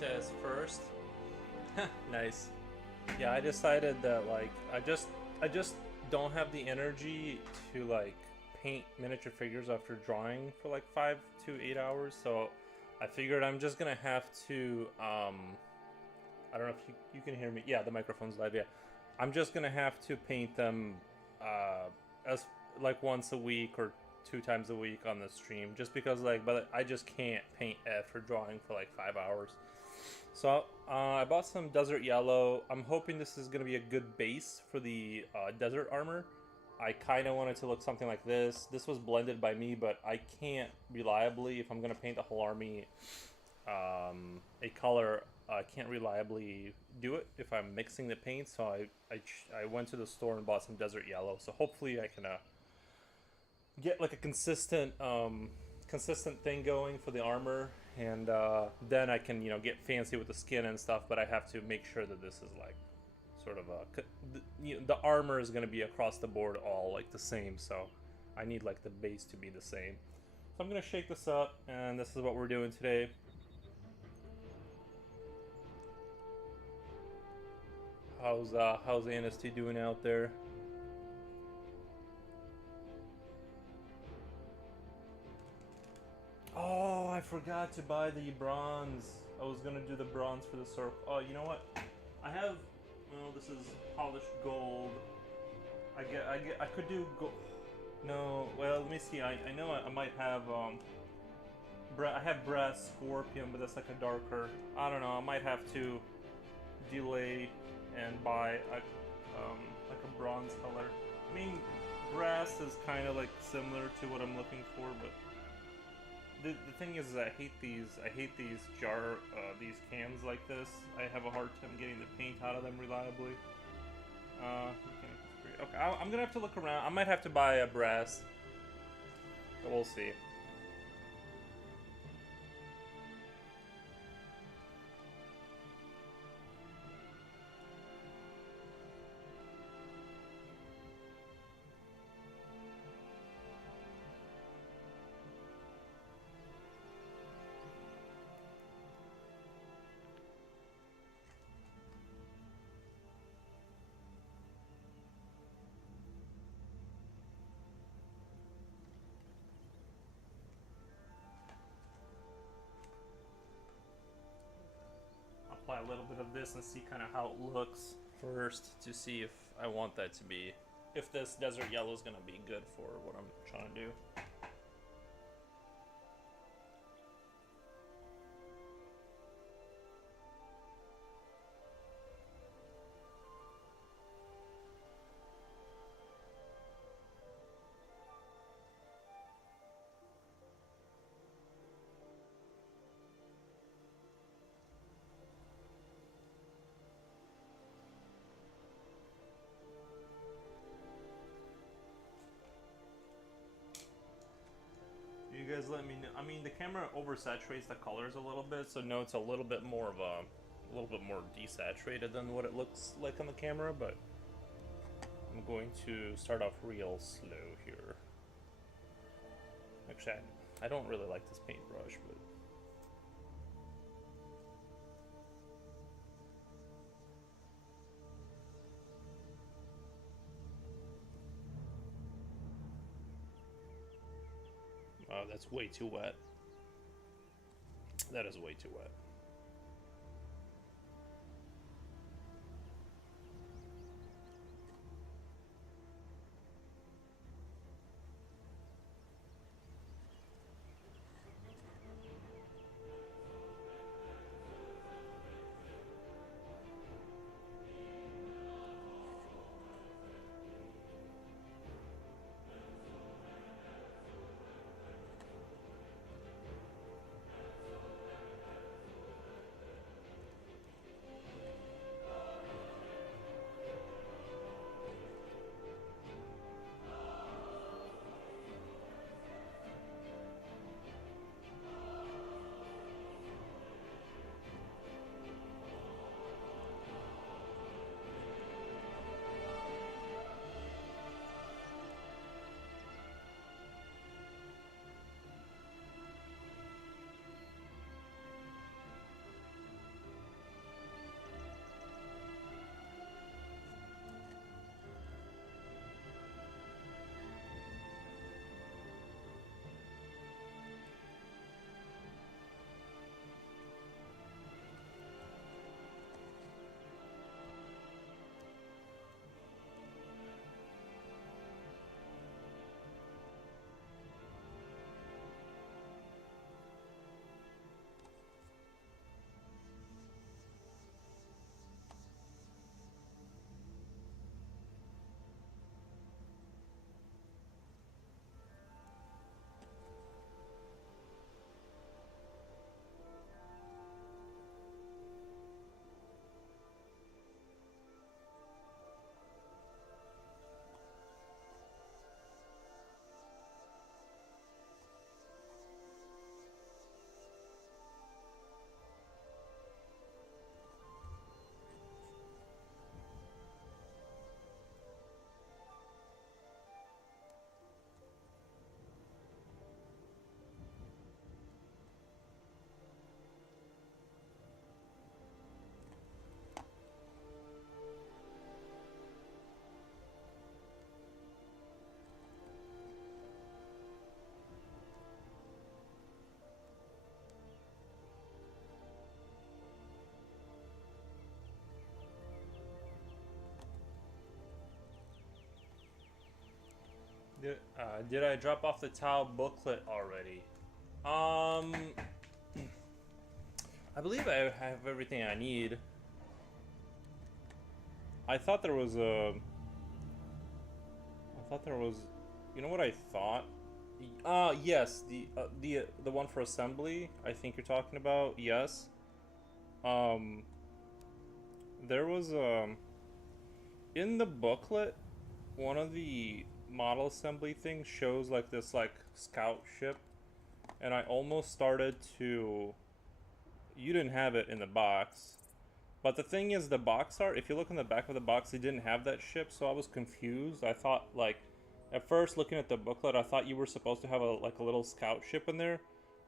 says first. Nice. Yeah, I decided that like I just don't have the energy to like paint miniature figures after drawing for like 5 to 8 hours. So I figured I'm just gonna have to I don't know if you can hear me. Yeah, the microphone's live. Yeah, I'm just gonna have to paint them as like once a week or 2 times a week on the stream, just because like, but I just can't paint after drawing for like 5 hours. So I bought some desert yellow. I'm hoping this is gonna be a good base for the desert armor. I kind of want it to look something like this. This was blended by me, but I can't reliably, if I'm gonna paint the whole army a color, I can't reliably do it if I'm mixing the paint. So I went to the store and bought some desert yellow. So hopefully I can get like a consistent thing going for the armor, and then I can get fancy with the skin and stuff. But I have to make sure that this is like sort of the armor is going to be across the board all like the same. So I need like the base to be the same. So I'm gonna shake this up, and this is what we're doing today. How's Anasty doing out there? Oh, I forgot to buy the bronze. I was gonna do the bronze for the circle. Oh, you know what? I have. Well, this is polished gold. I could do gold. No, well, let me see. I know I might have I have brass scorpion, but that's like a darker. I don't know. I might have to delay and buy like a bronze color. I mean, brass is kind of like similar to what I'm looking for, but the thing is, I hate these these cans like this. I have a hard time getting the paint out of them reliably. Okay, I'm gonna have to look around. I might have to buy a brass, but we'll see. Apply a little bit of this and see kind of how it looks first to see if I want that to be, if this desert yellow is gonna be good for what I'm trying to do. You guys let me know. I mean, the camera oversaturates the colors a little bit, so no, it's a little bit more of a little bit more desaturated than what it looks like on the camera, but I'm going to start off real slow here. Actually, I don't really like this paintbrush, but oh, that's way too wet. That is way too wet. Did I drop off the tile booklet already? Um, I believe I have everything I need. I thought there was a. I thought there was. You know what I thought? Yes, the one for assembly. I think you're talking about. Yes. Um, there was in the booklet, one of the model assembly things shows like this like scout ship, and I almost started to. You didn't have it in the box. But the thing is, the box art, if you look in the back of the box, it didn't have that ship, so I was confused. I thought, like, at first, looking at the booklet, I thought you were supposed to have a little scout ship in there.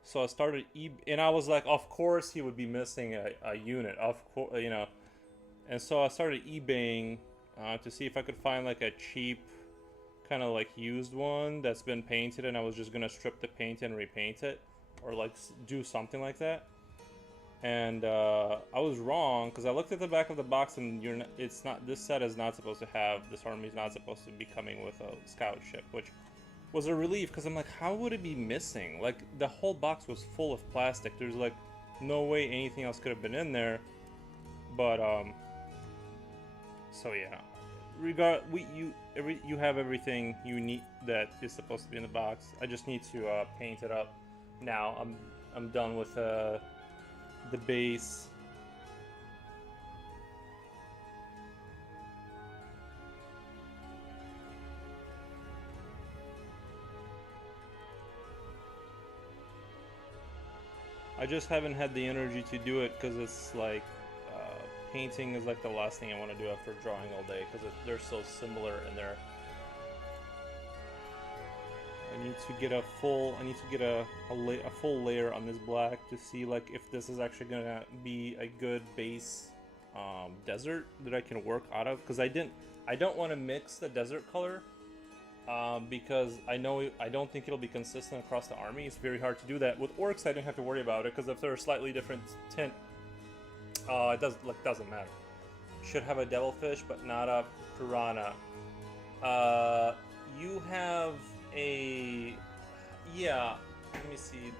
So I started, and I was like, of course he would be missing a unit, of course, you know. And so I started eBaying to see if I could find, like, a cheap, kind of, like, used one that's been painted, and I was just gonna strip the paint and repaint it, or, like, do something like that. And I was wrong because I looked at the back of the box and it's not. This set is not supposed to have. This army is not supposed to be coming with a scout ship, which was a relief because I'm like, how would it be missing? Like the whole box was full of plastic. There's like no way anything else could have been in there. But so yeah, you have everything you need that is supposed to be in the box. I just need to paint it up. Now I'm done with the base. I just haven't had the energy to do it because it's like painting is like the last thing I want to do after drawing all day because they're so similar in there. I need to get a full layer on this black to see like if this is actually gonna be a good base desert that I can work out of because I don't want to mix the desert color because I don't think it'll be consistent across the army. It's very hard to do that with orcs. I don't have to worry about it because if they're a slightly different tint, it doesn't matter. Should have a devilfish but not a piranha. You have a let me see.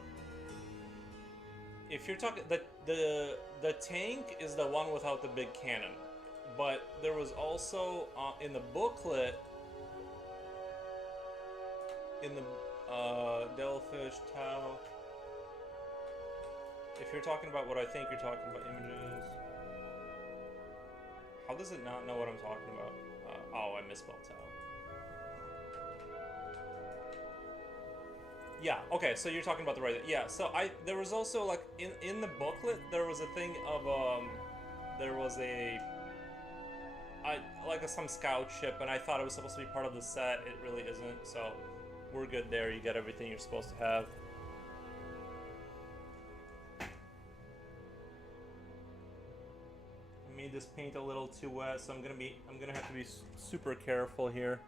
If you're talking the tank is the one without the big cannon, but there was also in the booklet in the devilfish towel. If you're talking about what I think you're talking about, images. How does it not know what I'm talking about? Oh, I misspelled towel. Yeah, okay, so you're talking about the right. Yeah, so there was also like in the booklet there was a thing of there was some scout ship and I thought it was supposed to be part of the set. It really isn't. So we're good there. You got everything you're supposed to have. I made this paint a little too wet, so I'm gonna have to be super careful here.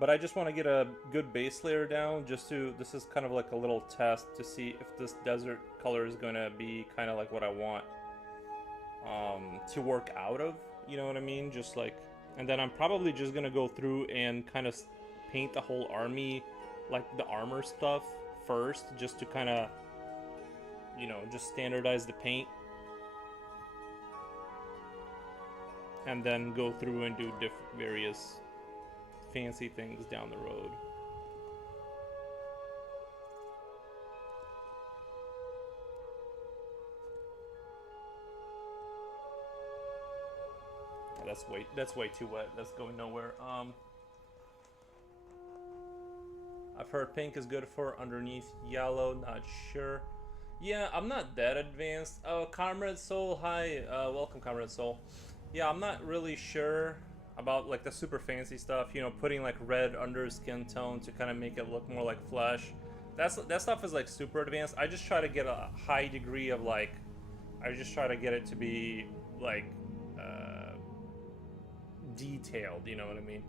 But I just want to get a good base layer down this is kind of like a little test to see if this desert color is going to be kind of like what I want to work out of, you know what I mean? Just like, and then I'm probably just going to go through and kind of paint the whole army, like the armor stuff first, just to kind of, you know, just standardize the paint. And then go through and do various fancy things down the road. That's way too wet. That's going nowhere. I've heard pink is good for underneath yellow. Not sure. Yeah, I'm not that advanced. Oh, Comrade Soul, hi. Welcome, Comrade Soul. Yeah, I'm not really sure about like the super fancy stuff, you know, putting like red under skin tone to kind of make it look more like flesh. That stuff is like super advanced. I just try to get a high degree of like, I just try to get it to be like detailed, you know what I mean?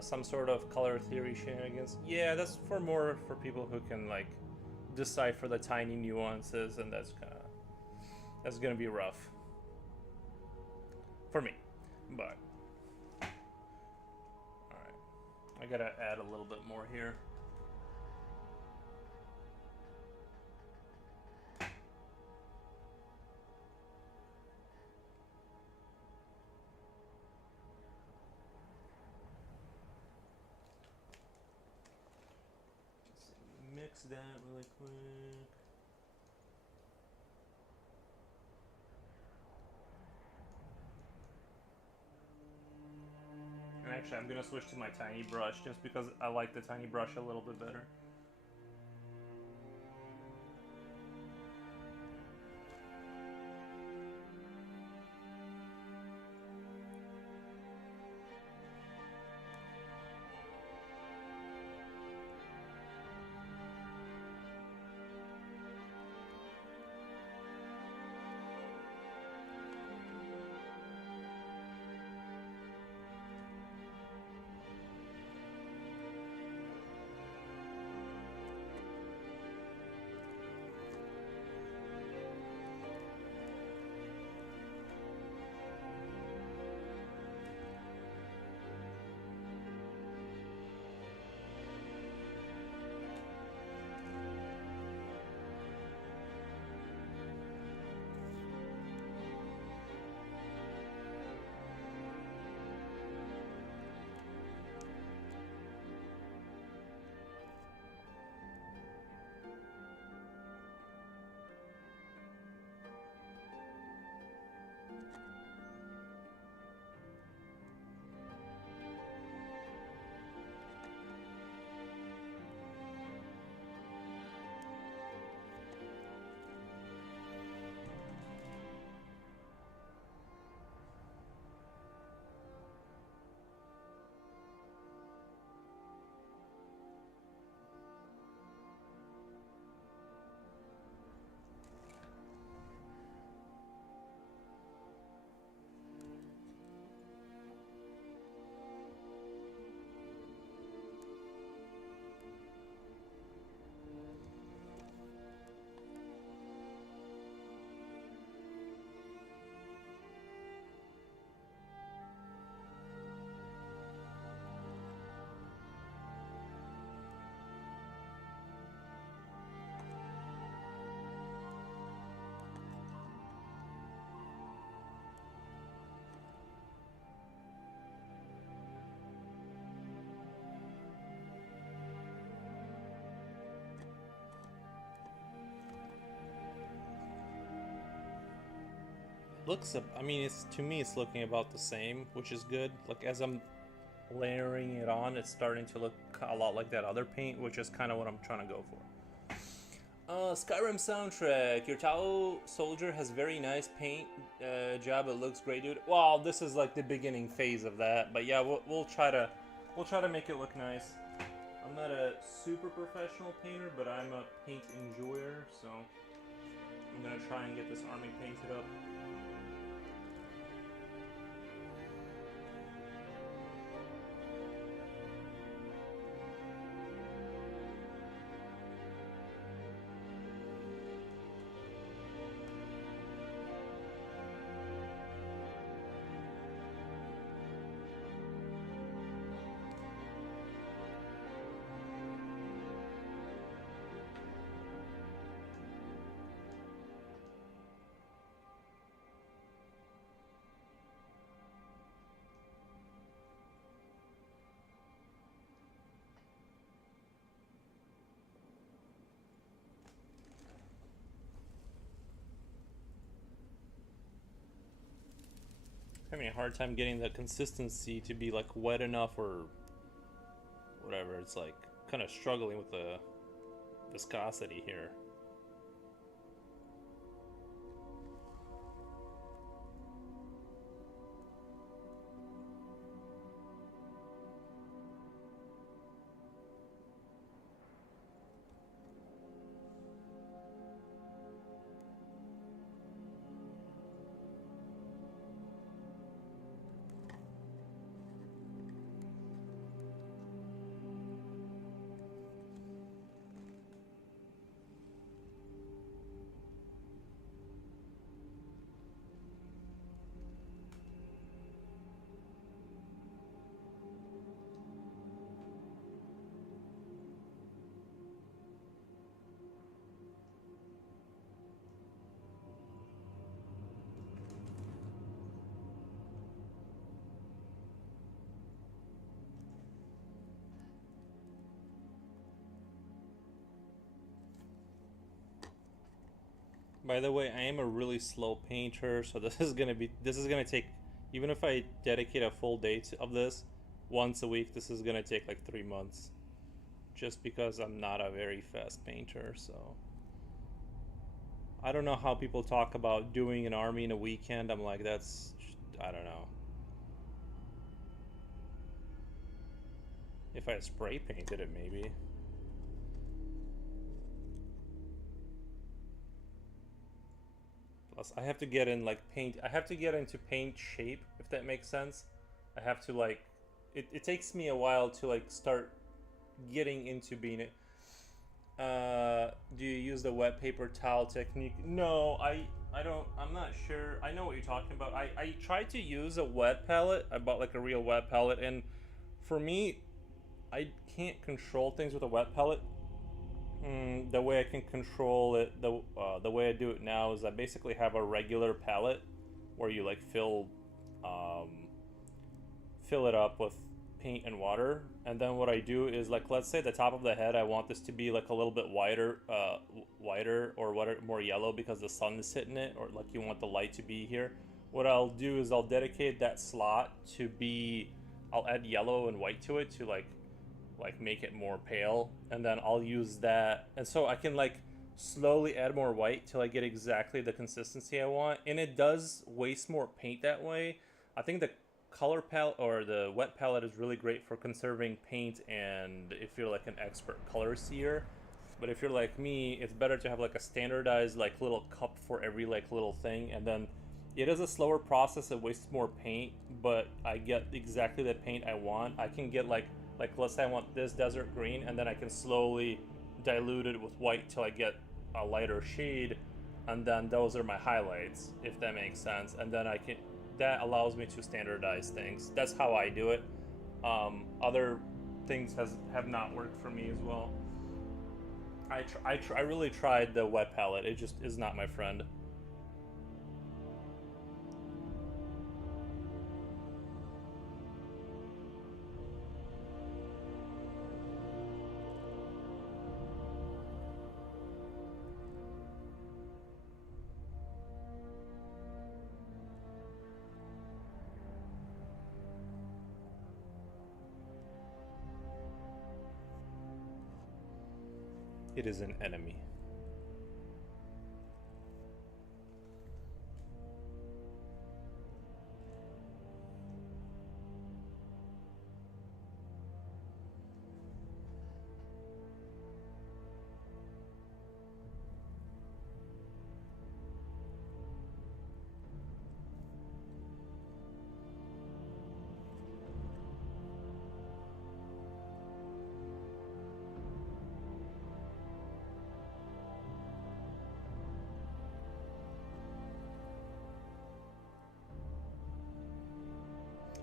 Some sort of color theory shenanigans. Yeah, that's for people who can like decipher the tiny nuances, and that's gonna be rough for me. But alright, I I gotta add a little bit more here. Mix that really quick. And actually, I'm gonna switch to my tiny brush just because I like the tiny brush a little bit better. Looks, I mean, it's, to me, it's looking about the same, which is good. Like, as I'm layering it on, it's starting to look a lot like that other paint, which is kind of what I'm trying to go for. Skyrim soundtrack. Your Tau soldier has very nice paint job. It looks great, dude. Well, this is like the beginning phase of that, but yeah, we'll try to make it look nice. I'm not a super professional painter, but I'm a paint enjoyer, so I'm gonna try and get this army painted up. Having a hard time getting the consistency to be like wet enough or whatever. It's like kind of struggling with the viscosity here. By the way, I am a really slow painter, so this is gonna take, even if I dedicate a full day of this once a week, this is gonna take like 3 months, just because I'm not a very fast painter. So I don't know how people talk about doing an army in a weekend. I'm like, that's, I don't know. If I spray painted it, maybe. Plus, I have to get in like paint. I have to get into paint shape, if that makes sense. I have to like. It takes me a while to like start getting into being it. Do you use the wet paper towel technique? No, I don't. I'm not sure. I know what you're talking about. I tried to use a wet palette. I bought like a real wet palette, and for me, I can't control things with a wet palette. The way I can control it, the way I do it now is I basically have a regular palette where you like um, fill it up with paint and water, and then what I do is like, let's say the top of the head, I want this to be like a little bit wider or what, more yellow because the sun is hitting it, or like you want the light to be here. What I'll do is I'll dedicate that slot to be, I'll add yellow and white to it to like make it more pale, and then I'll use that, and so I can like slowly add more white till I get exactly the consistency I want. And it does waste more paint that way. I think the color palette or the wet palette is really great for conserving paint, and if you're like an expert color seer. But if you're like me, it's better to have like a standardized like little cup for every like little thing, and then it is a slower process. It wastes more paint, but I get exactly the paint I want. I can get like let's say I want this desert green, and then I can slowly dilute it with white till I get a lighter shade, and then those are my highlights, if that makes sense. And then I can, that allows me to standardize things. That's how I do it. Other things have not worked for me as well. I really tried the wet palette. It just is not my friend. It is an enemy.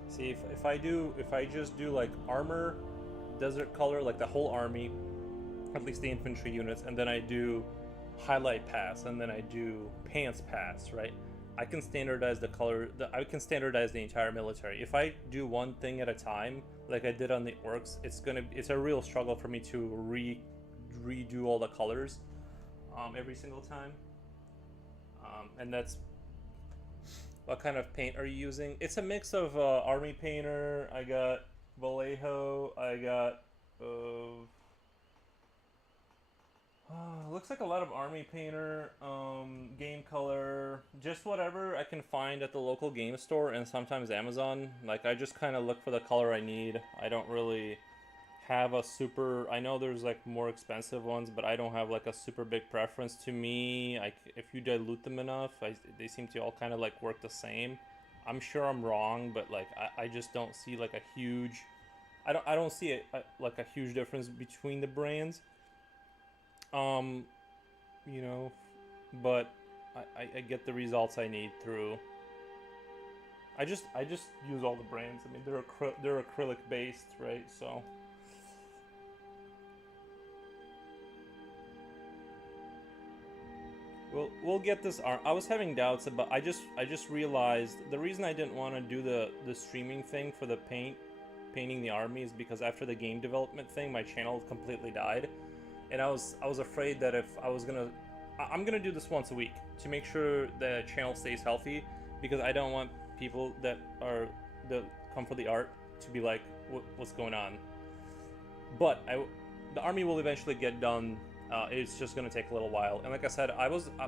See, if I just do like armor, desert color, like the whole army, at least the infantry units, and then I do highlight pass, and then I do pants pass, right? I can standardize the color. I can standardize the entire military. If I do one thing at a time, like I did on the orcs, it's a real struggle for me to redo all the colors every single time. And that's, what kind of paint are you using? It's a mix of Army Painter. I got Vallejo. I got. Looks like a lot of Army Painter, Game Color, just whatever I can find at the local game store and sometimes Amazon. Like, I just kind of look for the color I need. I don't really have a super, I know there's like more expensive ones, but I don't have like a super big preference. To me, if you dilute them enough, they seem to all kind of like work the same. I'm sure I'm wrong, but like I just don't see like a huge, I don't see like a huge difference between the brands. Um, you know, but I get the results I need through. I just use all the brands. I mean, they're acrylic based, right? So. We'll get this. I was having doubts about. I just realized the reason I didn't want to do the streaming thing for the painting the army is because after the game development thing, my channel completely died, and I was afraid that if I was gonna I'm gonna do this once a week to make sure the channel stays healthy, because I don't want people that come for the art to be like, what's going on? But the army will eventually get done. It's just gonna take a little while. And like I said,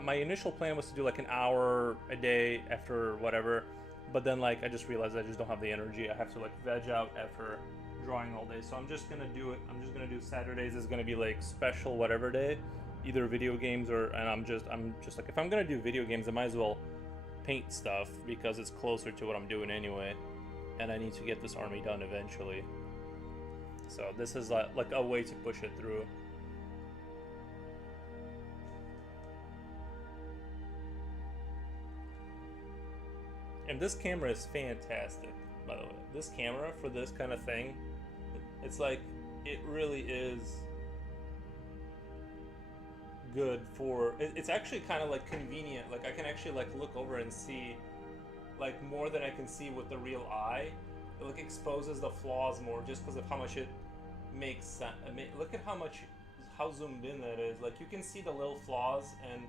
my initial plan was to do like an hour a day after whatever, but then like I just realized I just don't have the energy. I have to like veg out after drawing all day, so I'm just gonna do it. I'm just gonna do Saturdays is gonna be like special whatever day, either video games and I'm just like, if I'm gonna do video games, I might as well paint stuff because it's closer to what I'm doing anyway, and I need to get this army done eventually. So this is like a way to push it through. And this camera is fantastic, by the way. This camera for this kind of thing, it's like, it really is good for, it's actually kind of like convenient. Like I can actually like look over and see like more than I can see with the real eye. It like exposes the flaws more just because of how much it makes sense. Look at how zoomed in that is. Like you can see the little flaws and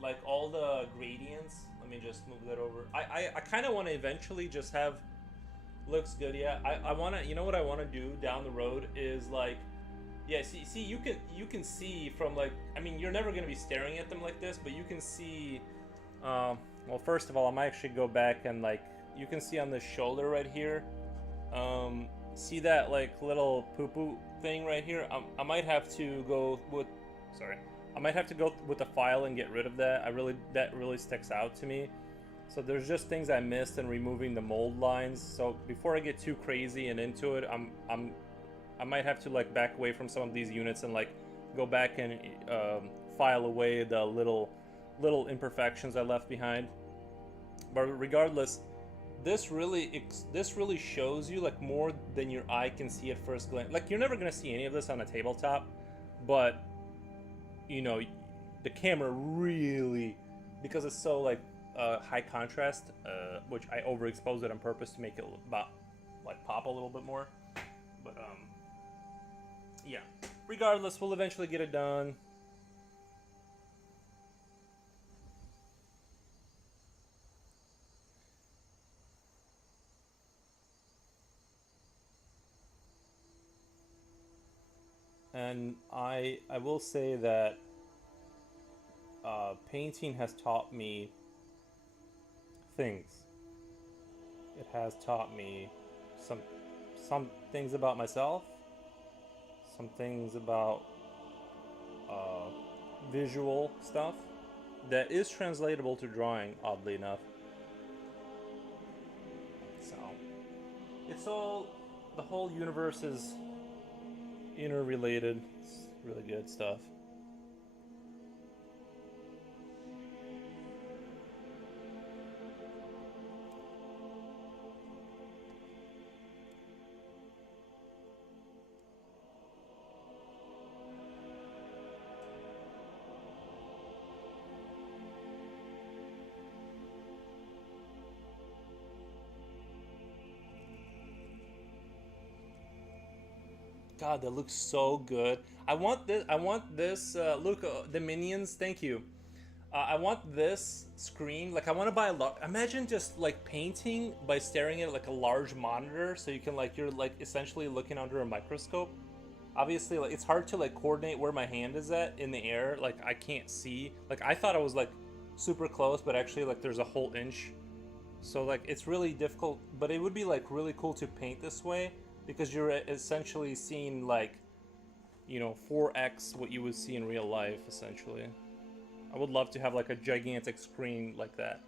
like all the gradients. Let me just move that over. I kind of want to eventually just have, looks good. Yeah, I want to, you know what I want to do down the road is like, yeah, see you can see from like, I mean, you're never going to be staring at them like this, but you can see, well, first of all, I might actually go back and like, you can see on the shoulder right here, see that like little poo-poo thing right here? I might have to go with, sorry, I might have to go with the file and get rid of that. That really sticks out to me. So there's just things I missed in removing the mold lines. So before I get too crazy and into it, I might have to like back away from some of these units and like go back and file away the little imperfections I left behind. But regardless, this really shows you like more than your eye can see at first glance. Like you're never gonna see any of this on a tabletop, but you know, the camera really, because it's so like high contrast, which I overexposed it on purpose to make it like pop a little bit more. But yeah. Regardless, we'll eventually get it done. And I will say that painting has taught me things. It has taught me some things about myself, some things about visual stuff that is translatable to drawing, oddly enough. So it's all, the whole universe is interrelated. It's really good stuff. God, that looks so good. I want this. I want this. Look, the minions. Thank you. I want this screen. Like, I want to buy a lot. Imagine just like painting by staring at like a large monitor, so you can like, you're like essentially looking under a microscope. Obviously, like it's hard to like coordinate where my hand is at in the air. Like I can't see. Like I thought I was like super close, but actually like there's a whole inch. So like it's really difficult. But it would be like really cool to paint this way, because you're essentially seeing like, you know, 4x what you would see in real life, essentially. I would love to have like a gigantic screen like that.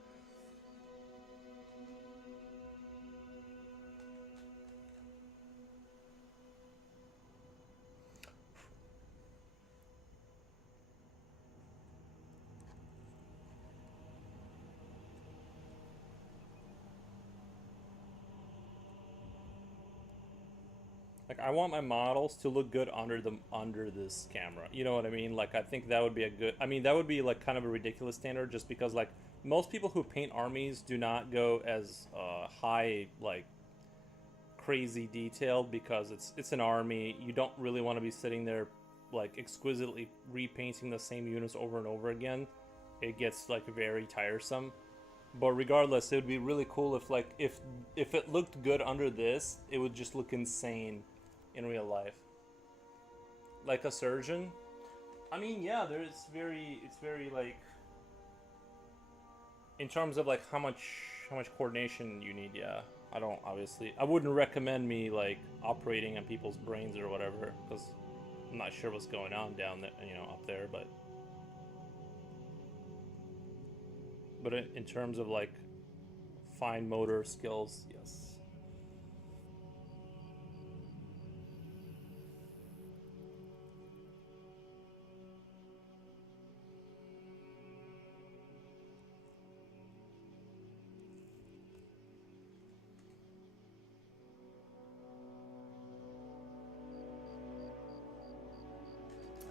Like I want my models to look good under this camera. You know what I mean? Like I think that would be a good, I mean that would be like kind of a ridiculous standard, just because like most people who paint armies do not go as high, like crazy detailed, because it's an army. You don't really want to be sitting there like exquisitely repainting the same units over and over again, it gets like very tiresome. But regardless, it would be really cool if like if it looked good under this, it would just look insane in real life. Like a surgeon. I mean, yeah, it's very like in terms of like how much coordination you need. Yeah, I don't obviously I wouldn't recommend me like operating on people's brains or whatever because I'm not sure what's going on down there, up there. But in terms of like fine motor skills, yes.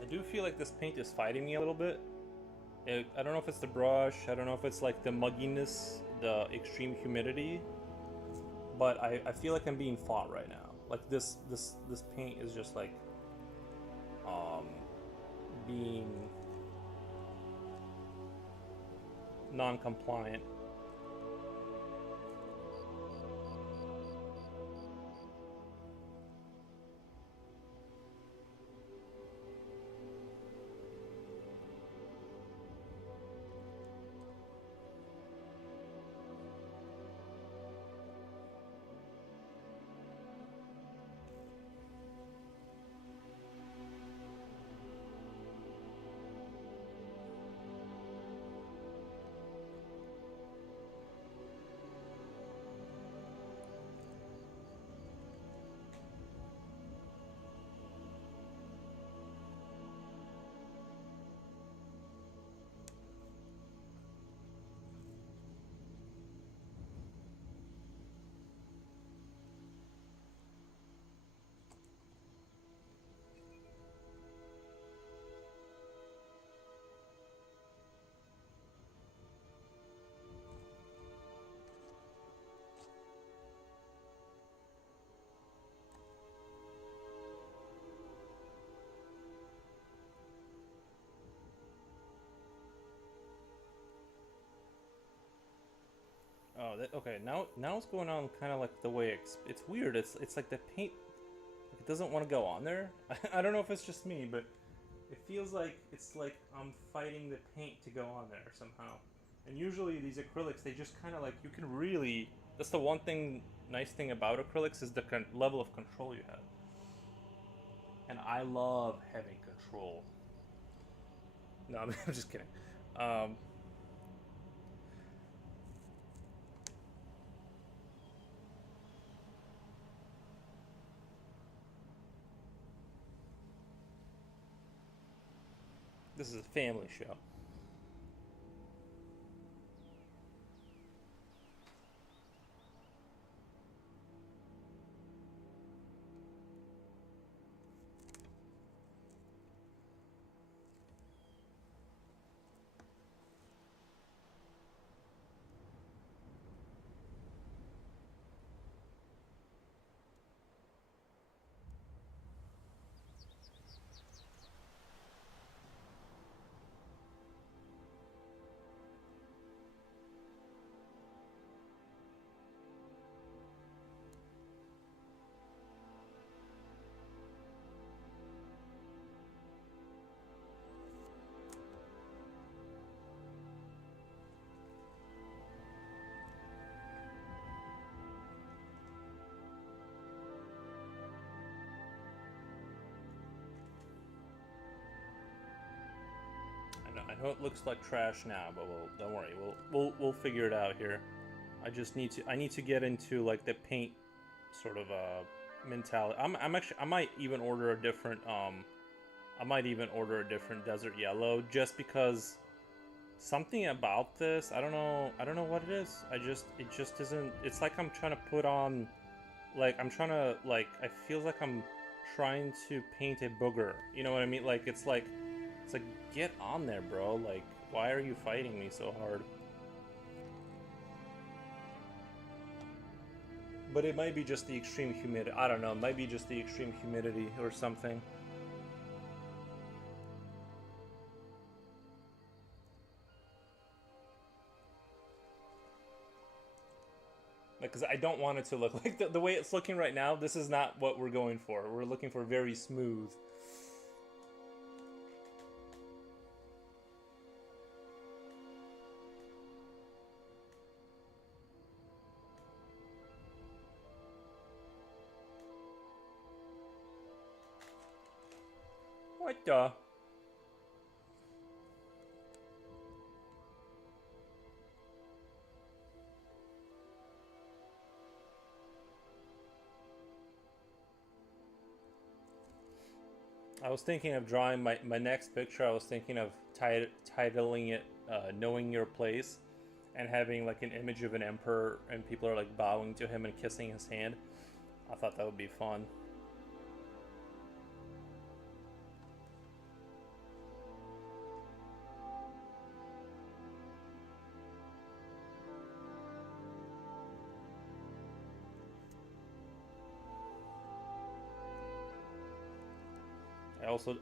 I do feel like this paint is fighting me a little bit. I don't know if it's the brush. I don't know if it's like the mugginess, the extreme humidity, but I feel like I'm being fought right now. Like this paint is just like um being non-compliant. Oh, okay. Now it's going on kind of like the way it's weird. It's like the paint like, it doesn't want to go on there. I don't know if it's just me, but it feels like it's like I'm fighting the paint to go on there somehow. And usually these acrylics, they just kind of like you can really. That's the one thing nice thing about acrylics is the level of control you have. And I love having control. No, I'm just kidding. Um, this is a family show. I know it looks like trash now, but don't worry. We'll figure it out here. I need to get into like the paint sort of mentality. I'm actually I might even order a different I might even order a different desert yellow just because something about this, I don't know what it is. It just isn't. It's like I'm trying to put on like I'm trying to like I feel like I'm trying to paint a booger. You know what I mean? Like it's like get on there, bro. Like why are you fighting me so hard? But it might be just the extreme humidity. I don't know. It might be just the extreme humidity or something. because I don't want it to look like the way it's looking right now. This is not what we're going for. We're looking for very smooth. What the? I was thinking of drawing my next picture. I was thinking of titling it Knowing Your Place and having like an image of an emperor and people are like bowing to him and kissing his hand. I thought that would be fun.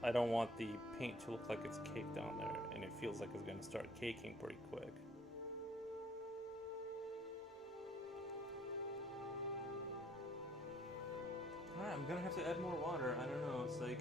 I don't want the paint to look like it's caked on there, and it feels like it's gonna start caking pretty quick. Alright, I'm gonna have to add more water. I don't know. It's like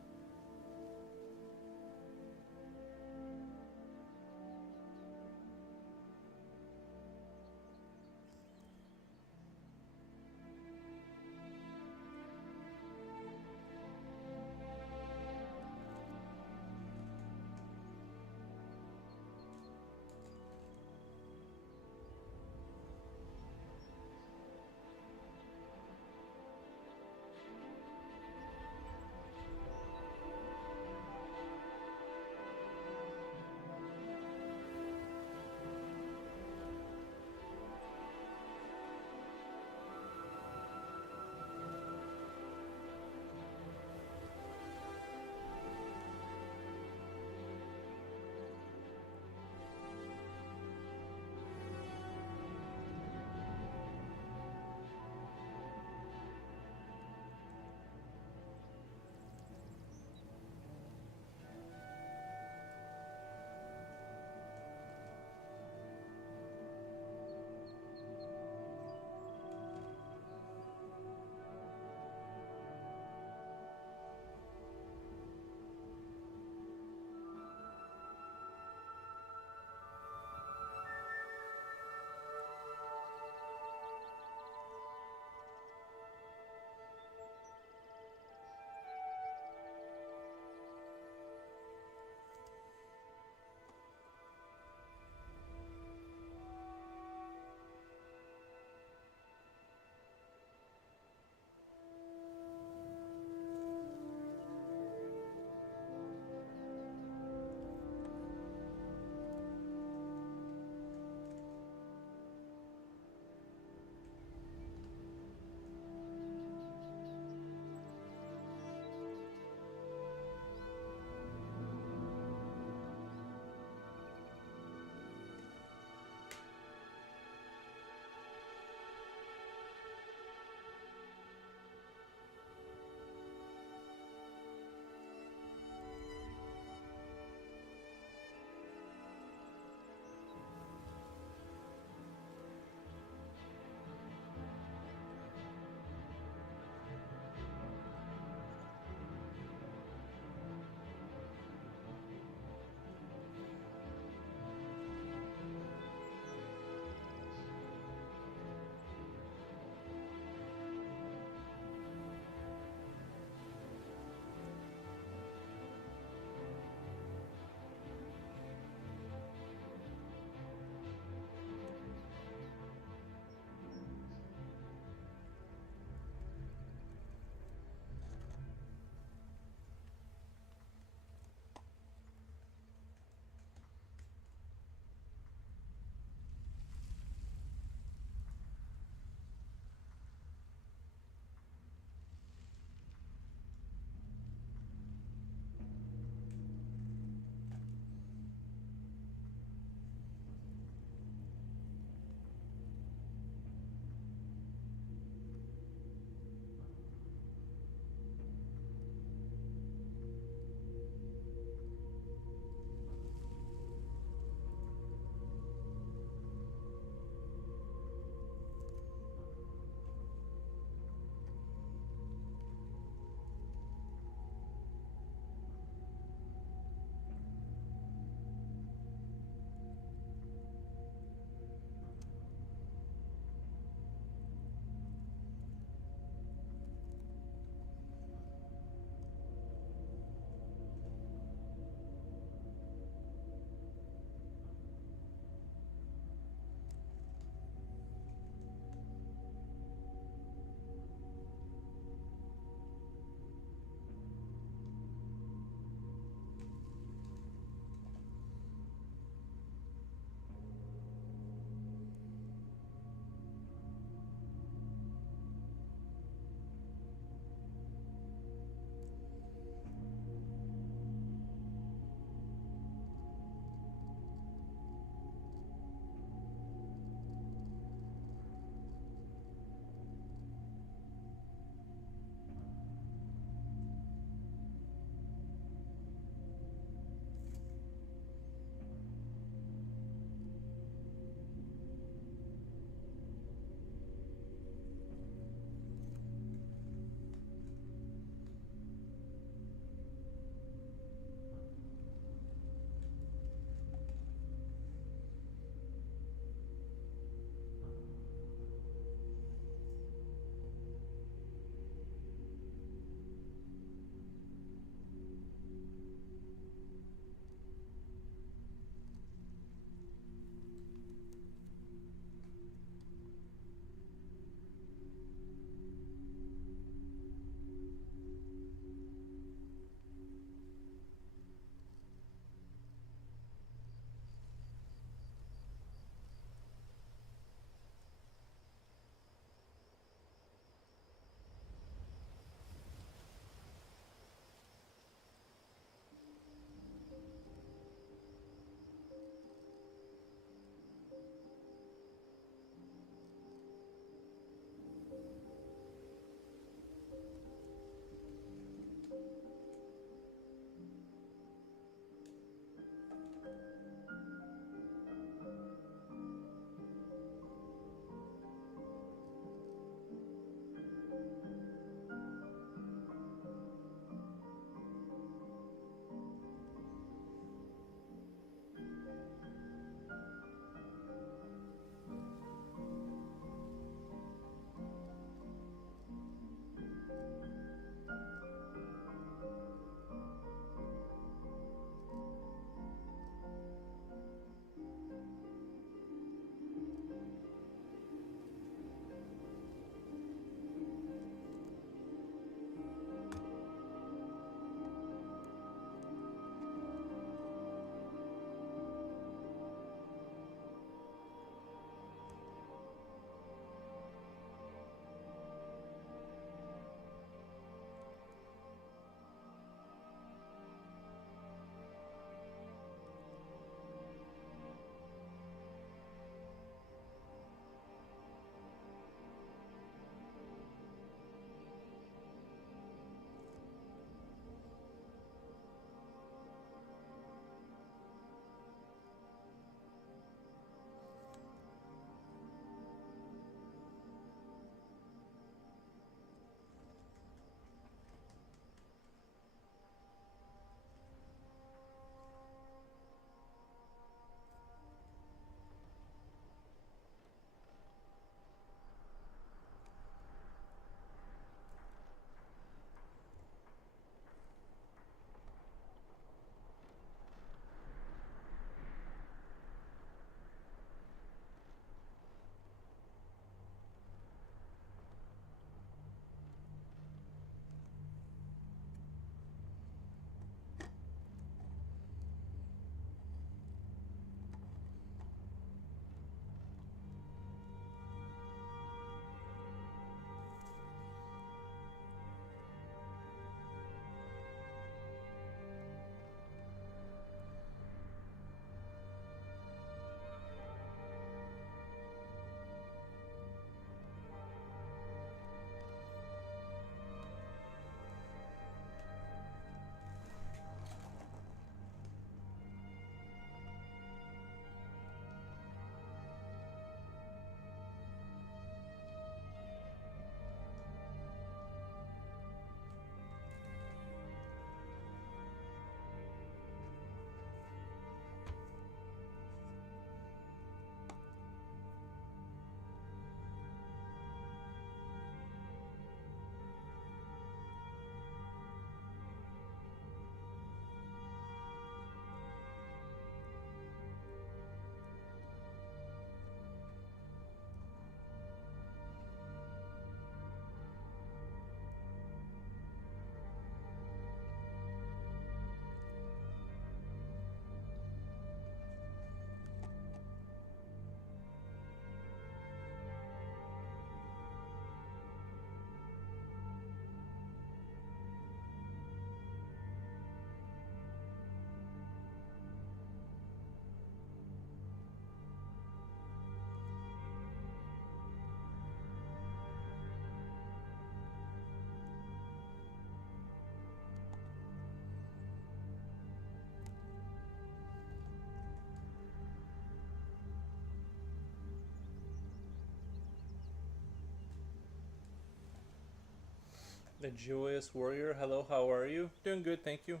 The Joyous Warrior. Hello, how are you? Doing good, thank you.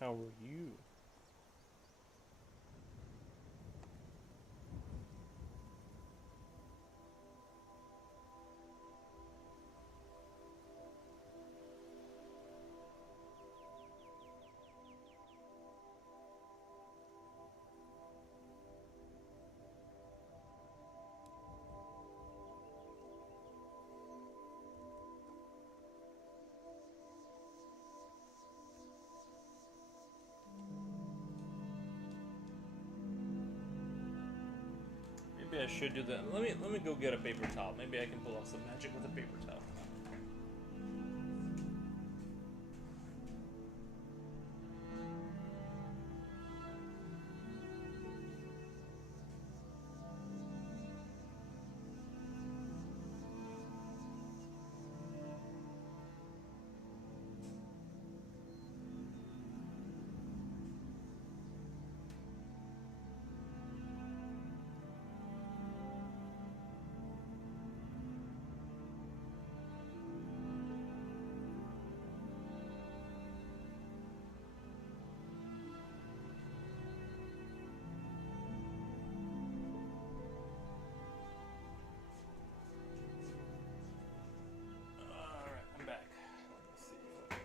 How are you? Maybe I should do that. Let me go get a paper towel. Maybe I can pull off some magic with a paper towel. Alright, I'm back. Let me see if I can,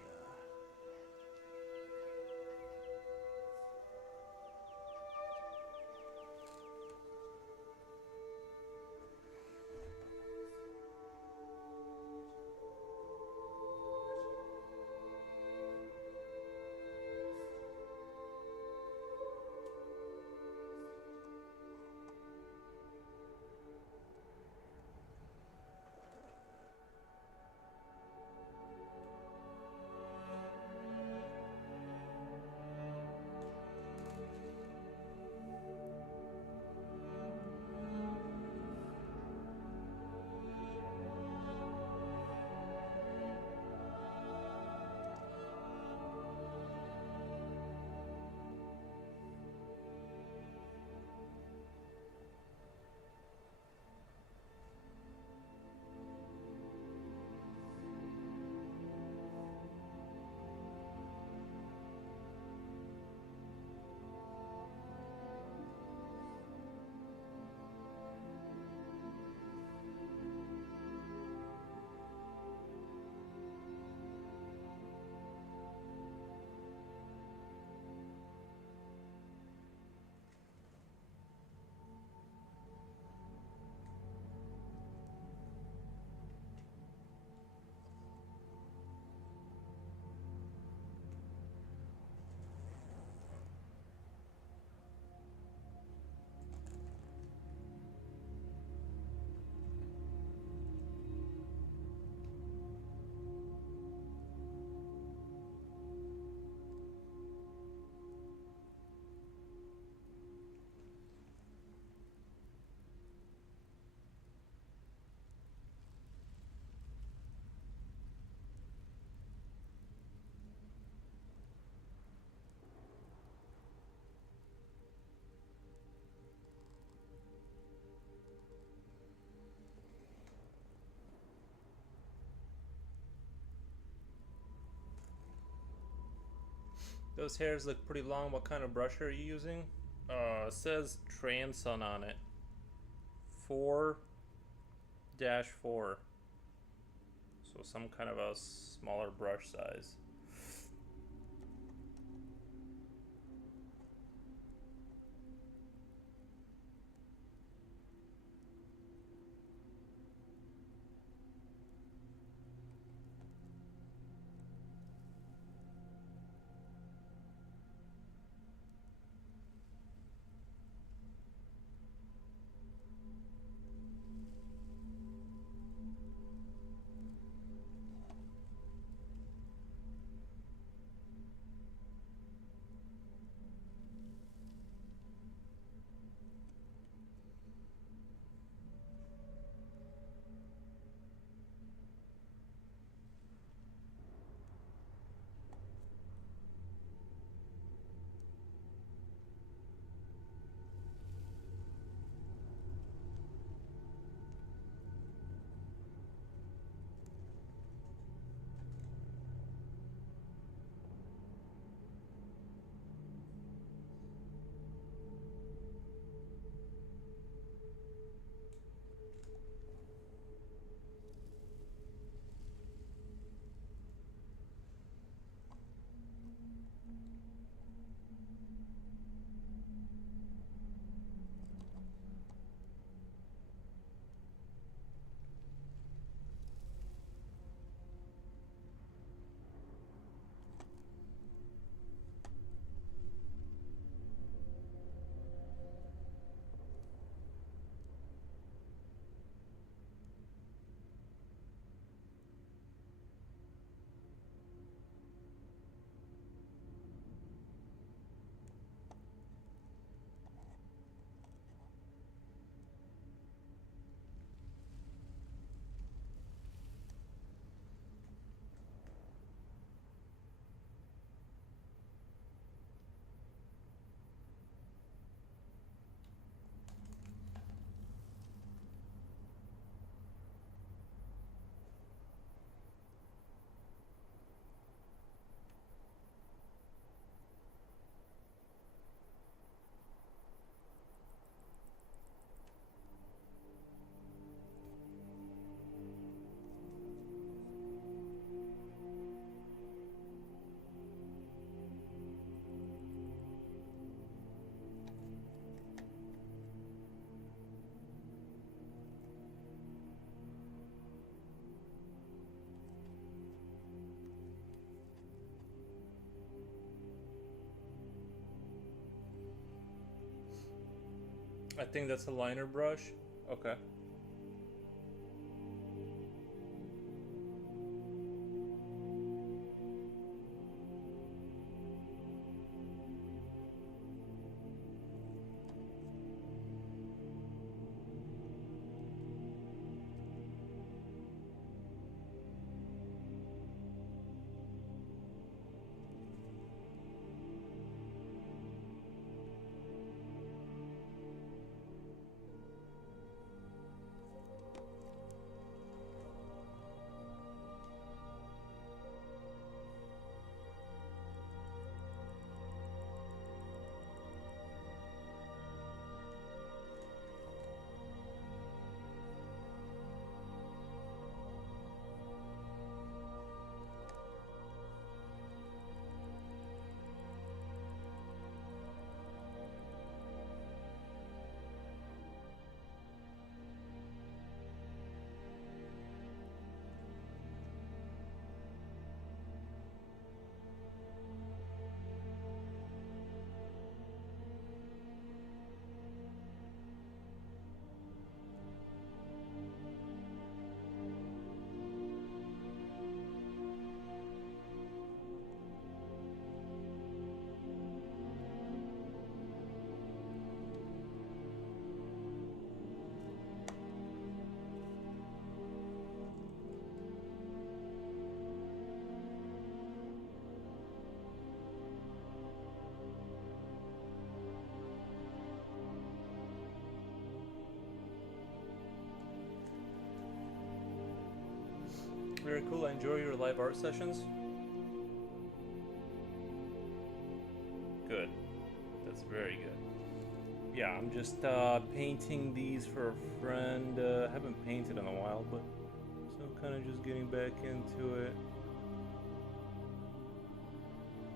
those hairs look pretty long. What kind of brush are you using? It says Transon on it. 4-4. So some kind of a smaller brush size. I think that's a liner brush. Okay. Very cool. I enjoy your live art sessions. Good. That's very good. Yeah, I'm just painting these for a friend. I haven't painted in a while, but so I'm kind of just getting back into it.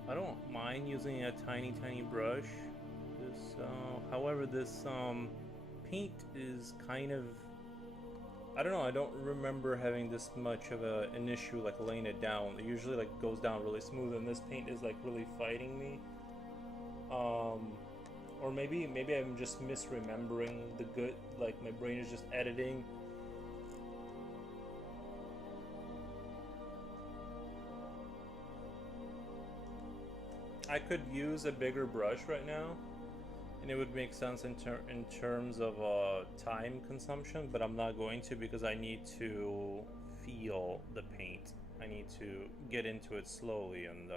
I don't mind using a tiny brush. However, this paint is kind of, I don't know. I don't remember having this much of an issue like laying it down. It usually like goes down really smooth, and this paint is like really fighting me. Or maybe I'm just misremembering the good. Like my brain is just editing. I could use a bigger brush right now, and it would make sense in terms of time consumption, but I'm not going to because I need to feel the paint. I need to get into it slowly and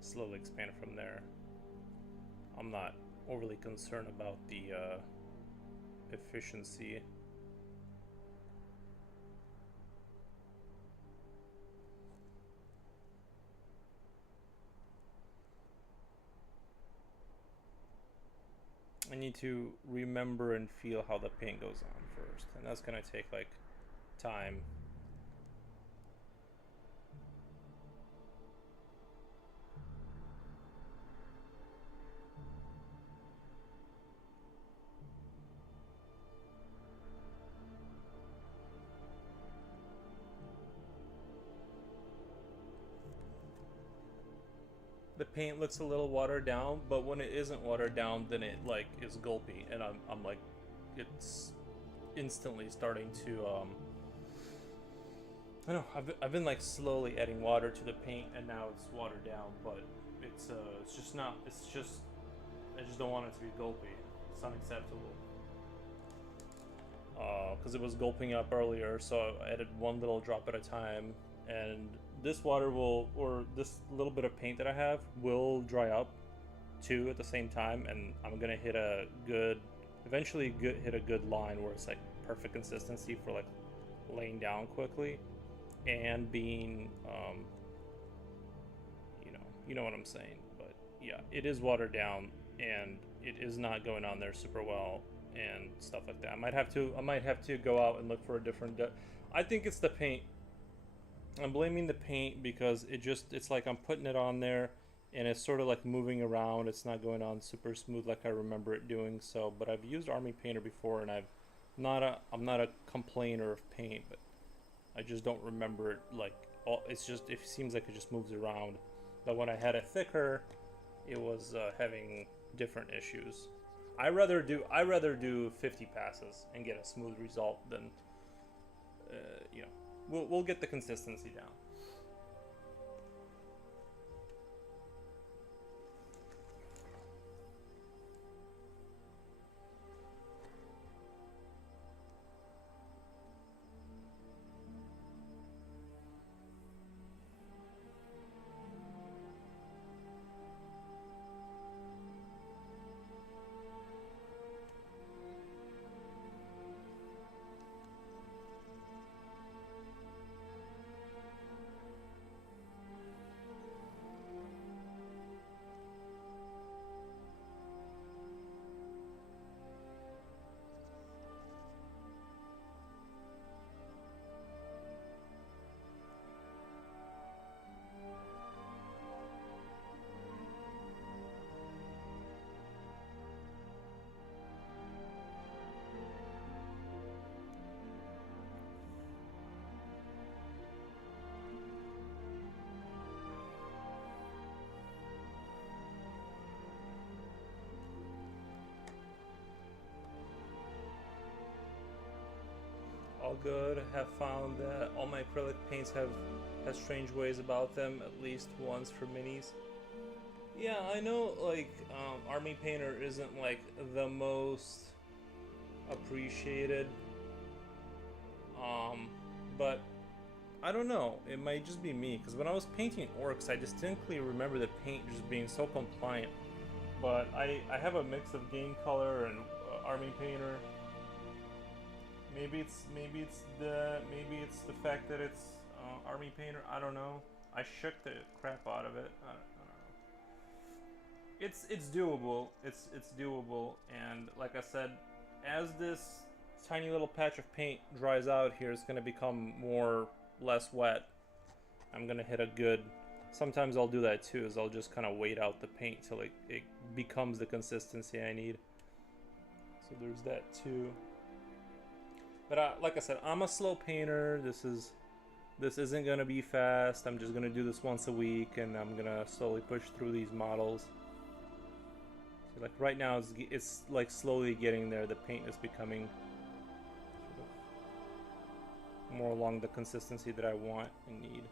slowly expand from there. I'm not overly concerned about the efficiency. I need to remember and feel how the paint goes on first, and that's gonna take like time. The paint looks a little watered down, but when it isn't watered down, then it like is gulpy, and I'm like, it's instantly starting to I don't know. I've been like slowly adding water to the paint, and now it's watered down, but it's just not. It's just I just don't want it to be gulpy. It's unacceptable. Because it was gulping up earlier, so I added one little drop at a time, and this water will, or this little bit of paint that I have will dry up too at the same time, and I'm gonna hit a good, eventually hit a good line where it's like perfect consistency for like laying down quickly and being, you know what I'm saying. But yeah, it is watered down and it is not going on there super well and stuff like that. I might have to go out and look for a different. I think it's the paint. I'm blaming the paint because it's like I'm putting it on there and it's sort of like moving around. It's not going on super smooth like I remember it doing. So, but I've used Army Painter before, and I'm not a complainer of paint, but I just don't remember it like it seems like it just moves around. But when I had it thicker, it was having different issues. I rather do 50 passes and get a smooth result than you know, we'll get the consistency down. All good. Have found that all my acrylic paints have strange ways about them, at least once for minis. Yeah, I know, like, Army Painter isn't, like, the most appreciated, but I don't know, it might just be me, because when I was painting orcs, I distinctly remember the paint just being so compliant, but I have a mix of game color and Army Painter. Maybe it's the fact that it's Army Painter. I don't know. I shook the crap out of it. I don't know. It's doable. It's doable. And like I said, as this tiny little patch of paint dries out here, it's gonna become less wet. I'm gonna hit a good. Sometimes I'll do that too. Is I'll just kind of wait out the paint till it becomes the consistency I need. So there's that too. But like I said, I'm a slow painter. This isn't gonna be fast. I'm just gonna do this once a week, and I'm gonna slowly push through these models. So like right now, it's like slowly getting there. The paint is becoming sort of more along the consistency that I want and need.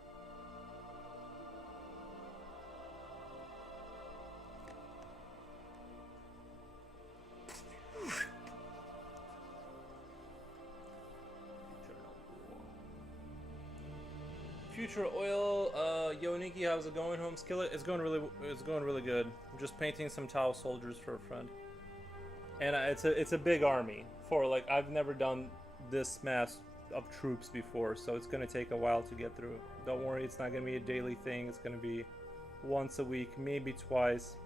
Future Oil, yo Nikki, how's it going, home skillet? It's going really good. I'm just painting some Tau soldiers for a friend, and it's a big army. For like I've never done this mass of troops before, so it's gonna take a while to get through. Don't worry, it's not gonna be a daily thing. It's gonna be once a week, maybe twice,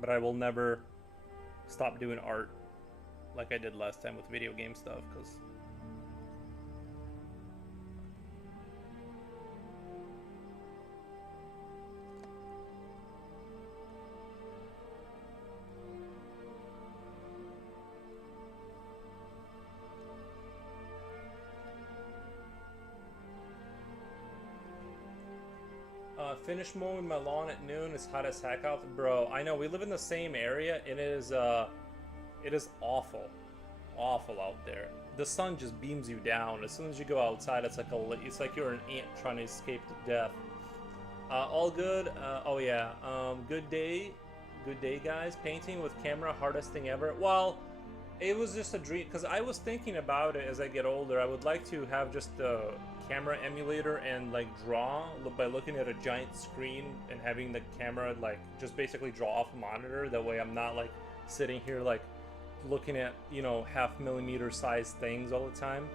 but I will never stop doing art like I did last time with video game stuff, because finish mowing my lawn at noon. It's hot as heck out, bro. I know, we live in the same area, and it is awful out there. The sun just beams you down. As soon as you go outside, it's like you're an ant trying to escape to death. All good. Oh yeah. Good day, guys. Painting with camera, hardest thing ever. Well, it was just a dream, because I was thinking about it. As I get older, I would like to have just the camera emulator and like draw by looking at a giant screen and having the camera like just basically draw off a monitor. That way I'm not like sitting here like looking at, you know, 0.5 millimeter size things all the time.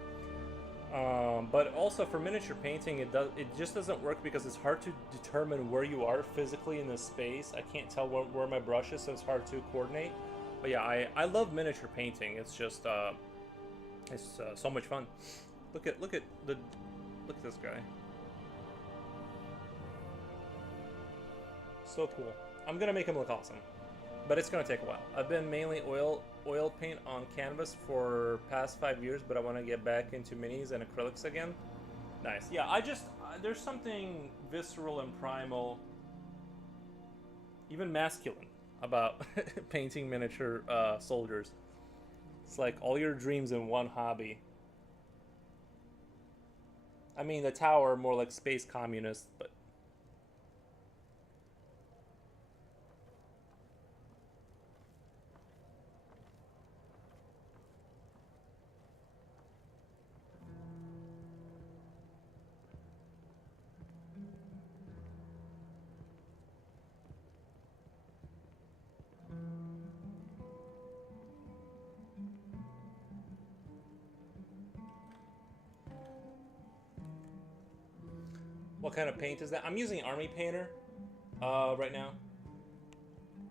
But also for miniature painting, it just doesn't work because it's hard to determine where you are physically in the space. I can't tell where my brush is, so it's hard to coordinate. But yeah, I love miniature painting. It's just it's so much fun. Look at this guy. So cool. I'm gonna make him look awesome, but it's gonna take a while. I've been mainly oil paint on canvas for past 5 years, but I want to get back into minis and acrylics again. Nice. Yeah, there's something visceral and primal, even masculine, about painting miniature soldiers. It's like all your dreams in one hobby. I mean, the tower more like space communist, but what kind of paint is that? I'm using Army Painter right now.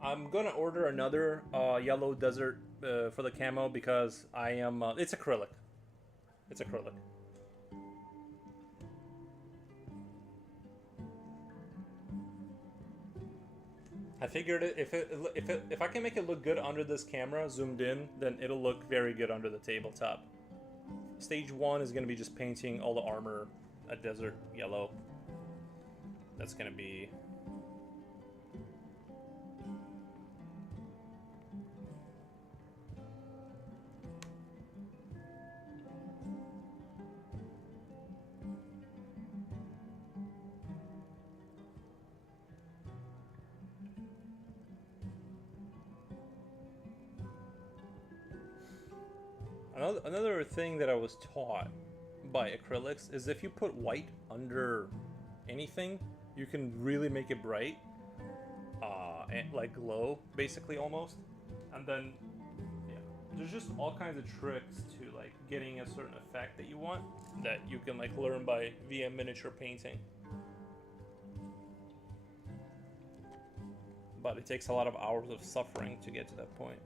I'm gonna order another yellow desert for the camo because I am. It's acrylic. It's acrylic. I figured if I can make it look good under this camera zoomed in, then it'll look very good under the tabletop. Stage 1 is gonna be just painting all the armor a desert yellow. That's gonna be. Another thing that I was taught by acrylics is if you put white under anything, you can really make it bright, and like glow, basically almost. And then, yeah, there's just all kinds of tricks to like getting a certain effect that you want that you can like learn by via miniature painting. But it takes a lot of hours of suffering to get to that point.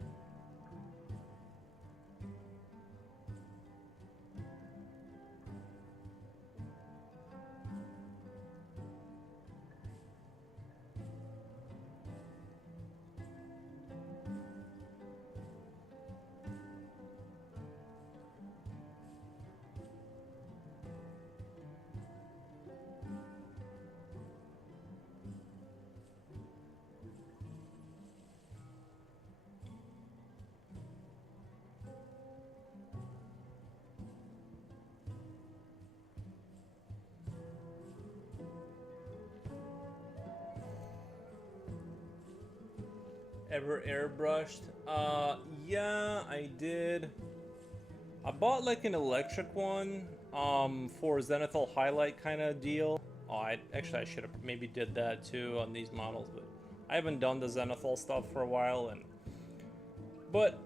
Ever airbrushed? Yeah, I did. I bought like an electric one, for Zenithal highlight kind of deal. Oh, I should have maybe did that too on these models, but I haven't done the Zenithal stuff for a while, but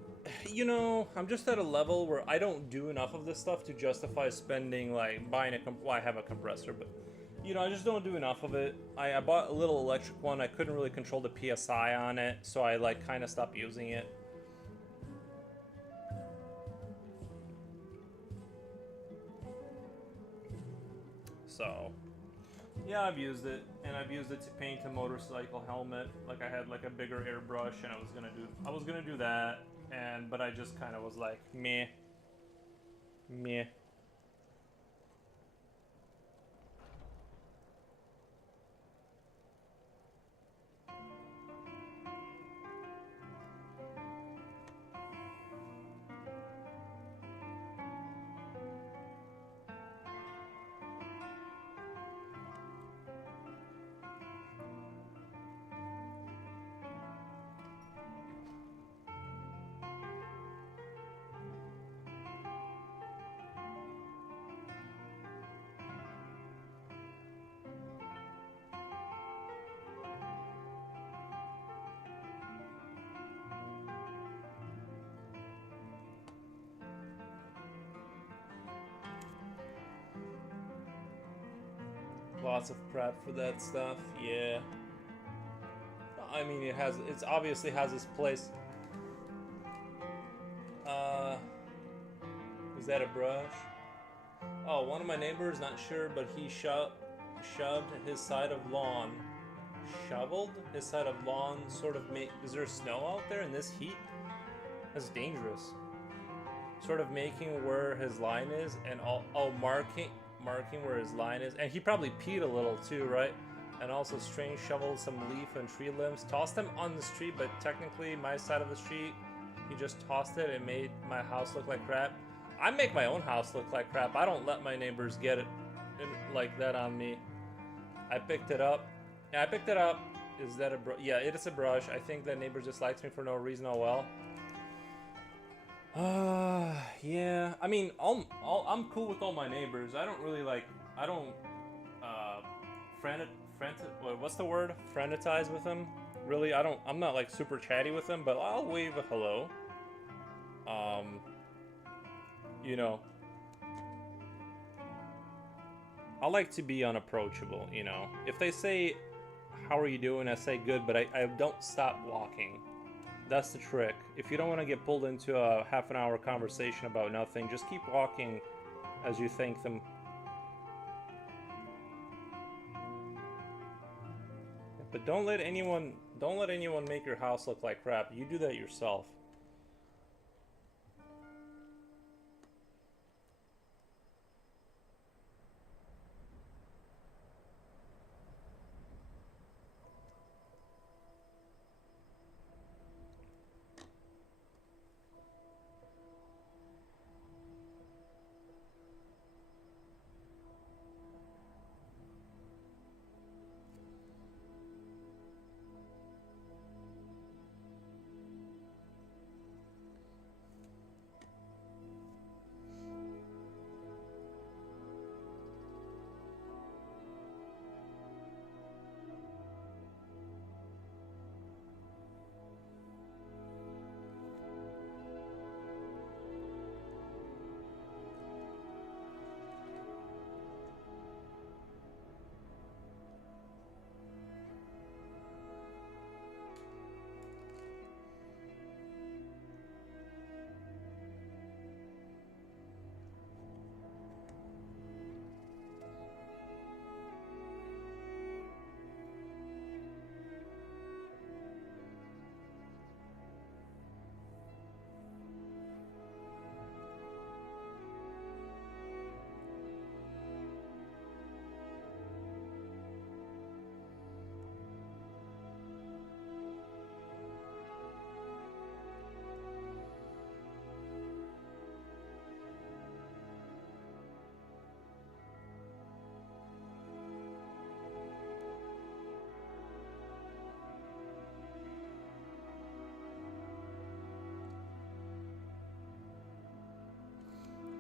you know, I'm just at a level where I don't do enough of this stuff to justify spending like buying well, I have a compressor, but you know, I just don't do enough of it. I bought a little electric one. I couldn't really control the PSI on it, so I like kind of stopped using it. So, yeah, I've used it, and I've used it to paint a motorcycle helmet. Like I had like a bigger airbrush, and I was gonna do that, but I just kind of was like, meh, meh. Lots of prep for that stuff, yeah. I mean, it's obviously has its place. Uh, is that a brush? Oh, one of my neighbors, not sure, but he shoved his side of lawn. Shoveled his side of lawn, sort of make. Is there snow out there in this heat? That's dangerous. Sort of making where his line is, and marking where his line is, and he probably peed a little too, right? and also Strange shoveled some leaf and tree limbs. Tossed them on the street, but technically my side of the street, he just tossed it and made my house look like crap. I make my own house look like crap. I don't let my neighbors get it like that on me. I picked it up. Yeah, I picked it up. Is that a brush? Yeah, it is a brush. I think the neighbor just likes me for no reason. Oh well. Yeah. I mean, I'm cool with all my neighbors. I don't really like. I don't. What's the word? Frenetize with them. Really, I don't. I'm not like super chatty with them, but I'll wave a hello. You know. I like to be unapproachable. You know, if they say, "How are you doing?" I say good, but I don't stop walking. That's the trick. If you don't want to get pulled into a half an hour conversation about nothing, just keep walking as you thank them. But don't let anyone make your house look like crap. You do that yourself.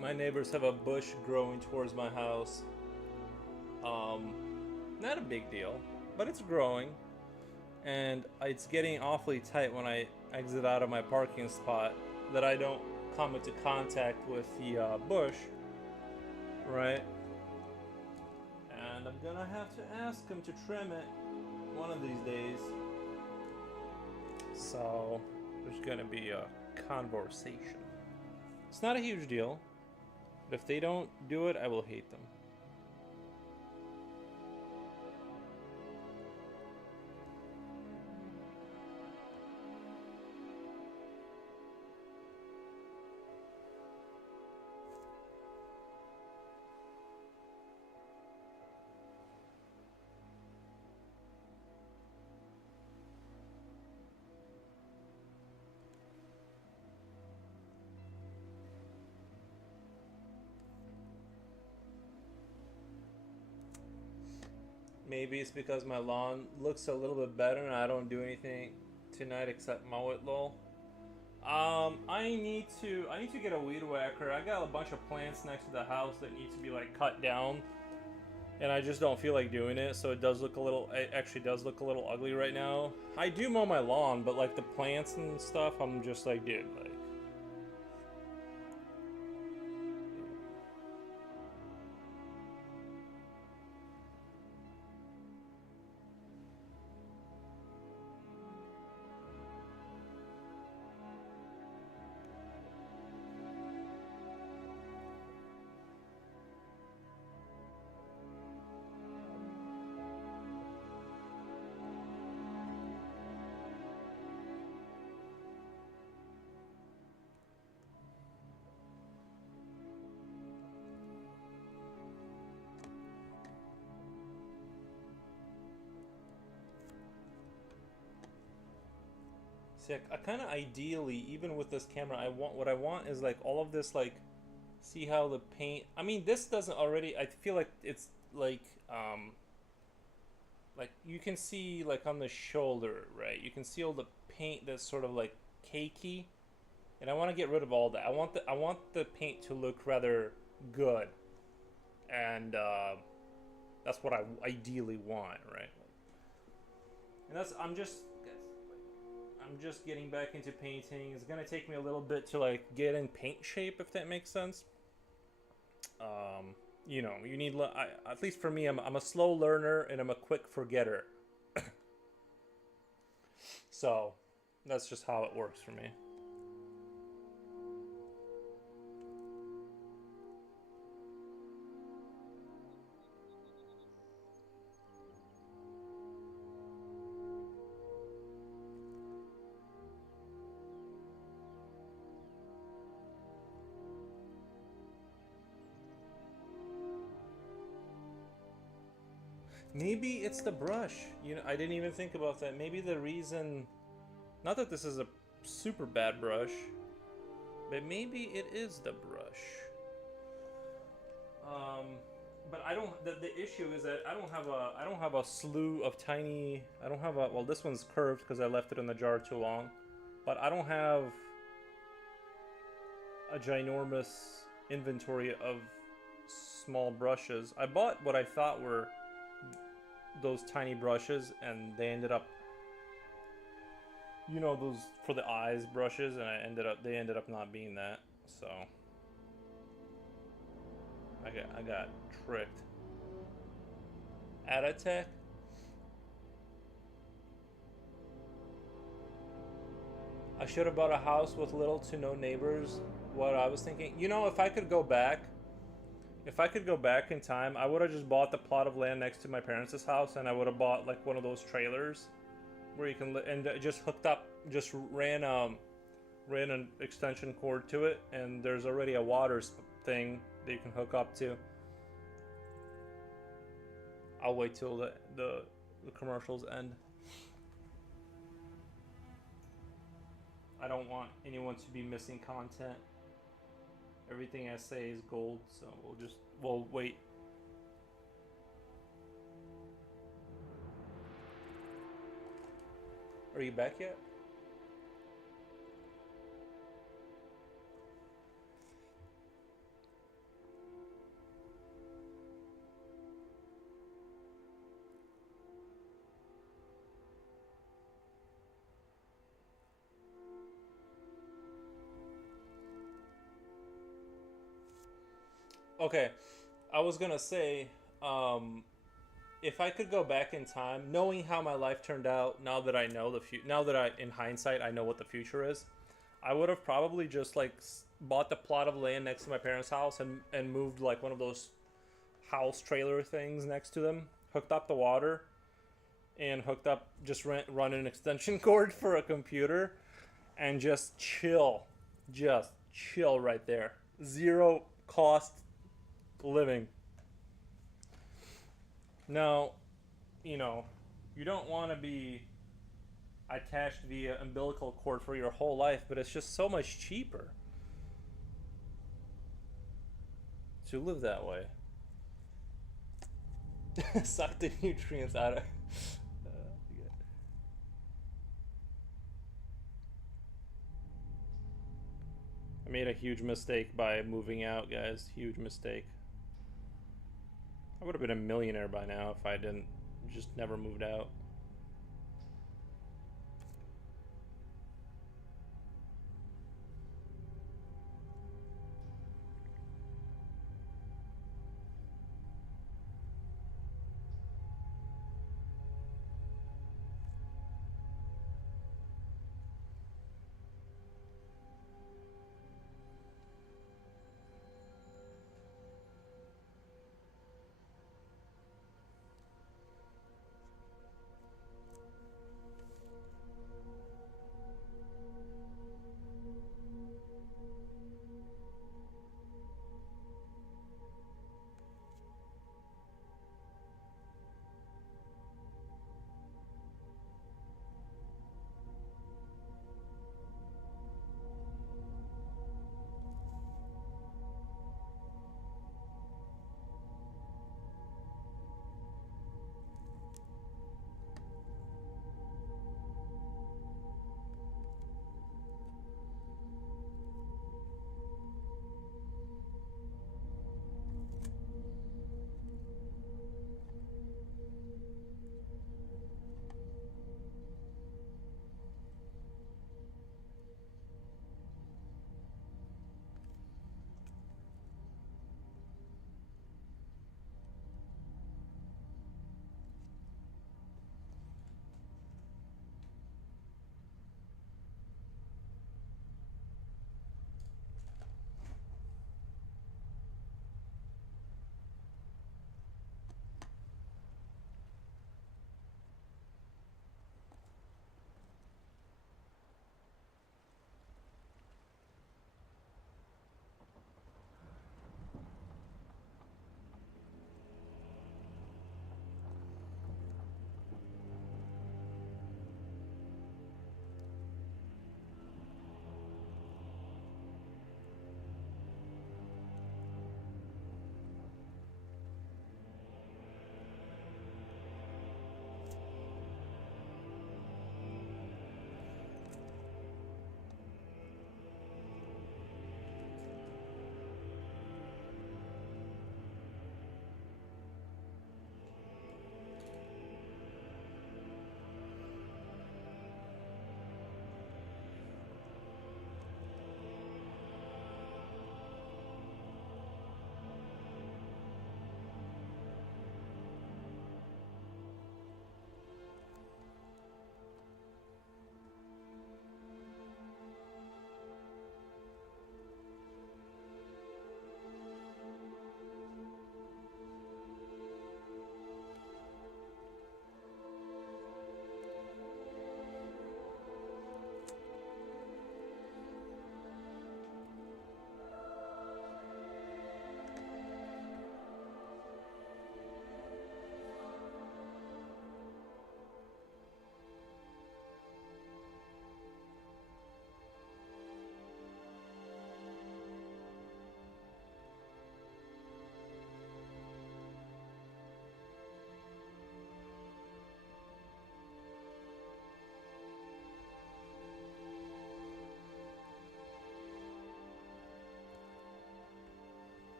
My neighbors have a bush growing towards my house. Not a big deal, but it's growing. And it's getting awfully tight when I exit out of my parking spot that I don't come into contact with the bush, right? And I'm gonna have to ask him to trim it one of these days. So there's gonna be a conversation. It's not a huge deal, but if they don't do it, I will hate them. Maybe it's because my lawn looks a little bit better and I don't do anything tonight except mow it, lol. I need to get a weed whacker. I got a bunch of plants next to the house that need to be like cut down, and I just don't feel like doing it. So it does look a little. It actually does look a little ugly right now. I do mow my lawn, but like the plants and stuff, I'm just like, dude, like. See, I kind of ideally, even with this camera, I want what I want is like all of this, like, see how the paint. I mean, this doesn't already. I feel like it's like you can see like on the shoulder, right? You can see all the paint that's sort of like cakey, and I want to get rid of all that. I want the paint to look rather good, and that's what I ideally want, right? And that's I'm just getting back into painting. It's gonna take me a little bit to like get in paint shape, if that makes sense. Um, you know, you need at least for me, I'm a slow learner and I'm a quick forgetter. So that's just how it works for me. Maybe it's the brush. You know, I didn't even think about that. Maybe the reason, not that this is a super bad brush, but maybe it is the brush. Um, but I don't. The issue is that I don't have a slew of tiny. I don't have a. Well, this one's curved because I left it in the jar too long, but I don't have a ginormous inventory of small brushes. I bought what I thought were those tiny brushes, and they ended up, you know, those for the eyes brushes, and they ended up not being that. So I got tricked. Adatech. I should have bought a house with little to no neighbors. What I was thinking, you know, if I could go back in time, I would have just bought the plot of land next to my parents' house, and I would have bought like one of those trailers where you can and just hooked up, just ran an extension cord to it, and there's already a water thing that you can hook up to. I'll wait till the commercials end. I don't want anyone to be missing content. Everything I say is gold, so we'll wait. Are you back yet? Okay, I was gonna say, um, if I could go back in time, knowing how my life turned out, now that I know now that in hindsight, I know what the future is, I would have probably just like bought the plot of land next to my parents' house and moved like one of those house trailer things next to them, hooked up the water, and hooked up run an extension cord for a computer, and just chill right there. Zero cost living. Now, you know, you don't want to be attached via umbilical cord for your whole life, but it's just so much cheaper to live that way. Suck the nutrients out of. Yeah. I made a huge mistake by moving out, guys. Huge mistake. I would have been a millionaire by now if I didn't just never moved out.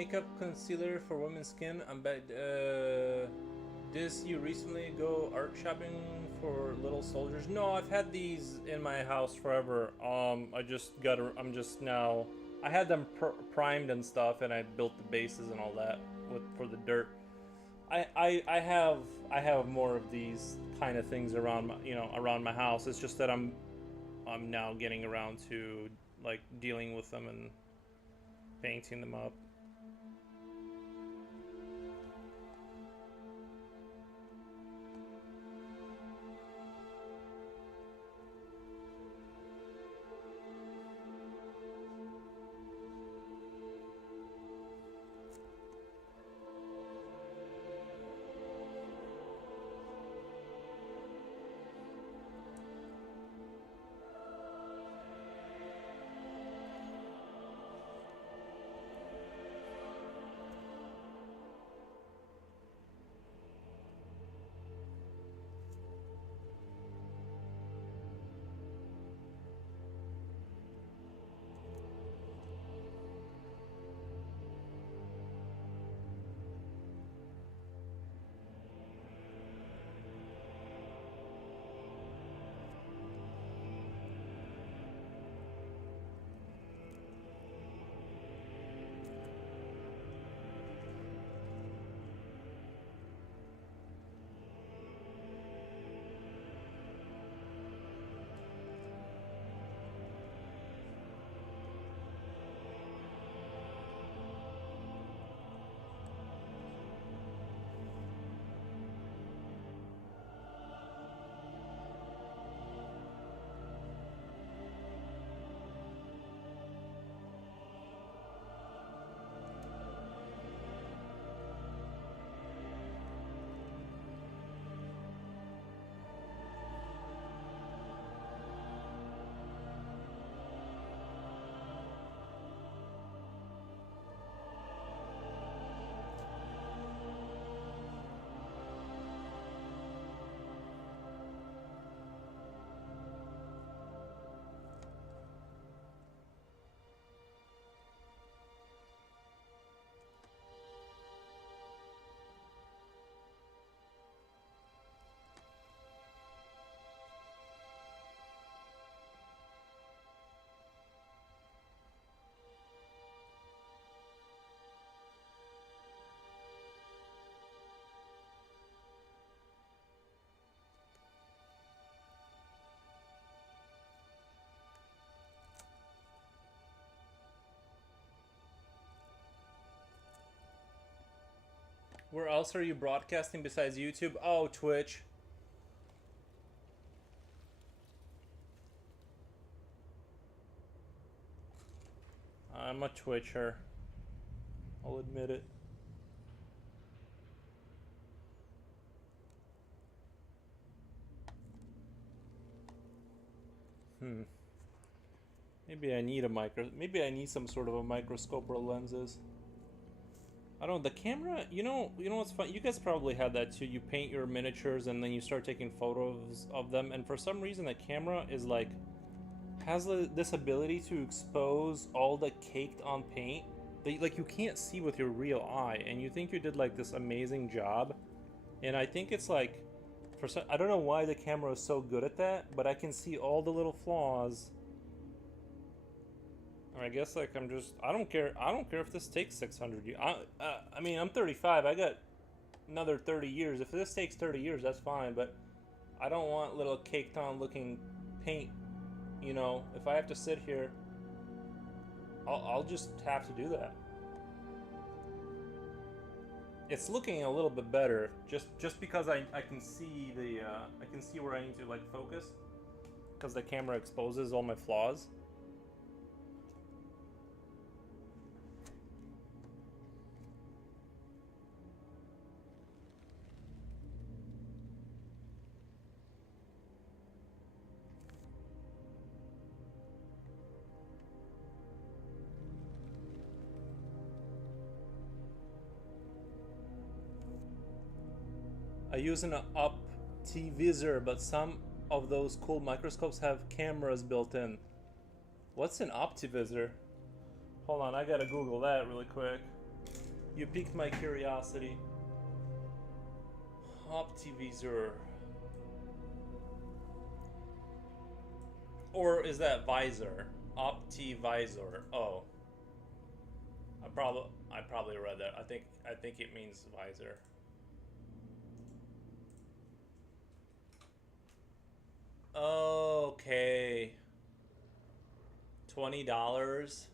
makeup concealer for women's skin. I'm bet. This you recently go art shopping for little soldiers? No, I've had these in my house forever. I just got. I'm just now. I had them primed and stuff, and I built the bases and all that for the dirt. I have more of these kind of things around my, around my house. It's just that I'm now getting around to like dealing with them and painting them up. Where else are you broadcasting besides YouTube? Oh, Twitch. I'm a Twitcher. I'll admit it. Maybe I need maybe I need some sort of a microscope or lenses. I don't know, the camera, you know what's fun? You guys probably had that too. You paint your miniatures and then you start taking photos of them, and for some reason the camera is like, has this ability to expose all the caked on paint that like you can't see with your real eye, and you think you did like this amazing job. And I think it's like, I don't know why the camera is so good at that, but I can see all the little flaws. I guess like I don't care if this takes 600 years. I mean, I'm 35. I got another 30 years. If this takes 30 years, that's fine, but I don't want little caked on looking paint, you know. If I have to sit here, I'll just have to do that. It's looking a little bit better just because I can see I can see where I need to like focus, because the camera exposes all my flaws. I use an Optivisor, but some of those cool microscopes have cameras built in. What's an Optivisor? Hold on, I gotta Google that really quick. You piqued my curiosity. Optivisor. Or is that visor? Optivisor. Oh. I probably read that. I think it means visor. Okay. $20.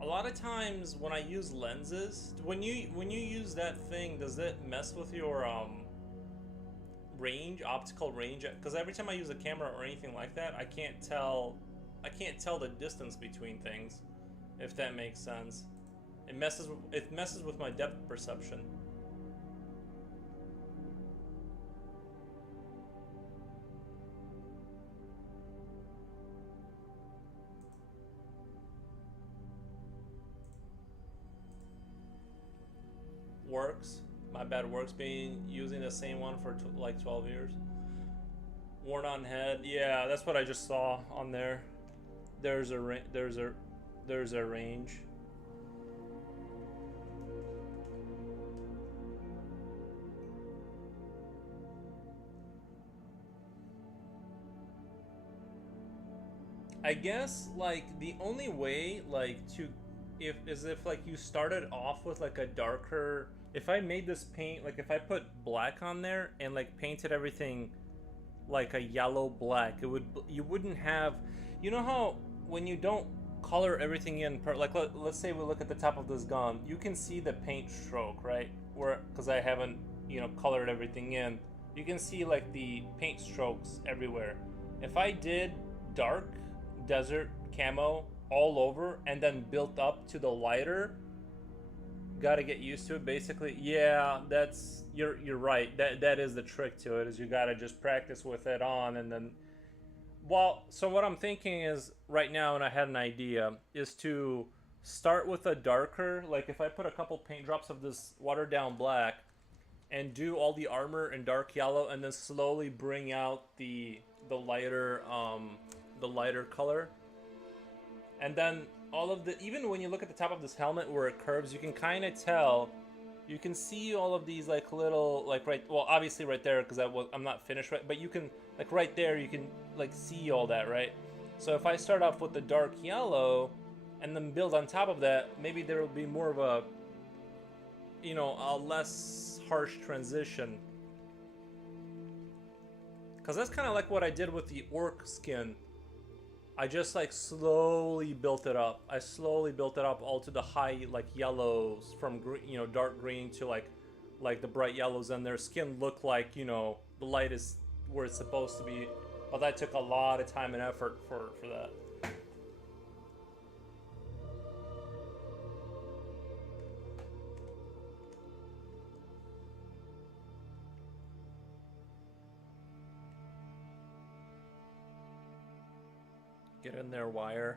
A lot of times when I use lenses, when you use that thing, does it mess with your range, optical range? Because every time I use a camera or anything like that, I can't tell the distance between things, if that makes sense. It messes with my depth perception. Works. My bad. Works. Been using the same one for like 12 years. Worn on head. Yeah, that's what I just saw on there. There's a range. I guess like the only way like to if like you started off with like a darker, if I made this paint, like if I put black on there and like painted everything like a yellow black, it would, you wouldn't have, you know how when you don't color everything in like let's say we look at the top of this gun, you can see the paint stroke, right? Where, because I haven't, you know, colored everything in, you can see like the paint strokes everywhere. If I did dark desert camo all over and then built up to the lighter, gotta get used to it basically. Yeah, that's, you're right, that is the trick to it, is you gotta just practice with it on. And then, well, so what I'm thinking is right now, and I had an idea, is to start with a darker, like if I put a couple paint drops of this watered down black and do all the armor in dark yellow, and then slowly bring out the lighter color. And then all of the, even when you look at the top of this helmet where it curves, you can kind of tell, you can see all of these like little, like right, well obviously right there because I'm not finished, right, but you can, like right there, you can like see all that, right? So if I start off with the dark yellow and then build on top of that, maybe there will be more of a, you know, a less harsh transition. Because that's kind of like what I did with the orc skin. I just like slowly built it up. I slowly built it up all to the high like yellows, from green, you know, dark green to like the bright yellows, and their skin looked like, you know, the light is where it's supposed to be. But that took a lot of time and effort for that. Get in there, wire.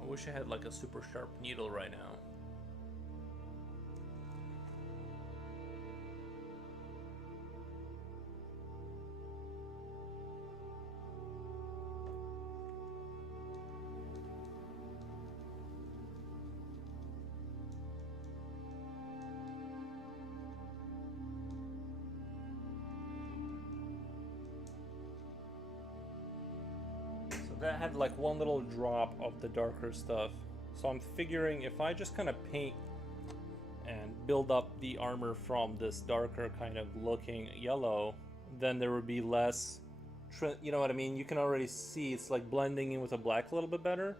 I wish I had like a super sharp needle right now. That had like one little drop of the darker stuff. So I'm figuring if I just kind of paint and build up the armor from this darker kind of looking yellow, then there would be less, you know what I mean? You can already see it's like blending in with the black a little bit better.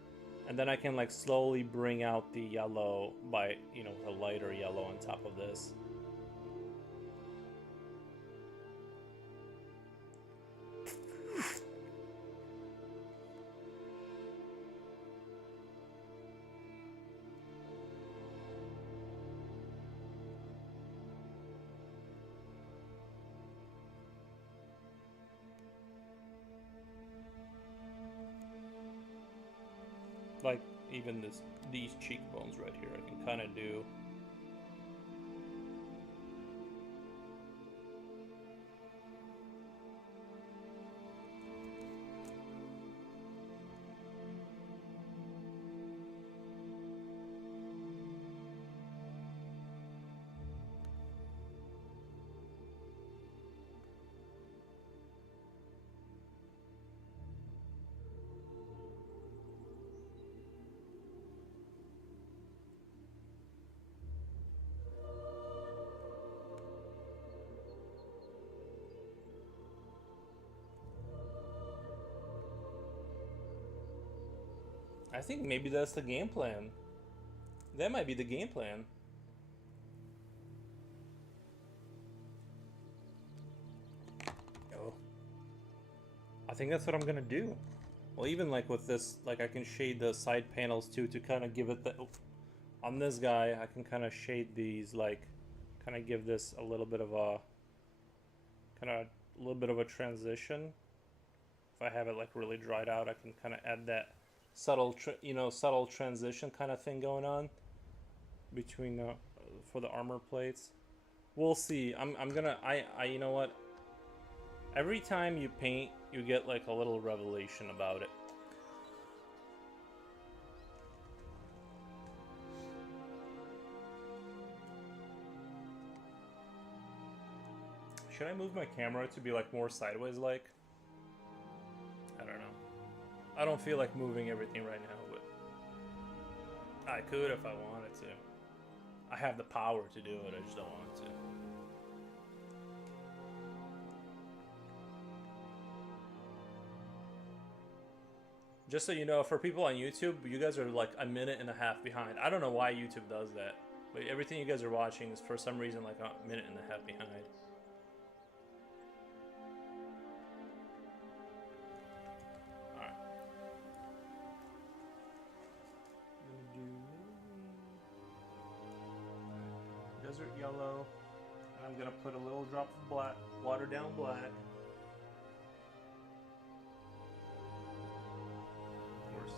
And then I can like slowly bring out the yellow by, you know, a lighter yellow on top of this. Like even these cheekbones right here, I can kind of do. I think maybe that's the game plan. That might be the game plan. Oh. I think that's what I'm gonna do. Well, even like with this, like I can shade the side panels too to kind of give it the... Oh, on this guy, I can kind of shade these, like, kind of give this a little bit of a... Kind of a little bit of a transition. If I have it like really dried out, I can kind of add that subtle, subtle transition kind of thing going on between for the armor plates. We'll see. I'm gonna you know what? Every time you paint, you get like a little revelation about it. Should I move my camera to be like more sideways like? I don't know. I don't feel like moving everything right now, but I could if I wanted to. I have the power to do it, I just don't want to. Just so you know, for people on YouTube, you guys are like a minute and a half behind. I don't know why YouTube does that, but everything you guys are watching is for some reason like a minute and a half behind. Alright. Desert yellow. And I'm gonna put a little drop of black, watered down black. Of course.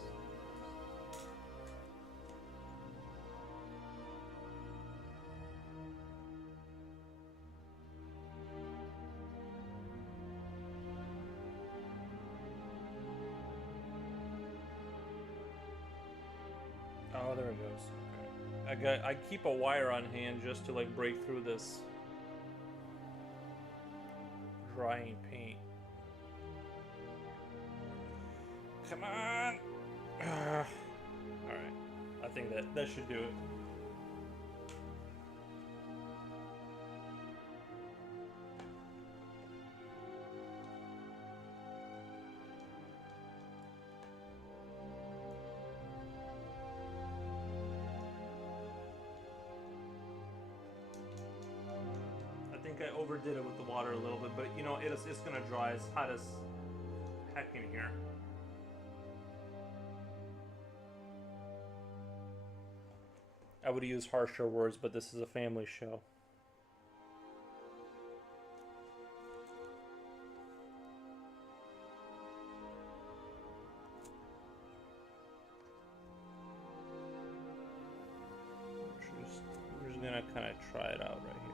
Oh, there it goes. Okay. I keep a wire on hand just to like break through this drying paint. Come on! Alright. I think that should do it. I think I overdid it with the water a little bit, but you know, it's gonna dry. It's hot as heck in here. I would use harsher words, but this is a family show. We're just gonna kind of try it out right here.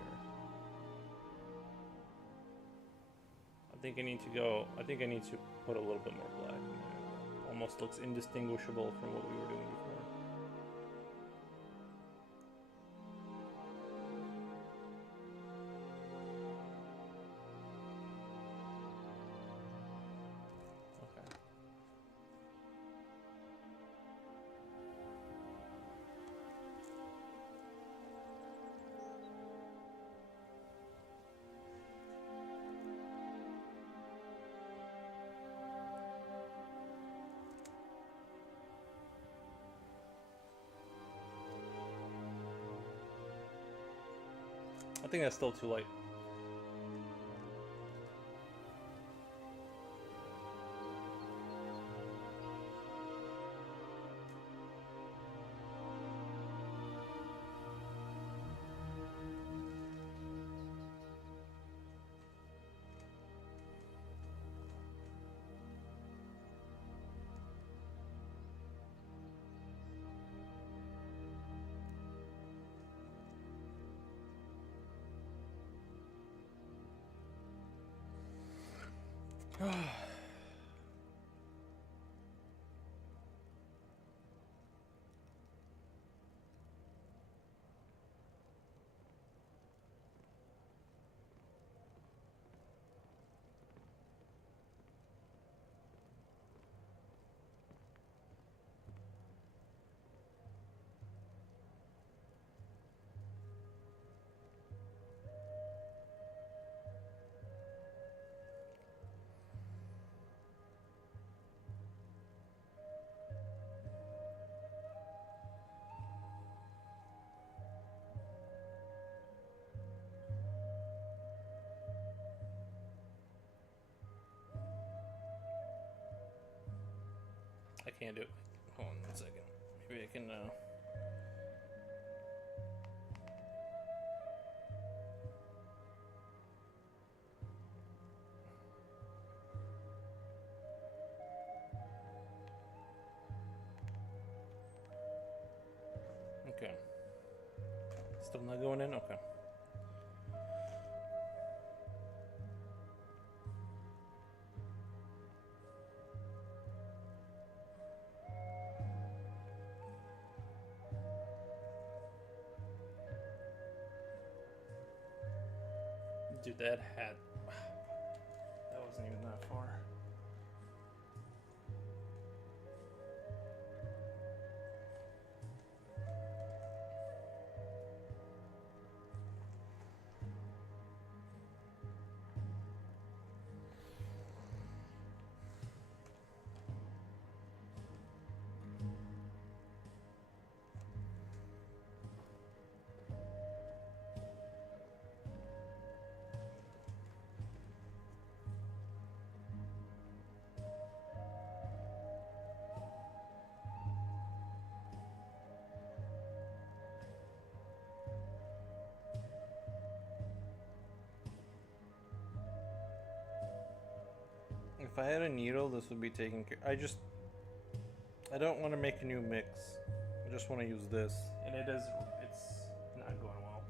I think I need to put a little bit more black in there. Almost looks indistinguishable from what we were doing before. I think that's still too light. I can't do it. Hold on 1 second. Maybe I can. Okay. Still not going in? Okay. Dude, that hat. That wasn't even that far. If I had a needle, this would be taken care. I don't want to make a new mix. I just want to use this, and it's not going well.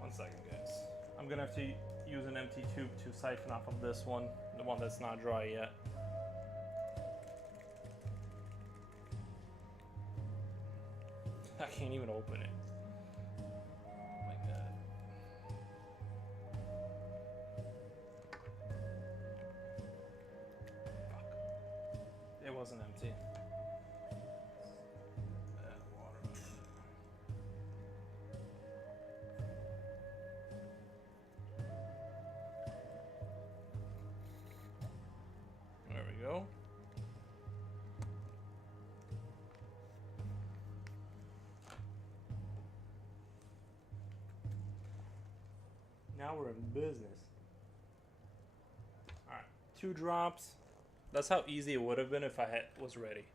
1 second, guys. I'm gonna have to use an empty tube to siphon off of this one, the one that's not dry yet. I can't even open it. Oh my god. Fuck. It wasn't empty. Water. There we go. Now we're in business. Alright, 2 drops. That's how easy it would have been if I was ready.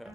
Okay.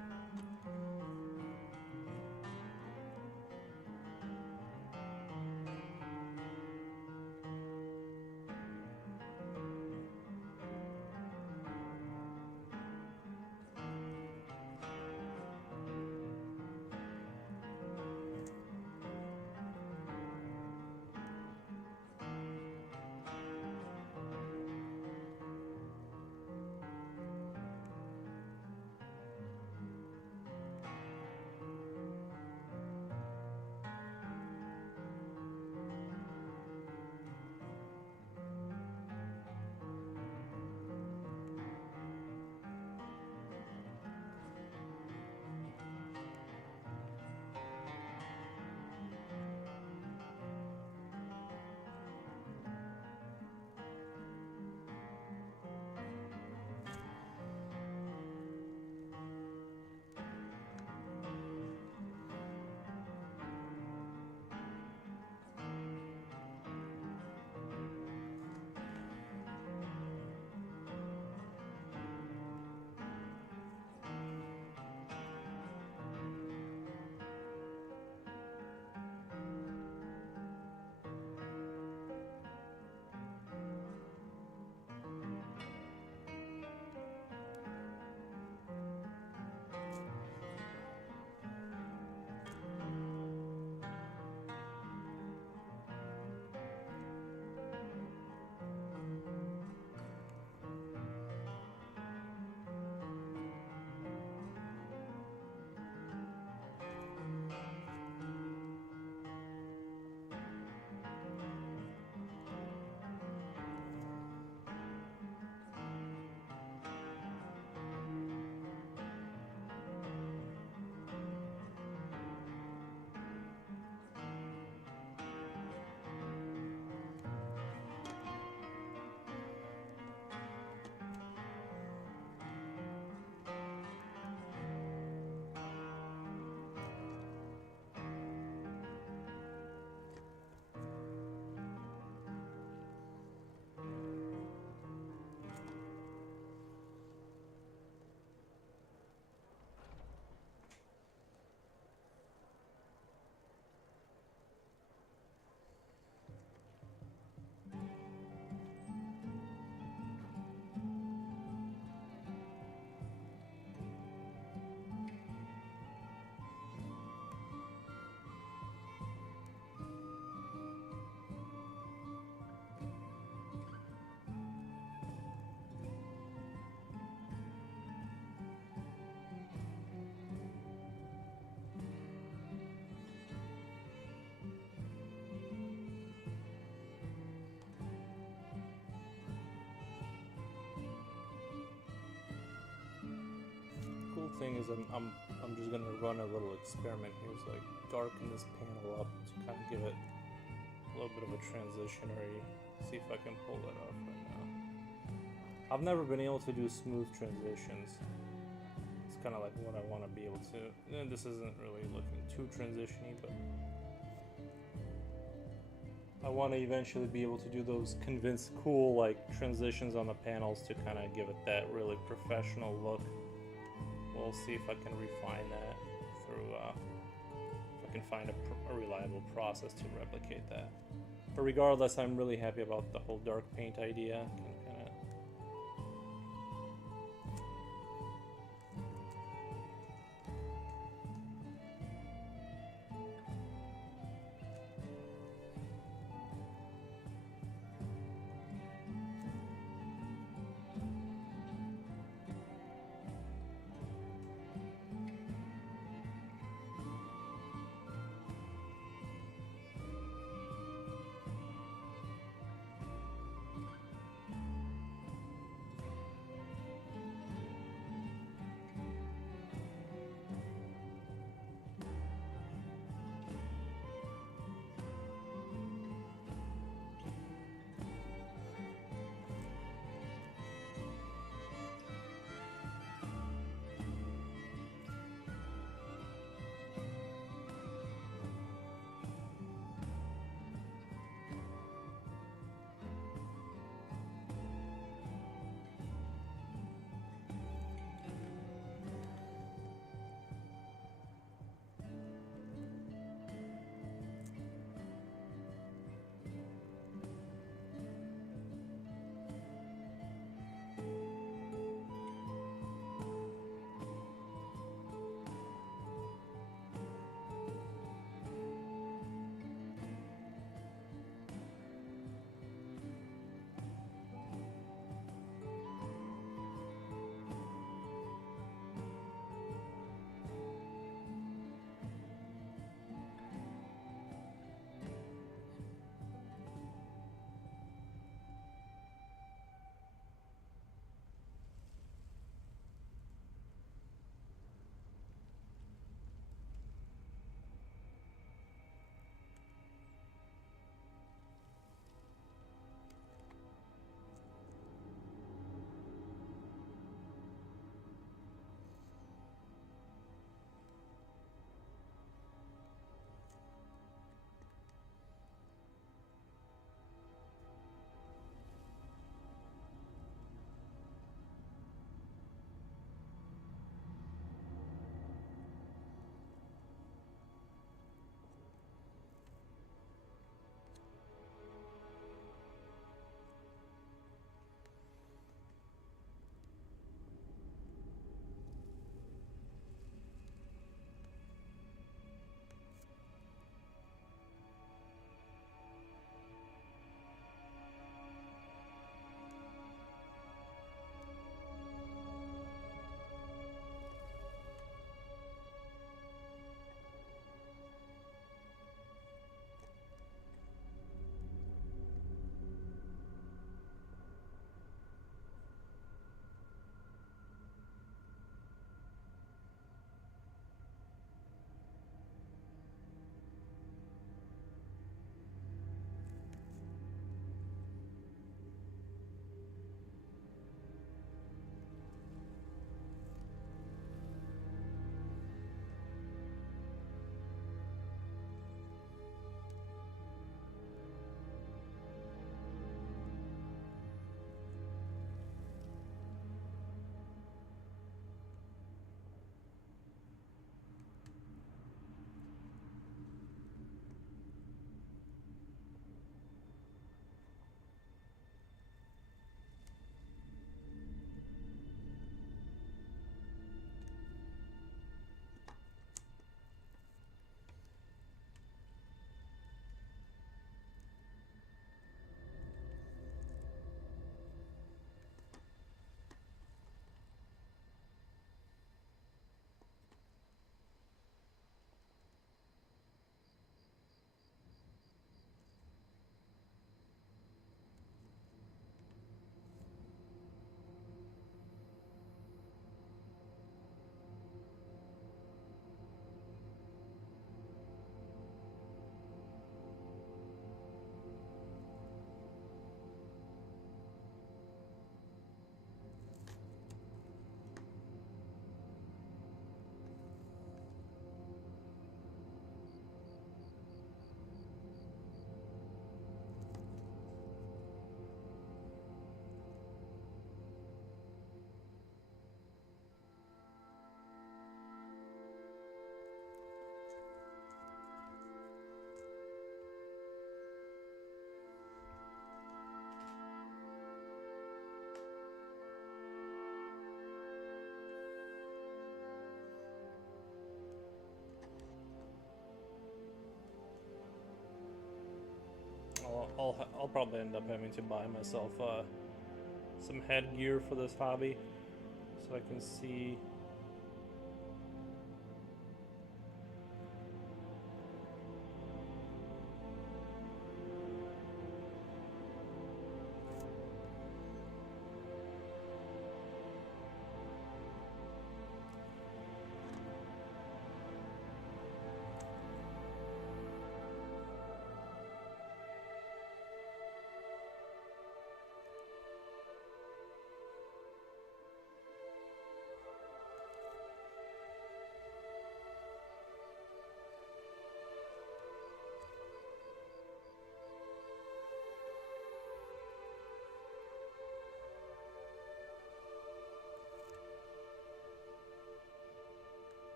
thing is I'm just gonna run a little experiment here. It's like darken this panel up to kind of give it a little bit of a transitionary. See if I can pull that off right now. I've never been able to do smooth transitions. It's kind of like what I want to be able to. And this isn't really looking too transition-y, but I want to eventually be able to do those cool like transitions on the panels to kind of give it that really professional look. We'll see if I can refine that through, if I can find a reliable process to replicate that. But regardless, I'm really happy about the whole dark paint idea. I'll probably end up having to buy myself some headgear for this hobby, so I can see.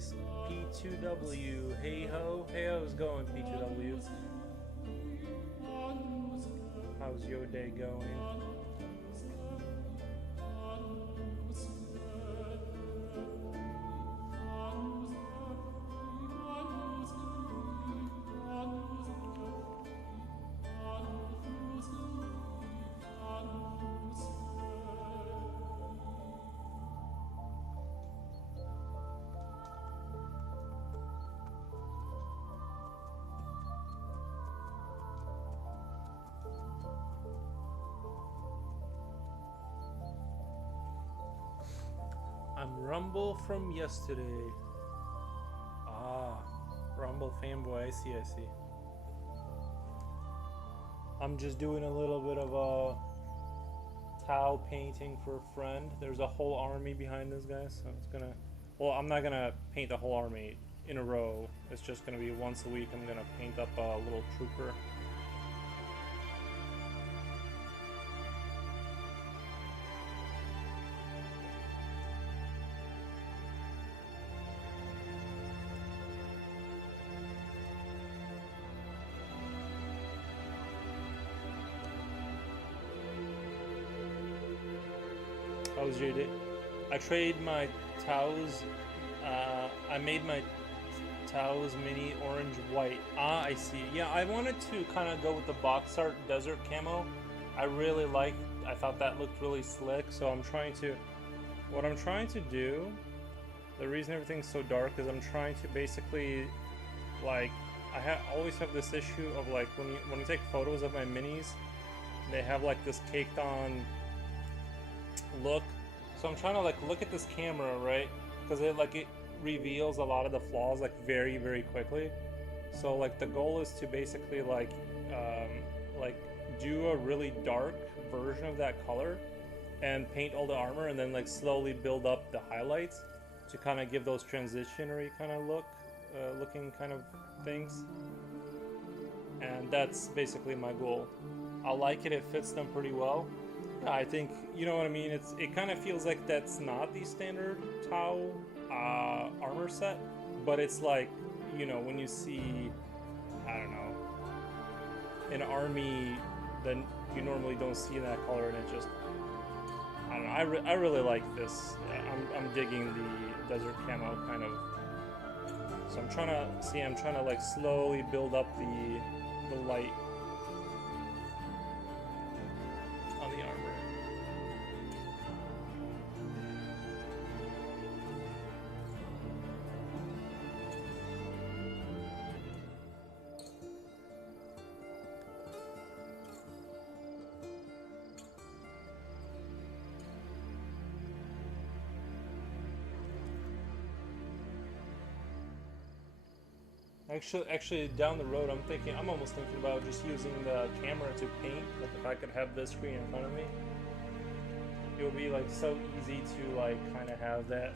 boys. P2W. Hey ho. Hey, how's it going, P2W? How's your day going? I'm Rumble from yesterday. Ah, Rumble fanboy. I see, I see. I'm just doing a little bit of a tile painting for a friend. There's a whole army behind this guy, so it's gonna... Well, I'm not gonna paint the whole army in a row. It's just gonna be once a week. I'm gonna paint up a little trooper. How was your day? I traded my Tao's. I made my Tao's mini orange white. Ah, I see. Yeah, I wanted to kind of go with the box art desert camo. I really liked. I thought that looked really slick. So I'm trying to. What I'm trying to do. The reason everything's so dark is I'm trying to basically, like, always have this issue of like when you take photos of my minis, they have like this caked on look. So I'm trying to like look at this camera, right? Because it reveals a lot of the flaws like very, very quickly. So like the goal is to basically like do a really dark version of that color and paint all the armor and then like slowly build up the highlights to kind of give those transitionary kind of looking kind of things. And that's basically my goal. I like it, it fits them pretty well. I think, you know what I mean, it kind of feels like that's not the standard Tau armor set, but it's like, you know, when you see, I don't know, an army that you normally don't see in that color, and it just, I don't know, I really like this. I'm digging the desert camo kind of, so I'm trying to like slowly build up the light on the armor. Actually, down the road, I'm almost thinking about just using the camera to paint. Like, if I could have this screen in front of me, it would be like so easy to like kind of have that.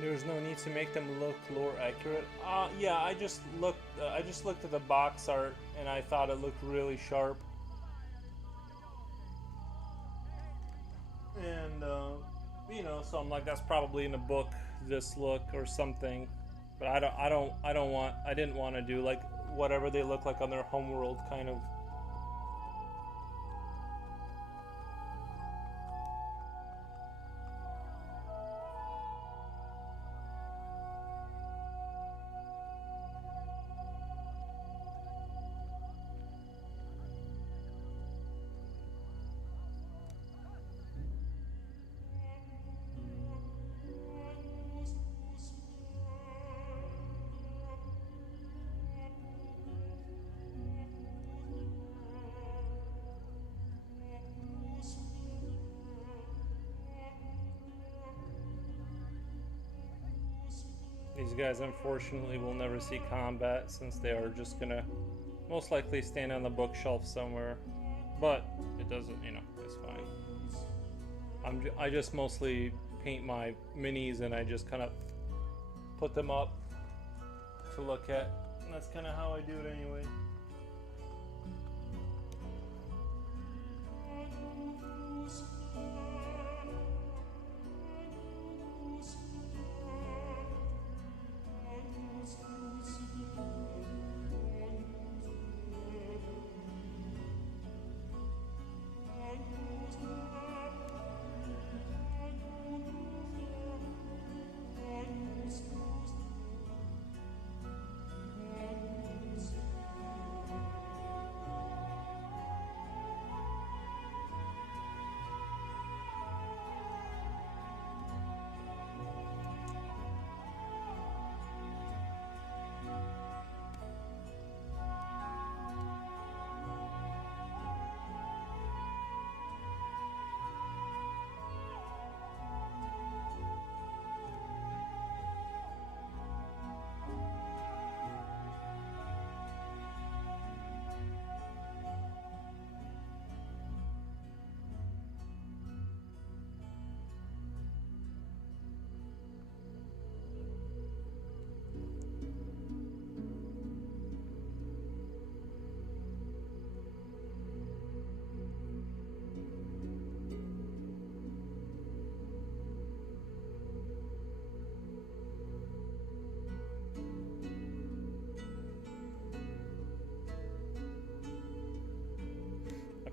There's no need to make them look lore accurate. Yeah, I just looked at the box art and I thought it looked really sharp. And you know, so I'm like, that's probably in a book, this look or something. But I didn't want to do like whatever they look like on their homeworld kind of. These guys unfortunately will never see combat since they are just gonna most likely stand on the bookshelf somewhere. But it doesn't, you know, it's fine. I just mostly paint my minis and I just kind of put them up to look at. And that's kind of how I do it anyway.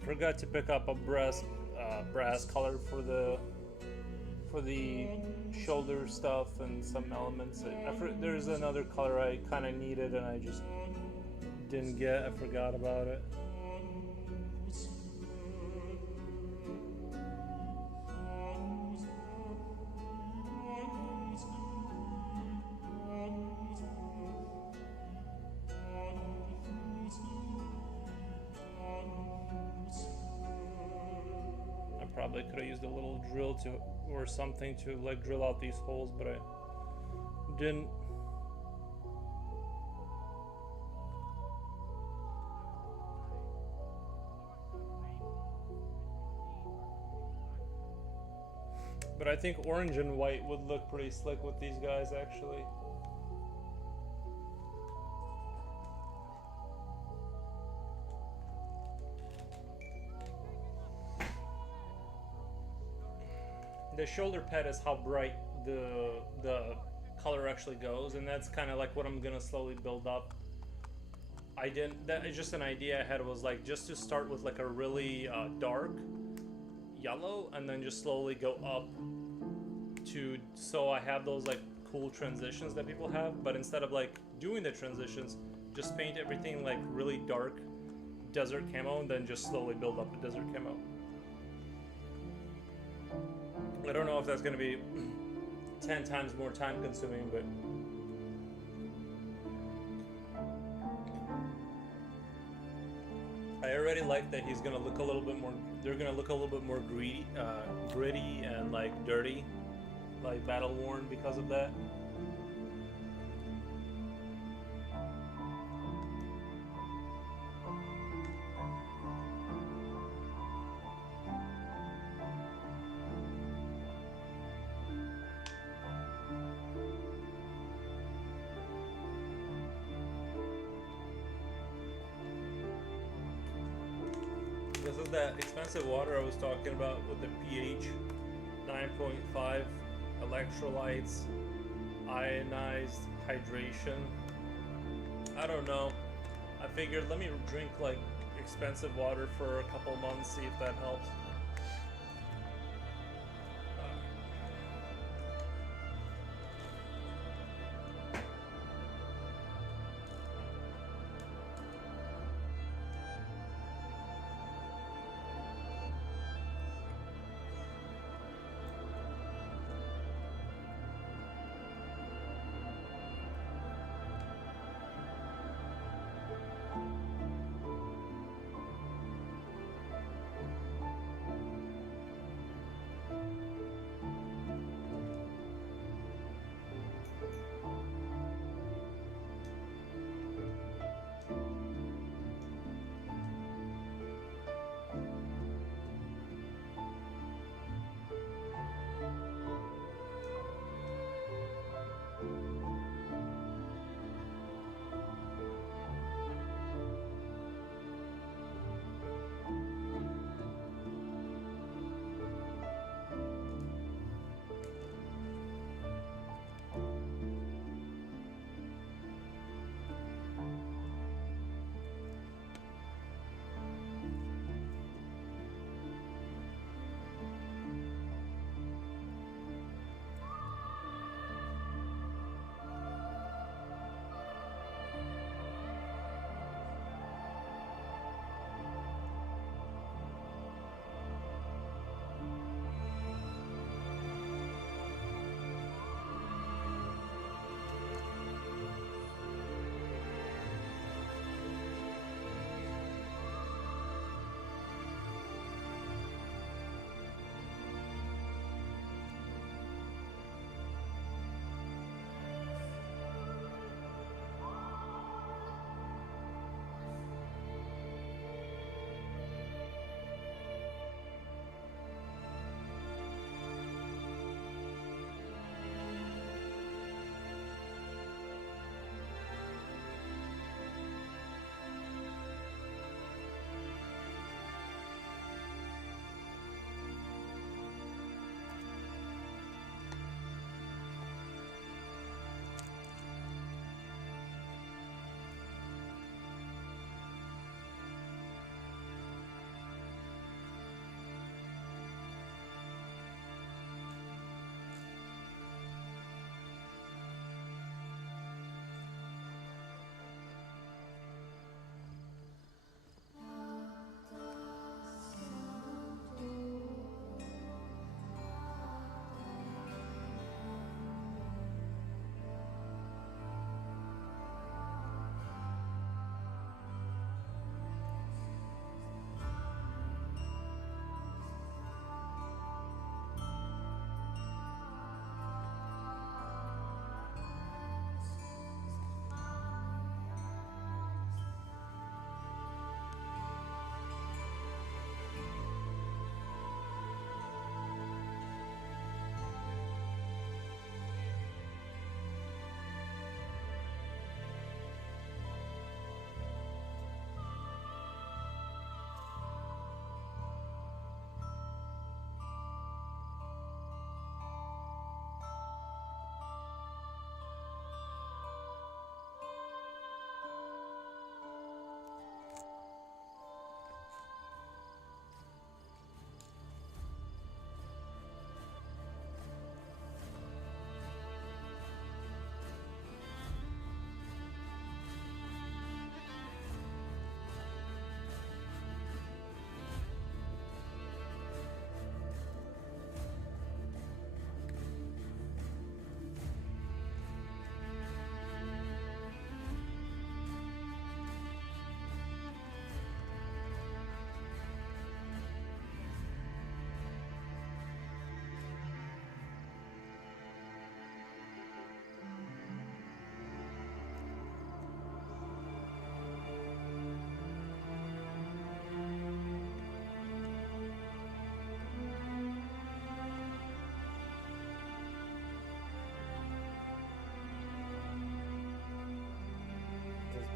Forgot to pick up a brass color for the shoulder stuff and some elements. There's another color I kind of needed and I just didn't get. I forgot about it. Probably could have used a little drill or something to like drill out these holes, but I didn't. But I think orange and white would look pretty slick with these guys actually. The shoulder pad is how bright the color actually goes, and that's kind of like what I'm gonna slowly build up. That is just an idea I had, was like just to start with like a really dark yellow and then just slowly go up to, so I have those like cool transitions that people have, but instead of like doing the transitions, just paint everything like really dark desert camo and then just slowly build up the desert camo. I don't know if that's going to be 10 times more time consuming, but I already like that he's going to look a little bit more, they're going to look a little bit more gritty and like dirty, like battle worn because of that. that expensive water I was talking about with the pH 9.5, electrolytes, ionized hydration. I don't know. I figured let me drink like expensive water for a couple months, see if that helps.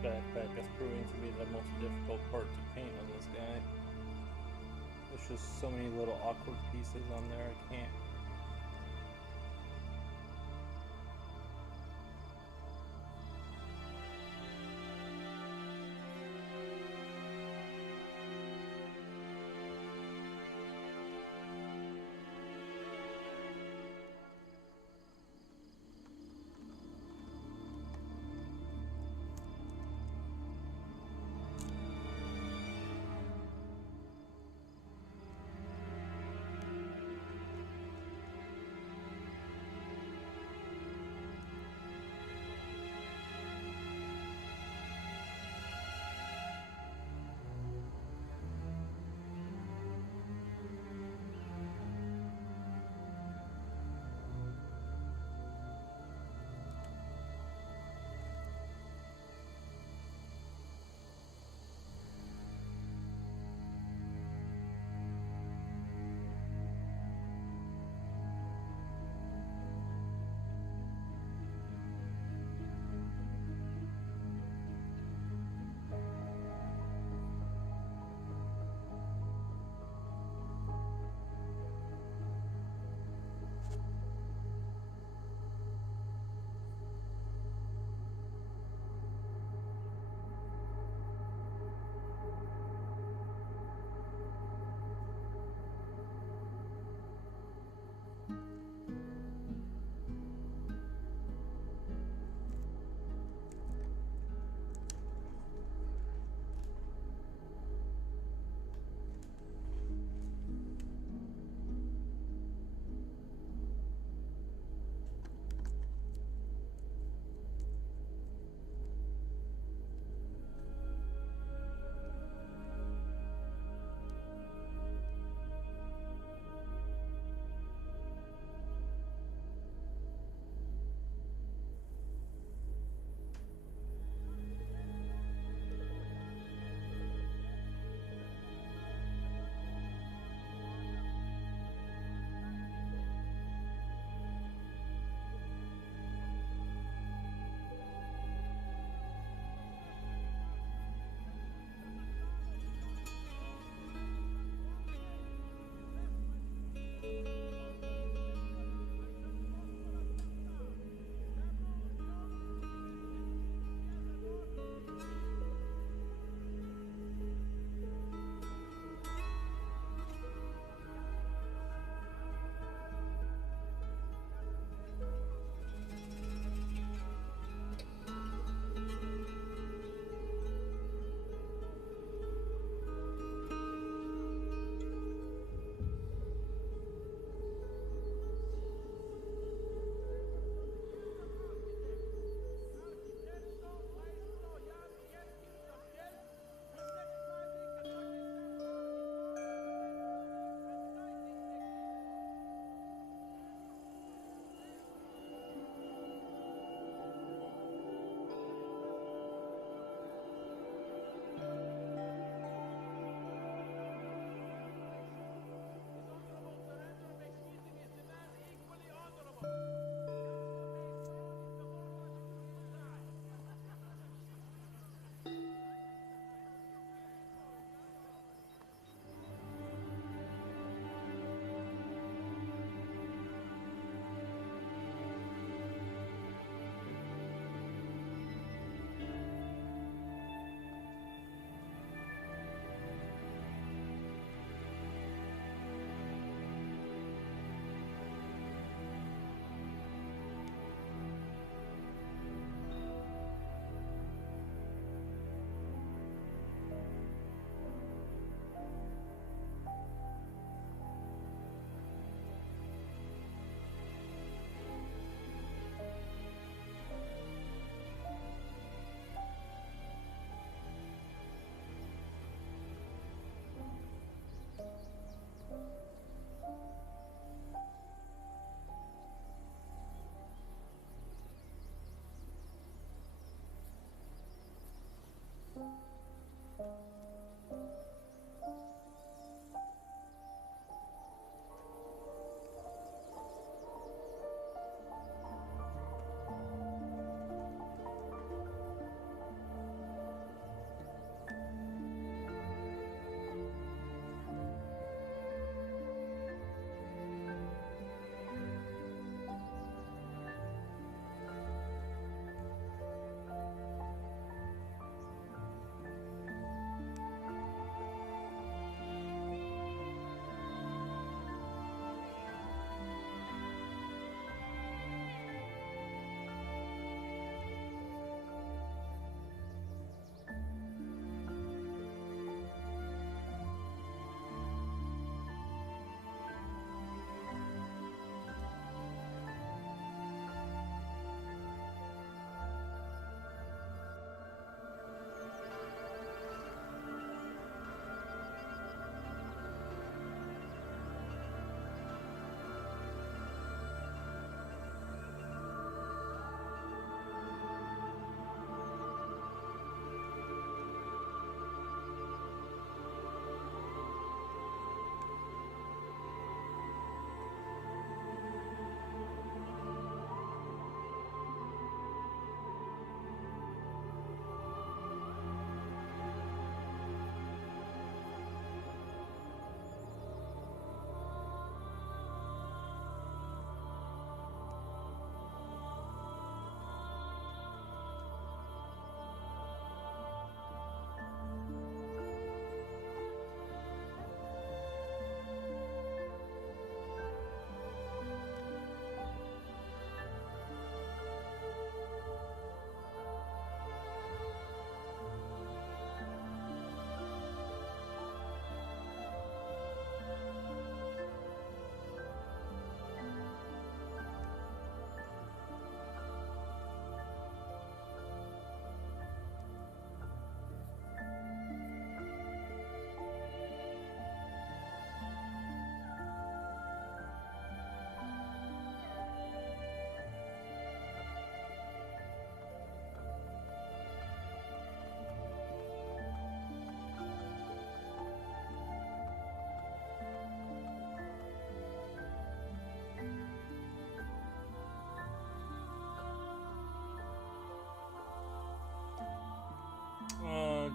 Backpack is proving to be the most difficult part to paint on this guy. There's just so many little awkward pieces on there. I can't.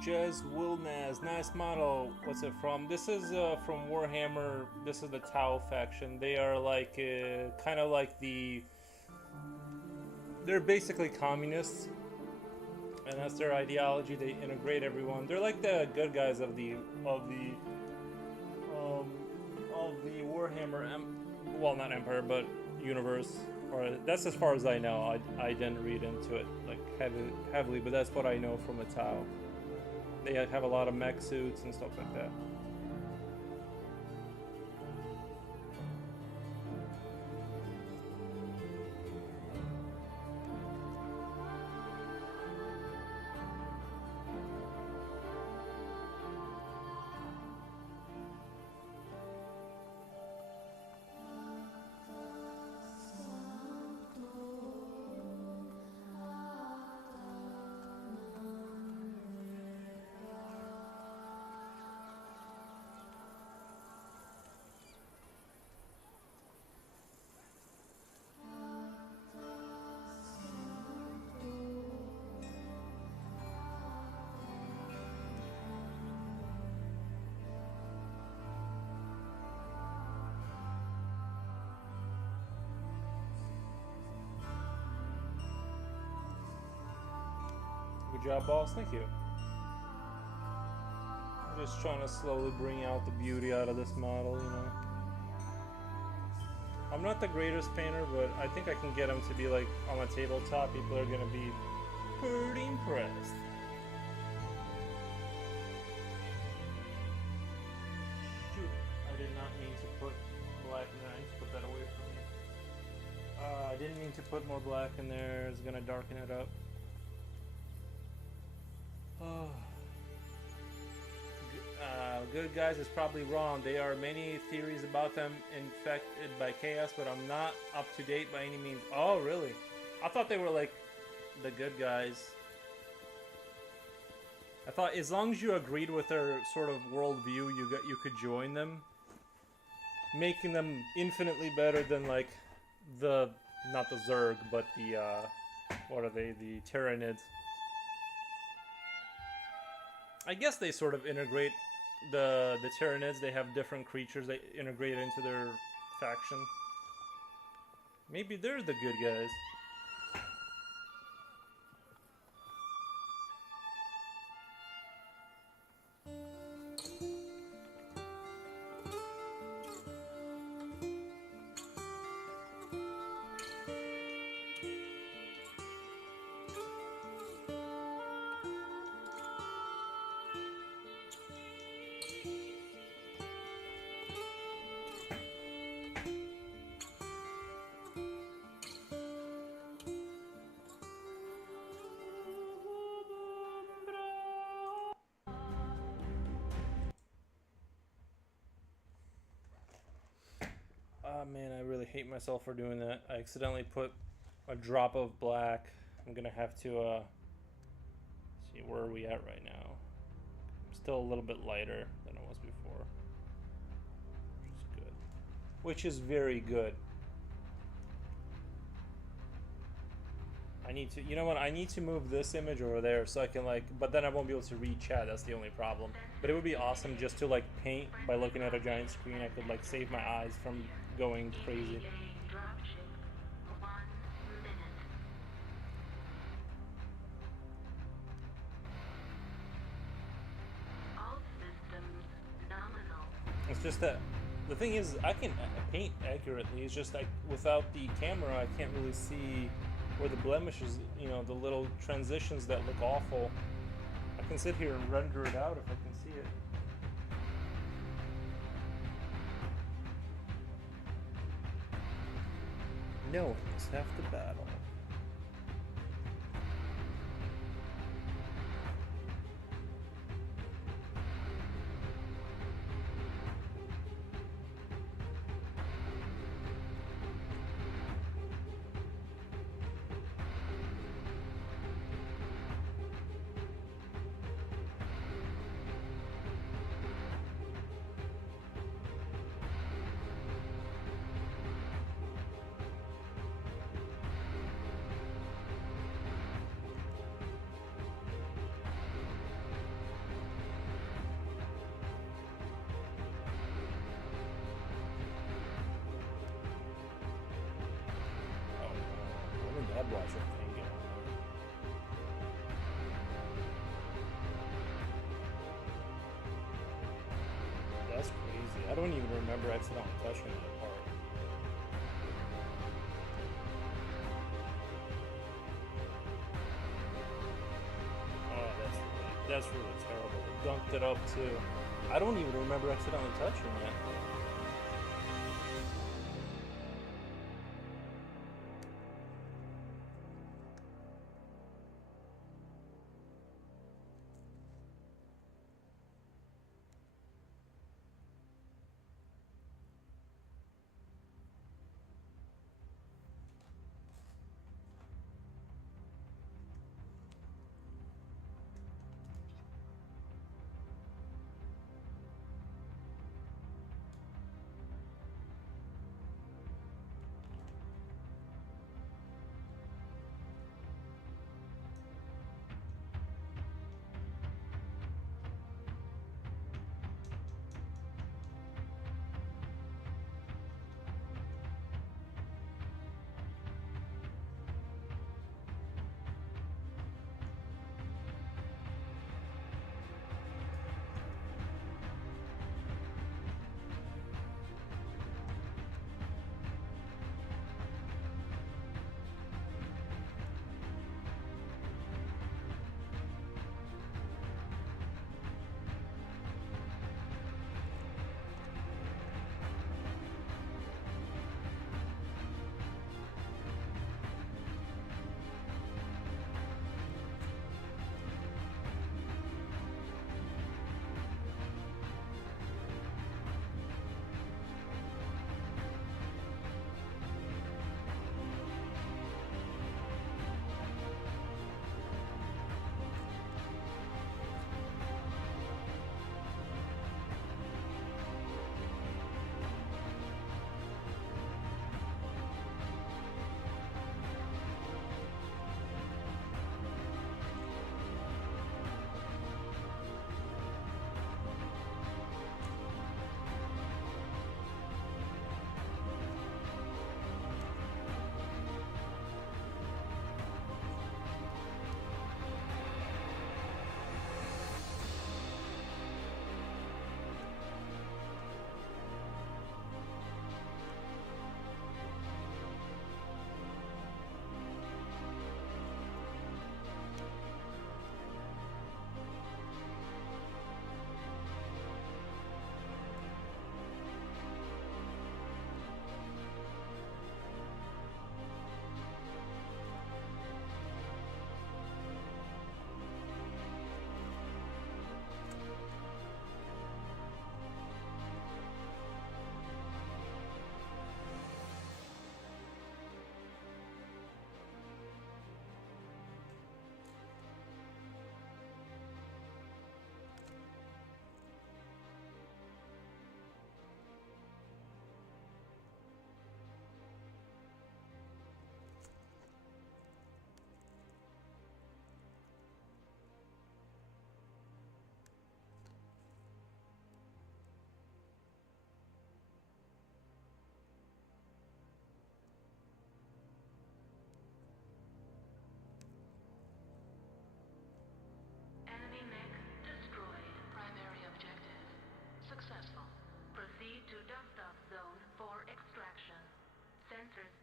Jez Wilnaz, nice model. What's it from? This is from Warhammer. This is the Tau faction. They are like kind of like the. They're basically communists, and that's their ideology. They integrate everyone. They're like the good guys of the Warhammer. Well, not Empire, but universe. Or that's as far as I know. I didn't read into it like heavily, but that's what I know from the Tau. They have a lot of mech suits and stuff like that. Good job, boss. Thank you. I'm just trying to slowly bring out the beauty out of this model, you know. I'm not the greatest painter, but I think I can get him to be like on a tabletop. People are gonna be pretty impressed. Shoot, I did not mean to put black in there. I need to put that away from me. I didn't mean to put more black in there. It's gonna darken it up. Good guys is probably wrong. There are many theories about them infected by chaos, but I'm not up to date by any means. Oh, really? I thought they were like the good guys. I thought as long as you agreed with their sort of worldview, you could join them, making them infinitely better than like the not the Zerg, but the what are they? The Tyranids. I guess they sort of integrate the Tyranids. They have different creatures they integrate into their faction. Maybe they're the good guys. Oh man, I really hate myself for doing that. I accidentally put a drop of black. I'm gonna have to see where are we at right now. I'm still a little bit lighter than I was before, which is good. Which is very good. I need to, you know what? I need to move this image over there so I can like, but then I won't be able to read chat. That's the only problem. But it would be awesome just to like paint by looking at a giant screen. I could like save my eyes from going crazy. It's just that the thing is I can paint accurately. It's just like without the camera I can't really see where the blemishes, you know, the little transitions that look awful. I can sit here and render it out if I can see it. Knowing is half the battle. temperature can get on there. That's crazy. I don't even remember accidentally touching that part. Oh, that's really terrible. They gunked it up too. I don't even remember accidentally touching it.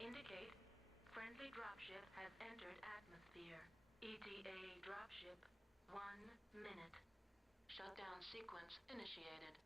Indicate friendly dropship has entered atmosphere. ETA dropship 1 minute. Shutdown sequence initiated.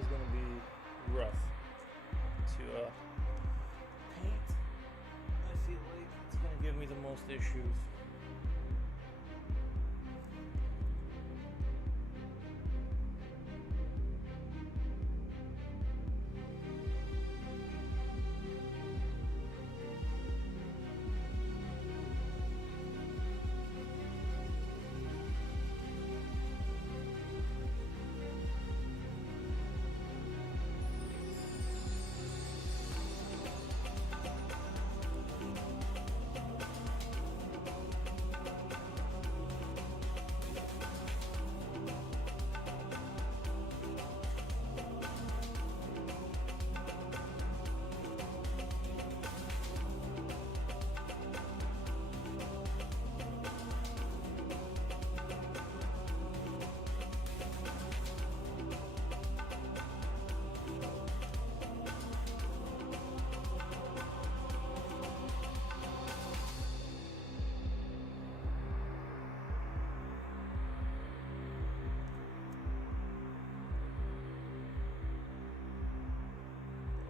is gonna be rough to paint. I feel like it's gonna give me the most issues.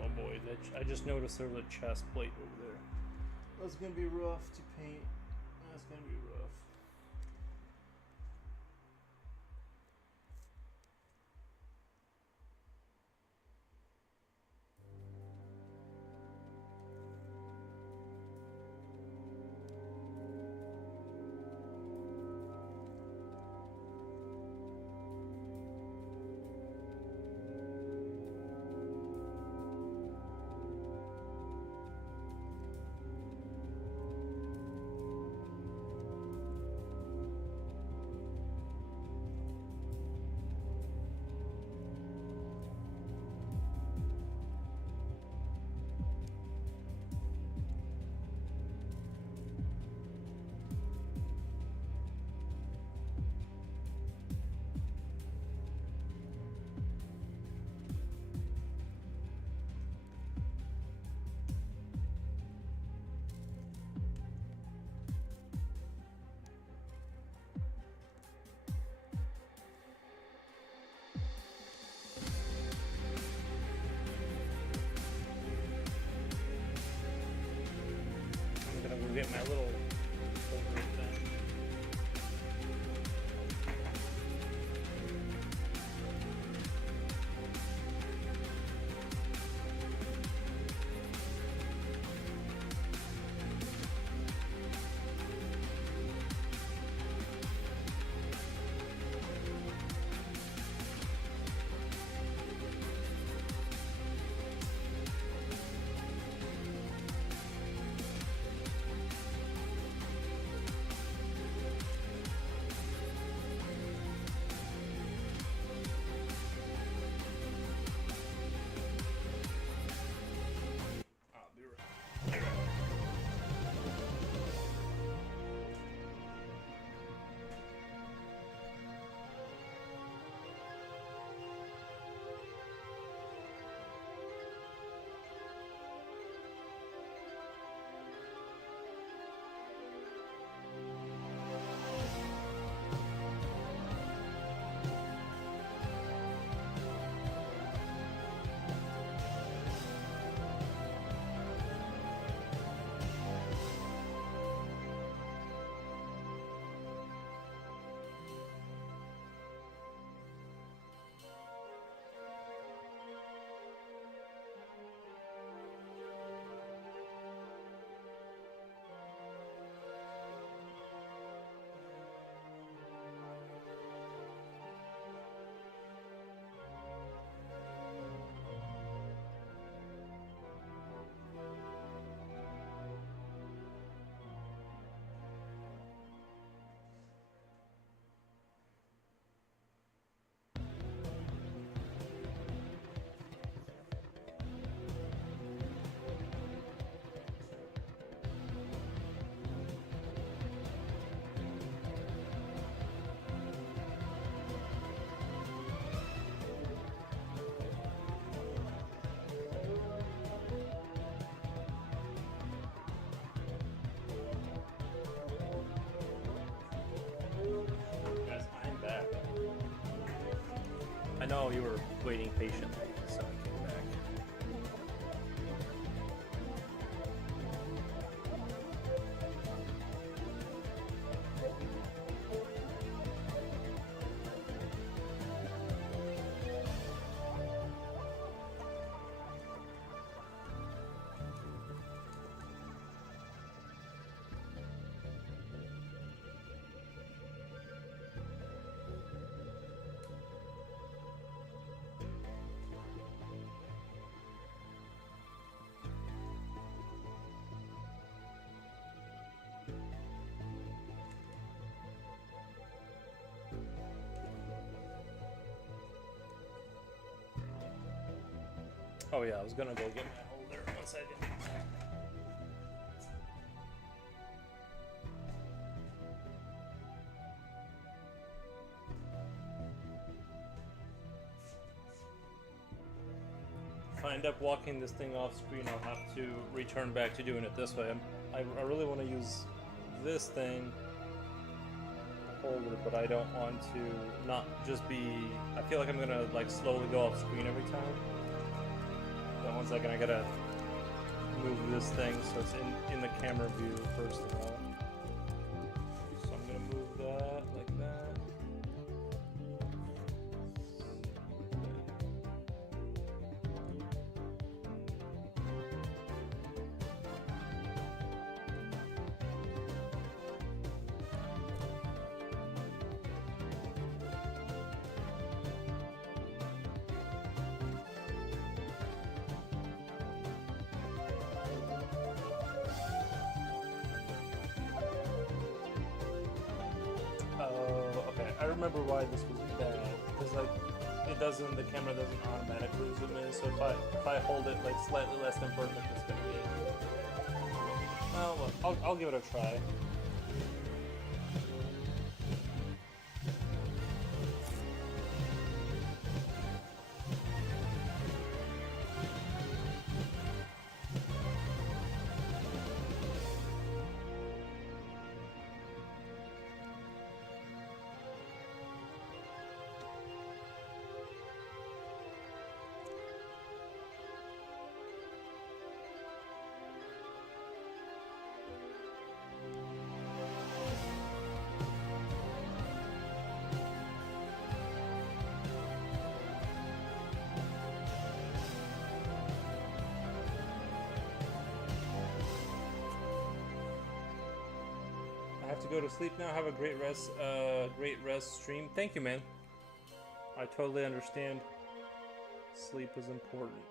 Oh boy, I just noticed there was a chest plate over there. That's gonna be rough to paint. That's gonna be rough. know you were waiting patiently, so I came back. Oh yeah, I was gonna go get my holder. 1 second. If I end up walking this thing off screen, I'll have to return back to doing it this way. I really want to use this thing holder, but I don't want to not just be. I feel like I'm gonna like slowly go off screen every time. So 1 second, I gotta move this thing so it's in the camera view first of all. So I'm gonna move that like that. Oh, okay. I remember why this was bad. Because like the camera doesn't automatically zoom in. So if I hold it like slightly less than perfect, it's gonna be. Oh well, I'll give it a try. I have to go to sleep now. Have a great rest stream. Thank you, man. I totally understand. Sleep is important.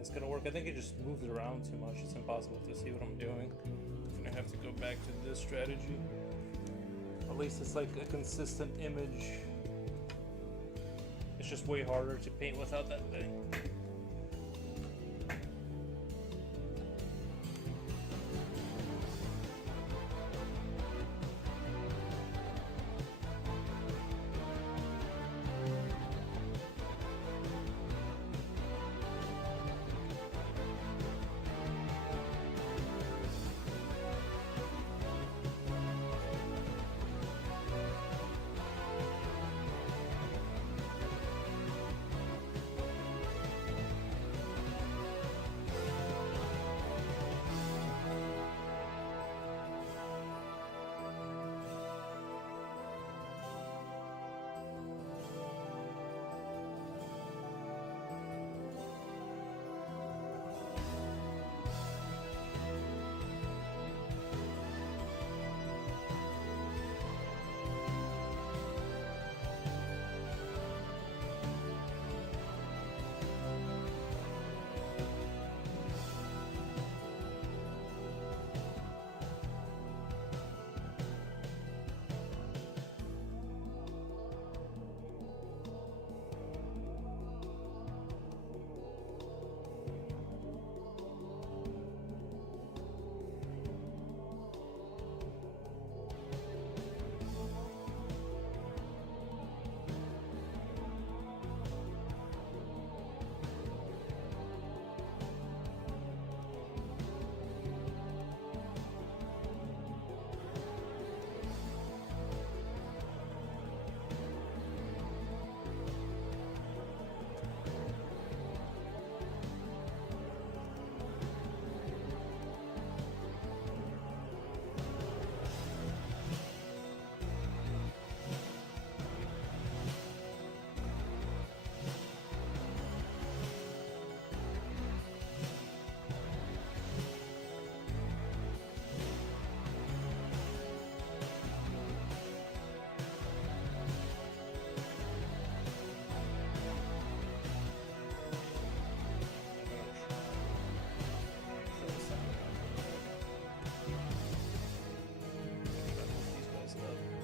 it's gonna work. I think it just moves around too much. It's impossible to see what I'm doing. I'm gonna have to go back to this strategy. At least it's like a consistent image. It's just way harder to paint without that thing.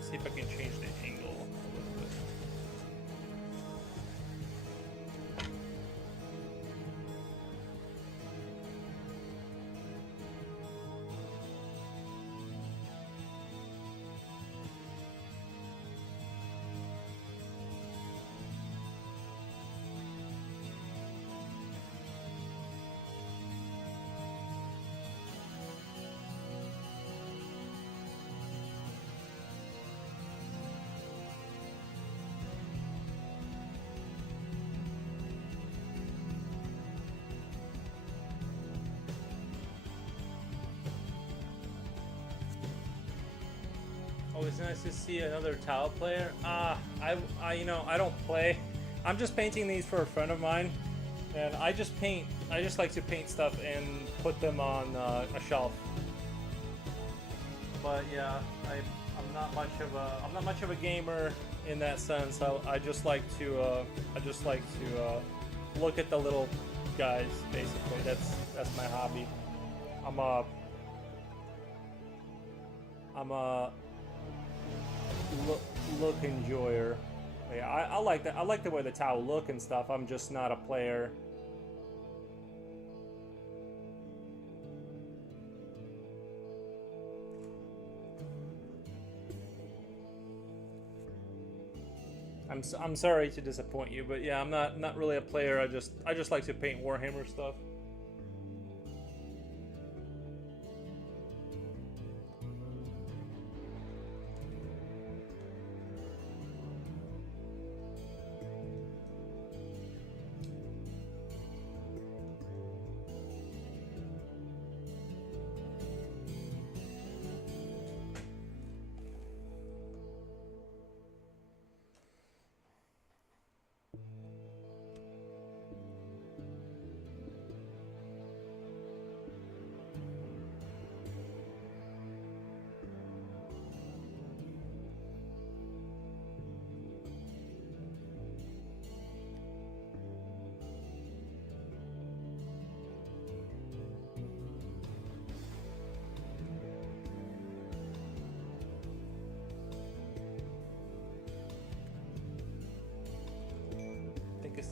See if I can change the angle a little bit. Always nice to see another tile player. You know, I don't play. I'm just painting these for a friend of mine, and I just paint. I just like to paint stuff and put them on a shelf. But yeah, I'm not much of a gamer in that sense. I just like to look at the little guys. Basically, that's my hobby. I'm a look enjoyer. Yeah, I like that. I like the way the towel look and stuff. I'm just not a player. I'm sorry to disappoint you, but yeah, I'm not really a player. I just like to paint Warhammer stuff.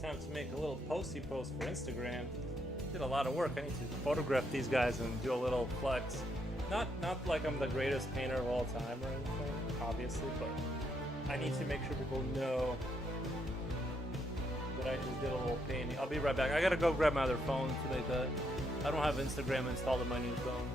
time to make a little posty post for Instagram. Did a lot of work. I need to photograph these guys and do a little flex. Not like I'm the greatest painter of all time or anything, obviously, but I need to make sure people know that I just did a little painting. I'll be right back. I gotta go grab my other phone to make that. I don't have Instagram installed on my new phone.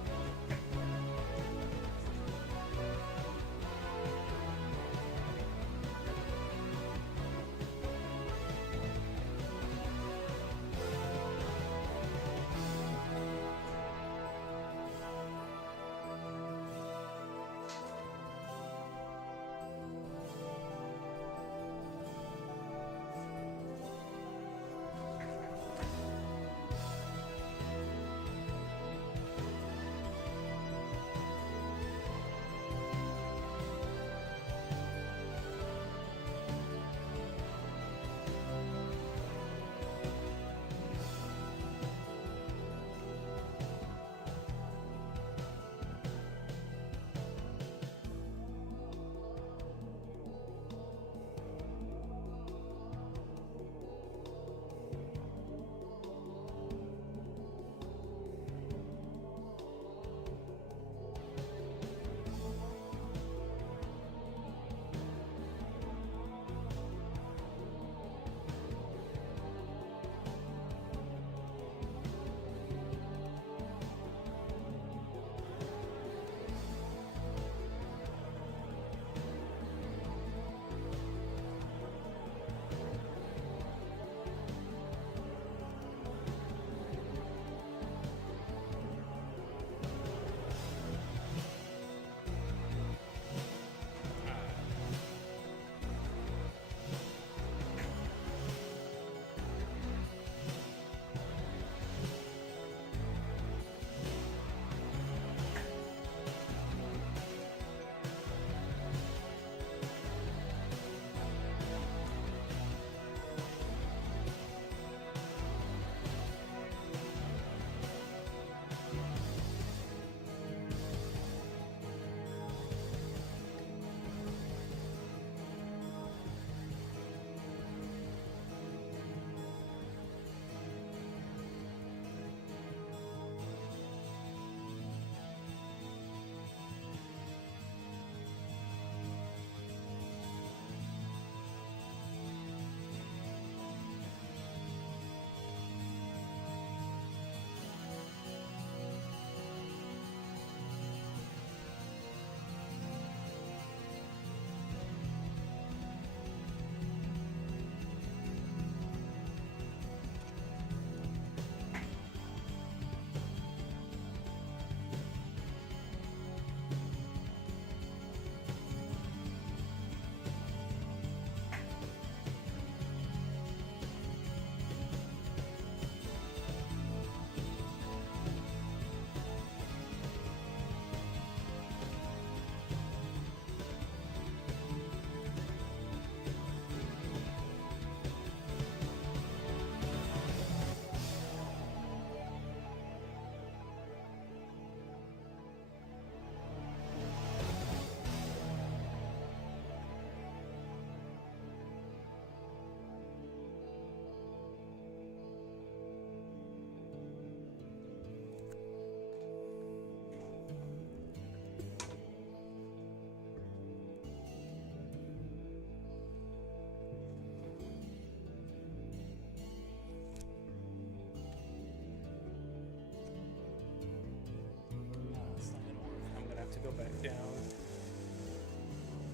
Go back down.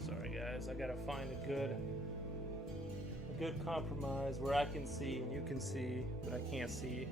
Sorry guys, I gotta find a good compromise where I can see and you can see, but I can't see.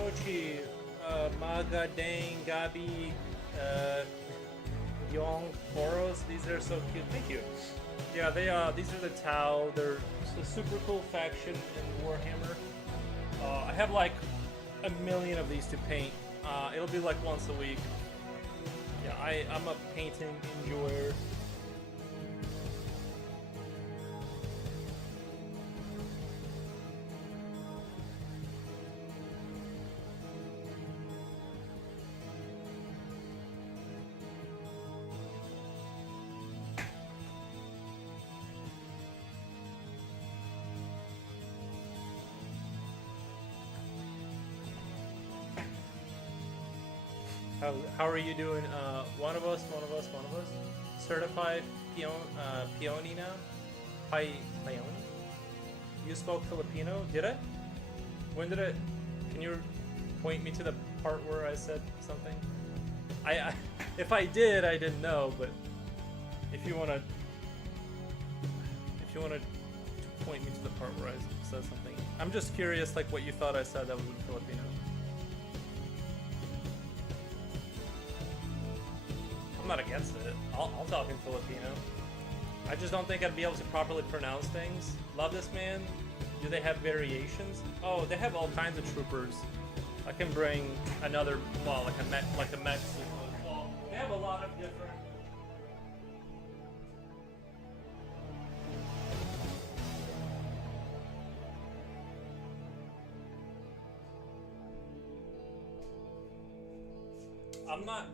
Pochi, Maga, Dang, Gabi, Yong, Boros. These are so cute. Thank you. Yeah, they these are the Tau. They're a super cool faction in Warhammer. I have like a million of these to paint. It'll be like once a week. Yeah, I'm a painting enjoyer. How are you doing? One of us. Certified peony now? Peony? You spoke Filipino? Did I? When did I? Can you point me to the part where I said something? If I did, I didn't know, but if you wanna point me to the part where I said something. I'm just curious, like what you thought I said that was in Filipino. I'm not against it. I'll talk in Filipino. I just don't think I'd be able to properly pronounce things. Love this man. Do they have variations? Oh, they have all kinds of troopers. I can bring another, well, like a mech suit. Well, they have a lot of different. I'm not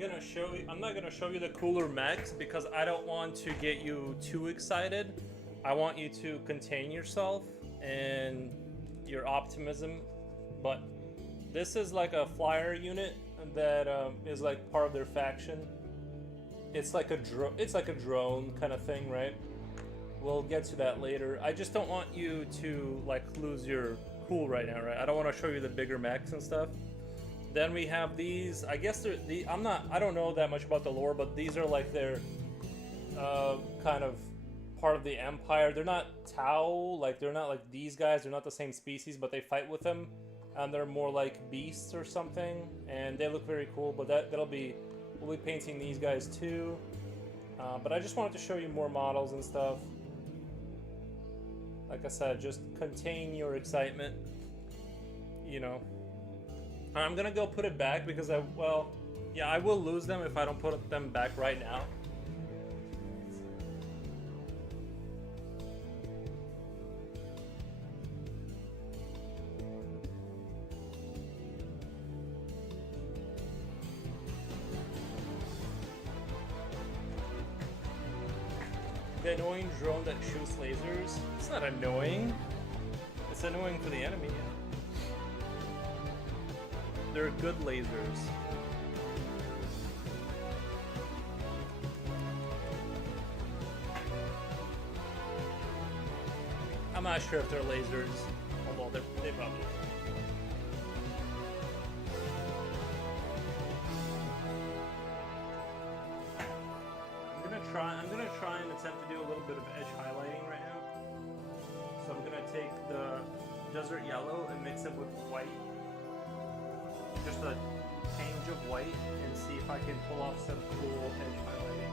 gonna show you the cooler mechs because I don't want to get you too excited. I want you to contain yourself and your optimism. But this is like a flyer unit that is like part of their faction. It's like a drone kind of thing, right? We'll get to that later. I just don't want you to like lose your cool right now, right? I don't want to show you the bigger mechs and stuff. Then we have these. I guess they're the. I don't know that much about the lore, but these are like their kind of part of the Empire. They're not Tau. Like they're not like these guys. They're not the same species, but they fight with them, and they're more like beasts or something. And they look very cool. But we'll be painting these guys too. But I just wanted to show you more models and stuff. Like I said, just contain your excitement. You know. I'm gonna go put it back because I will lose them if I don't put them back right now. The annoying drone that shoots lasers. It's not annoying. It's annoying for the enemy. They're good lasers. I'm not sure if they're lasers, although they probably are. I'm gonna try and attempt to do a little bit of edge highlighting right now. So I'm gonna take the desert yellow and mix it with white. Just a tinge of white and see if I can pull off some cool edge highlighting.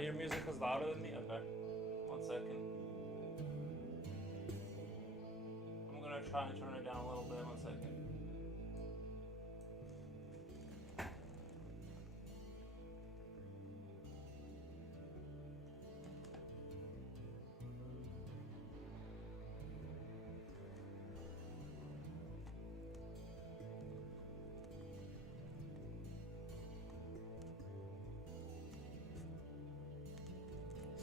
Your music is louder than me? Okay. 1 second. I'm gonna try and turn it down a little bit. 1 second.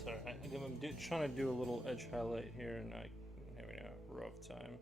Sorry, I'm trying to do a little edge highlight here, and I'm having a rough time.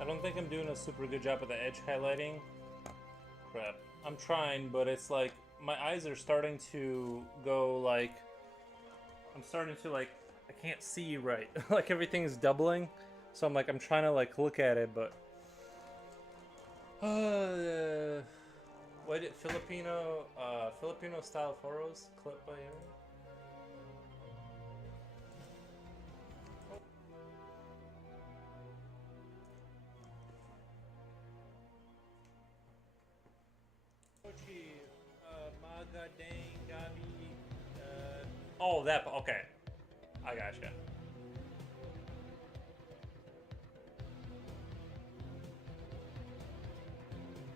I don't think I'm doing a super good job of the edge highlighting. Crap. I'm trying, but it's like my eyes are starting to go like I'm starting to like I can't see right. Like everything's doubling. So I'm like I'm trying to like look at it, but what did Filipino style photos clip by you? Oh, that. Okay. I gotcha.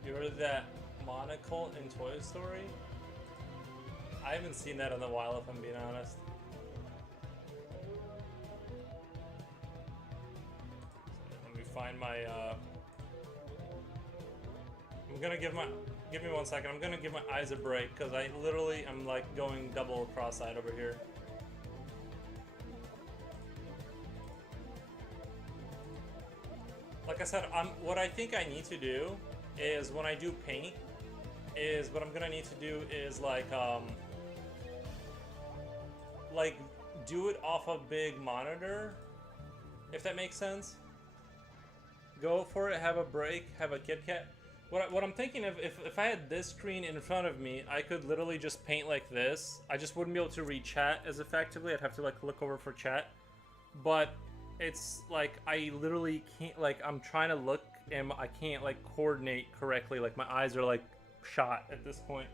You're that monocle in Toy Story? I haven't seen that in a while, if I'm being honest. find my. I'm gonna give my. Give me 1 second. I'm gonna give my eyes a break because I literally am like going double cross-eyed over here. Like I said, what I think I need to do is when I do paint, is what I'm gonna need to do is like do it off a big monitor, if that makes sense. Go for it, have a break, have a Kit Kat. What I'm thinking of, if I had this screen in front of me, I could literally just paint like this. I just wouldn't be able to read chat as effectively. I'd have to like look over for chat. But it's like I literally can't, like I'm trying to look and I can't like coordinate correctly. Like my eyes are like shot at this point.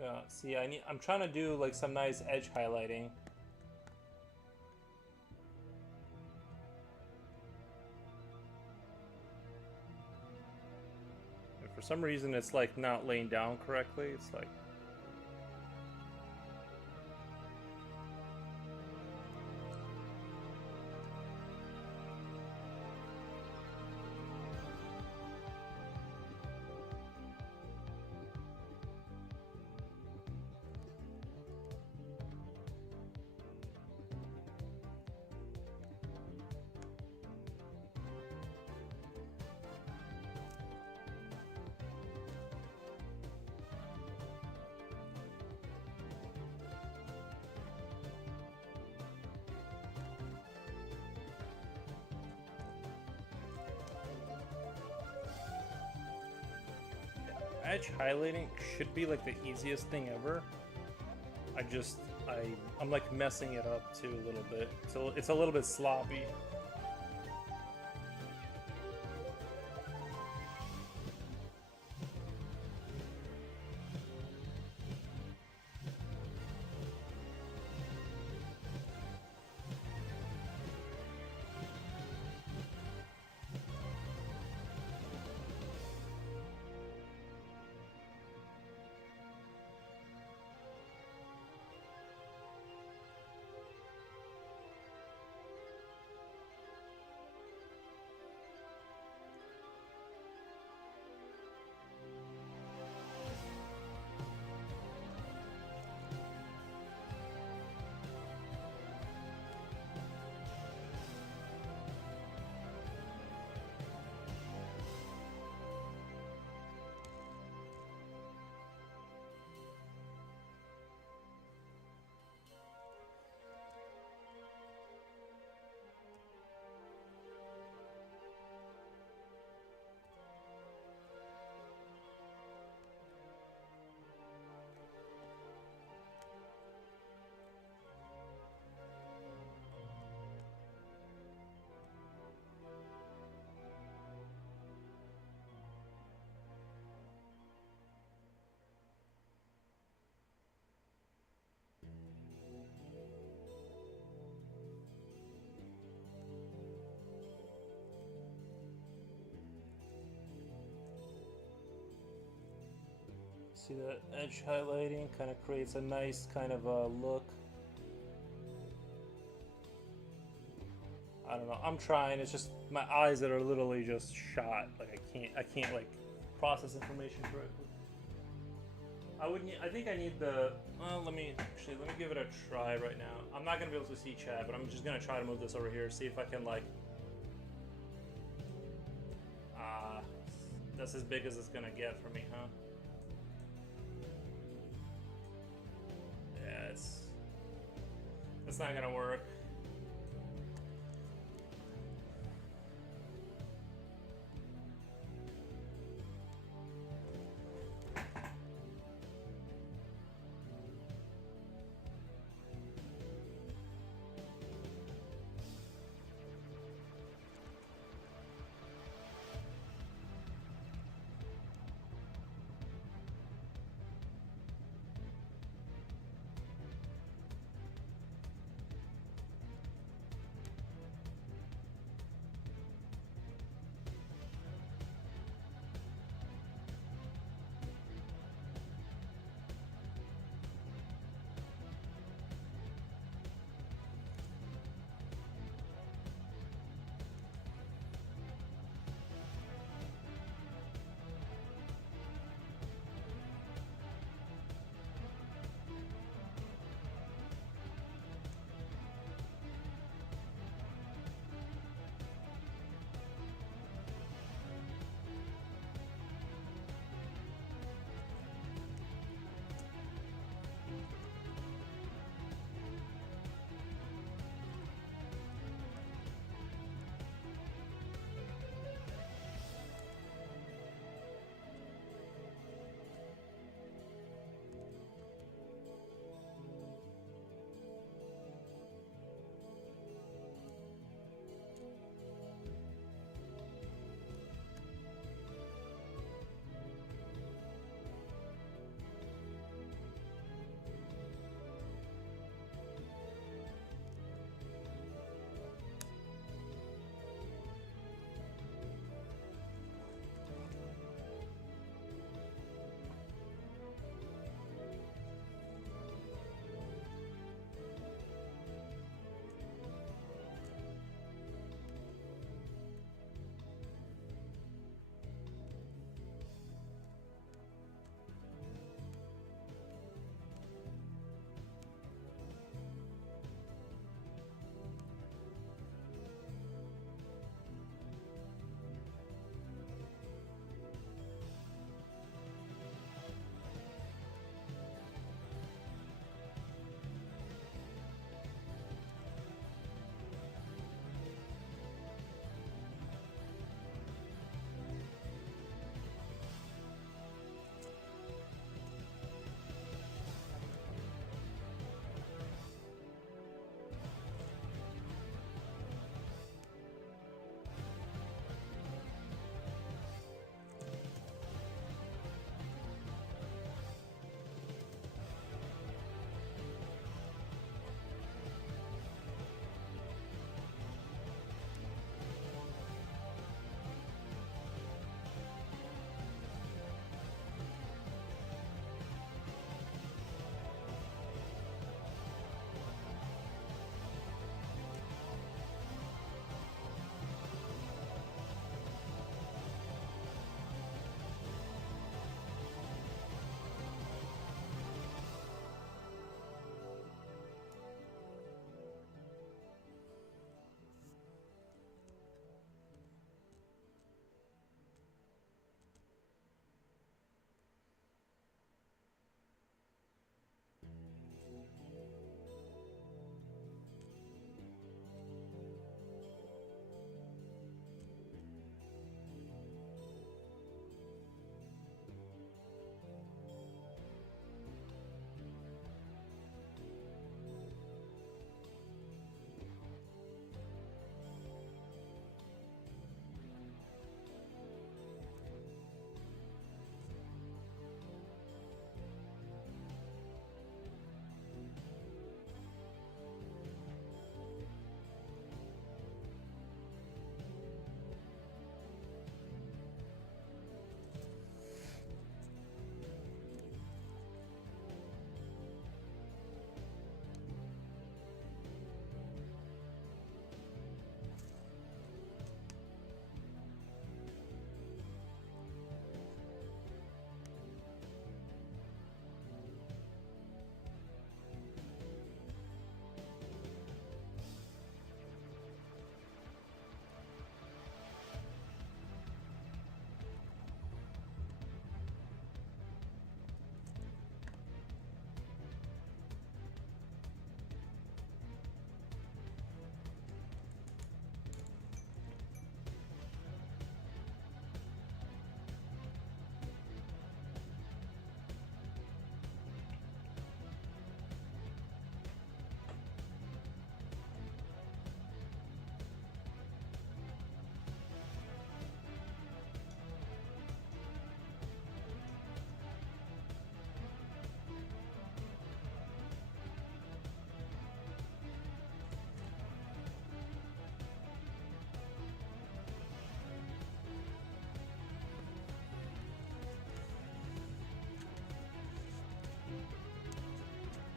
Yeah, see, I'm trying to do like some nice edge highlighting. And for some reason it's like not laying down correctly. It's like edge highlighting should be like the easiest thing ever. I'm like messing it up too a little bit. So it's a little bit sloppy. See that edge highlighting kind of creates a nice kind of a look. I don't know. I'm trying. It's just my eyes that are literally just shot. Like I can't like process information correctly. I think I need the. Well, let me give it a try right now. I'm not gonna be able to see chat, but I'm just gonna try to move this over here. See if I can like. That's as big as it's gonna get for me, huh? Yeah, it's not gonna work.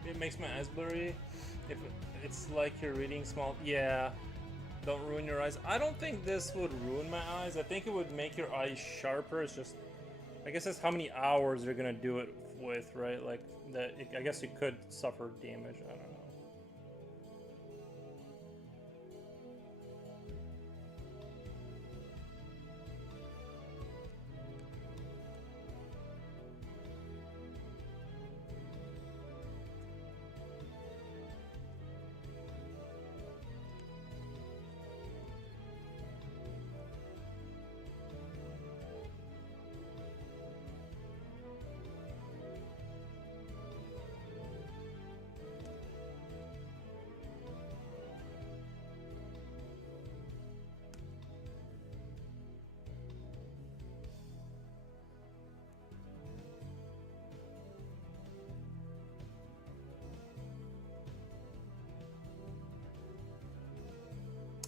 It makes my eyes blurry. If it's like you're reading small, yeah. Don't ruin your eyes. I don't think this would ruin my eyes. I think it would make your eyes sharper. It's just, I guess it's how many hours you're gonna do it with, right? Like that. I guess you could suffer damage. I don't know.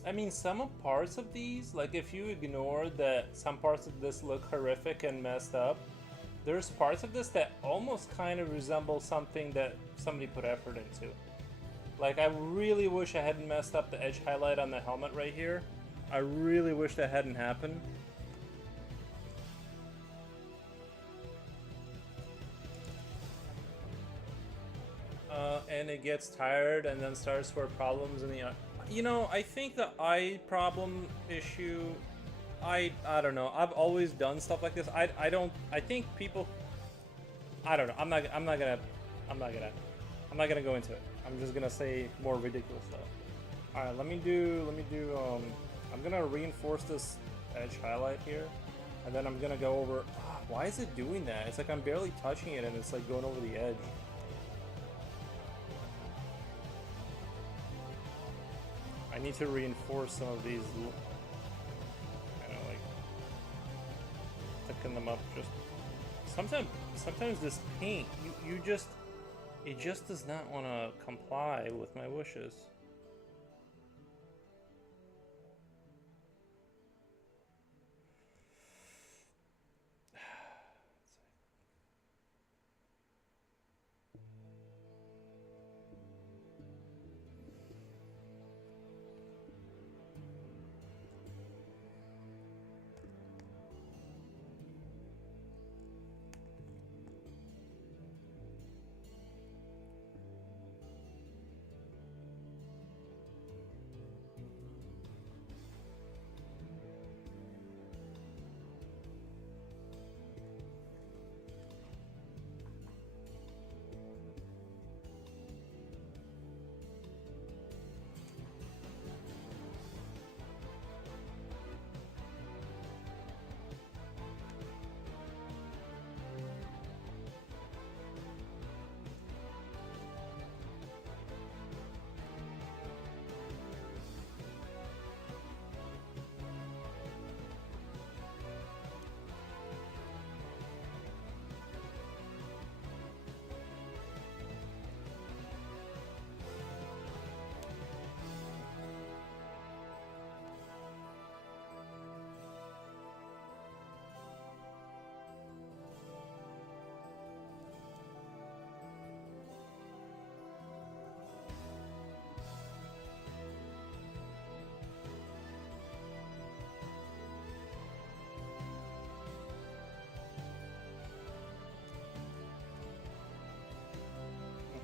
I mean, some parts of these, like if you ignore that some parts of this look horrific and messed up, there's parts of this that almost kind of resemble something that somebody put effort into. Like, I really wish I hadn't messed up the edge highlight on the helmet right here. I really wish that hadn't happened. And it gets tired and then starts to have problems in the eye. You know, I think the eye problem issue, I don't know. I've always done stuff like this. I think people, I don't know. I'm not gonna go into it. I'm just gonna say more ridiculous stuff. All right, let me do I'm gonna reinforce this edge highlight here, and then I'm gonna go over. Why is it doing that? It's like I'm barely touching it and it's like going over the edge. I need to reinforce some of these, kind of like thicken them up. Just sometimes this paint, it just does not want to comply with my wishes.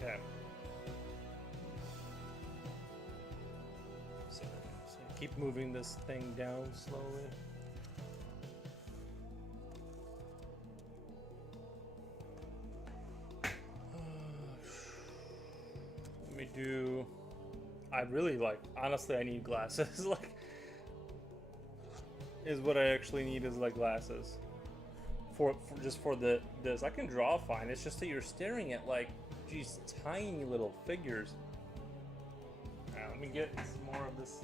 Okay. So keep moving this thing down slowly. Let me do. I really like. Honestly, I need glasses. Like, is what I actually need is like glasses. For just for this, I can draw fine. It's just that you're staring at like these tiny little figures. Alright, let me get some more of this.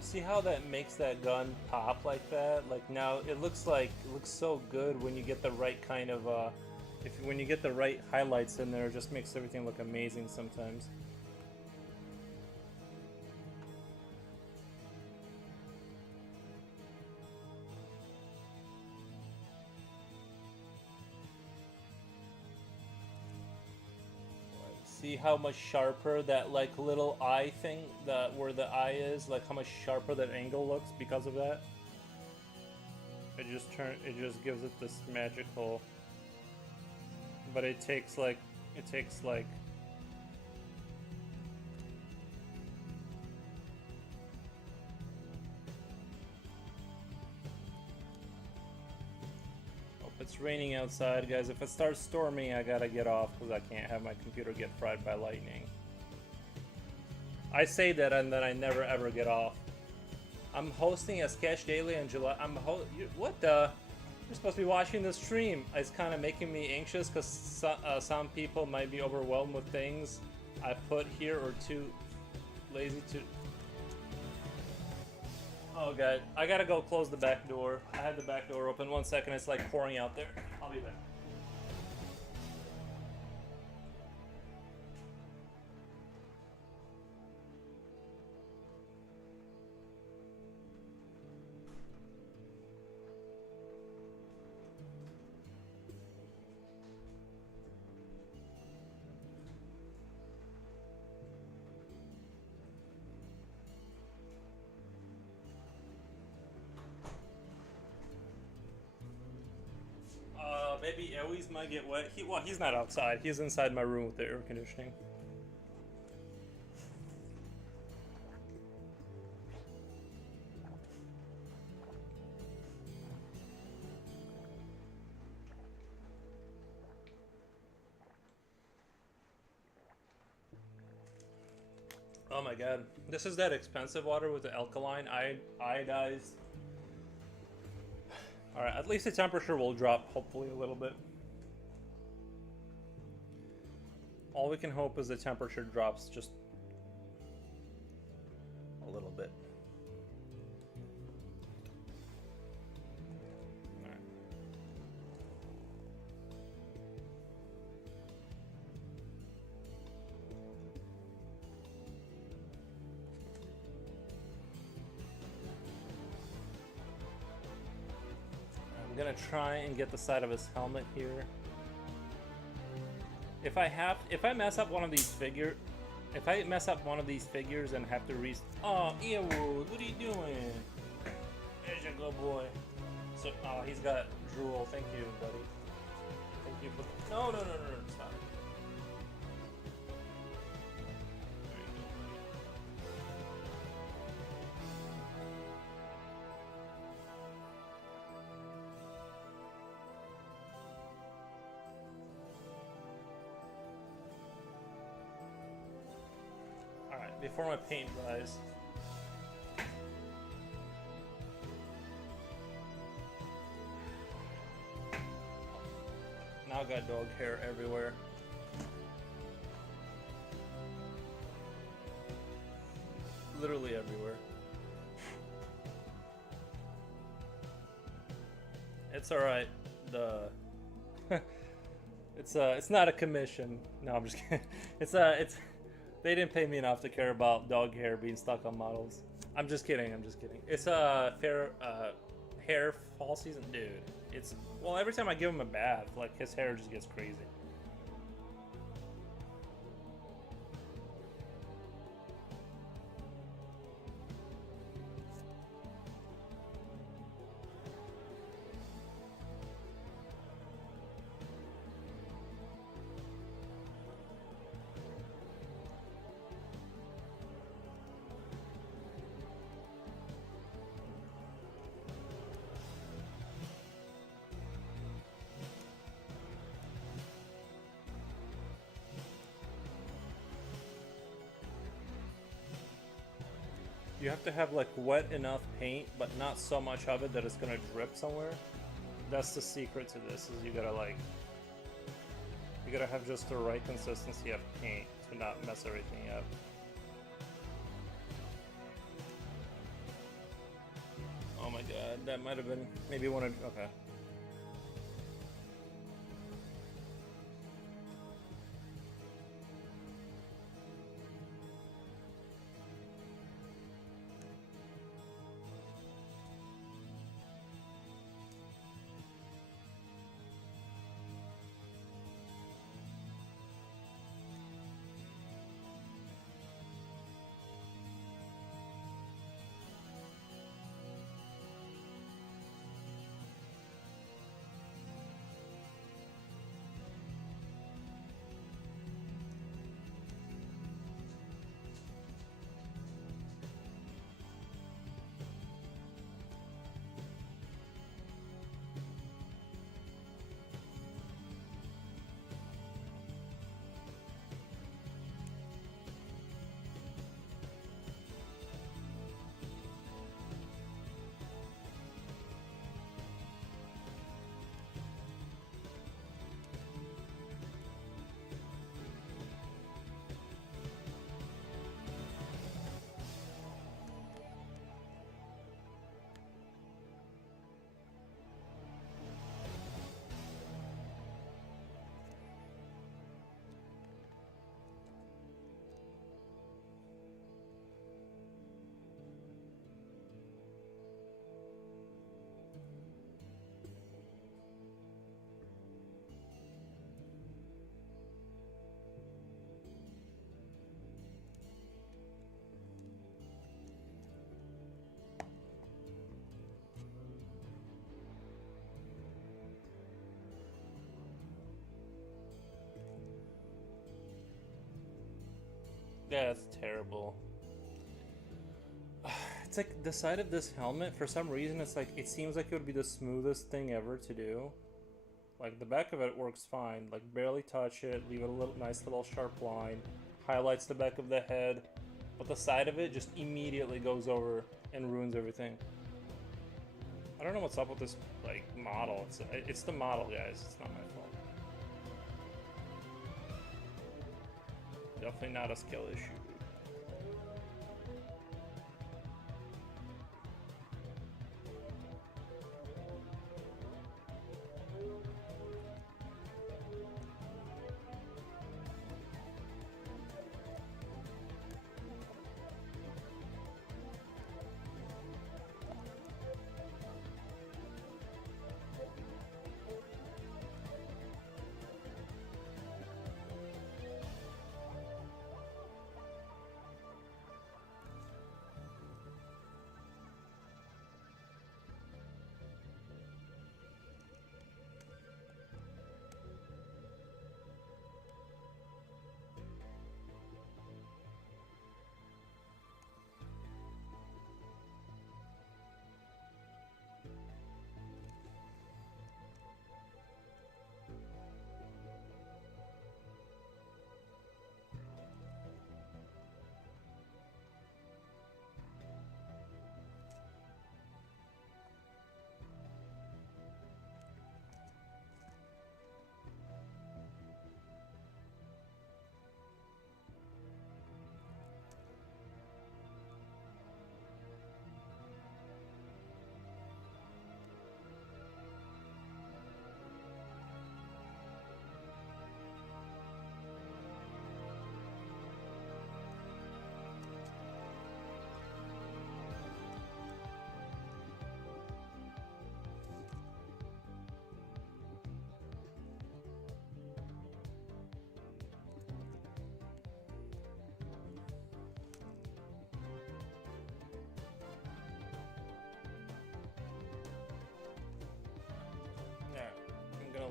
You see how that makes that gun pop like that? Like now it looks so good when you get the right kind of when you get the right highlights in there, it just makes everything look amazing sometimes. See how much sharper that like little eye thing, that where the eye is, like how much sharper that angle looks because of that. It just gives it this magical. But it takes like it's raining outside, guys. If it starts storming, I gotta get off because I can't have my computer get fried by lightning. I say that and then I never ever get off. I'm hosting a sketch daily in July. What the? You're supposed to be watching the stream. It's kind of making me anxious because some people might be overwhelmed with things I put here or too lazy to. Oh god, I gotta go close the back door. I had the back door open. 1 second, it's like pouring out there. I'll be back. Maybe Eloise might get wet. He's not outside. He's inside my room with the air conditioning. Oh my god. This is that expensive water with the alkaline iodized. Alright, at least the temperature will drop, hopefully, a little bit. All we can hope is the temperature drops just a little bit. Alright. I'm gonna try and get the side of his helmet here. If I mess up one of these figures and have to oh, Earwood, what are you doing? There's your good boy. So, oh, he's got drool. Thank you, buddy. Thank you for. No, stop. Before my paint dries. Now I got dog hair everywhere. Literally everywhere. It's alright. It's not a commission. No, I'm just kidding. It's they didn't pay me enough to care about dog hair being stuck on models. I'm just kidding. It's a hair fall season, dude. Well, every time I give him a bath, like his hair just gets crazy. You have to have like wet enough paint, but not so much of it that it's gonna drip somewhere. That's the secret to this, is you gotta have just the right consistency of paint to not mess everything up. god, that might have been maybe one of... Okay. Yeah, that's terrible. It's like the side of this helmet, for some reason, it's like it seems like it would be the smoothest thing ever to do. Like the back of it works fine, like barely touch it, leave it a little nice little sharp line, highlights the back of the head, but the side of it just immediately goes over and ruins everything. I don't know what's up with this like model. It's the model, guys. It's not my fault. Definitely not a skill issue.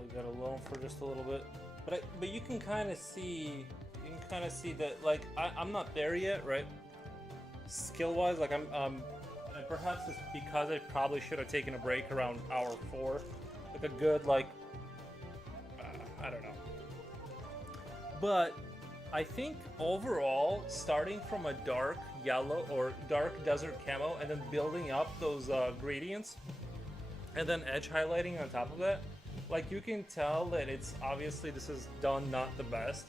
Leave that alone for just a little bit, but you can kind of see that like I'm not there yet, right? Skill wise, like I'm and perhaps it's because I probably should have taken a break around hour 4, like a good like I don't know, but I think overall starting from a dark yellow or dark desert camo and then building up those gradients and then edge highlighting on top of that. Like, you can tell that it's obviously this is done not the best,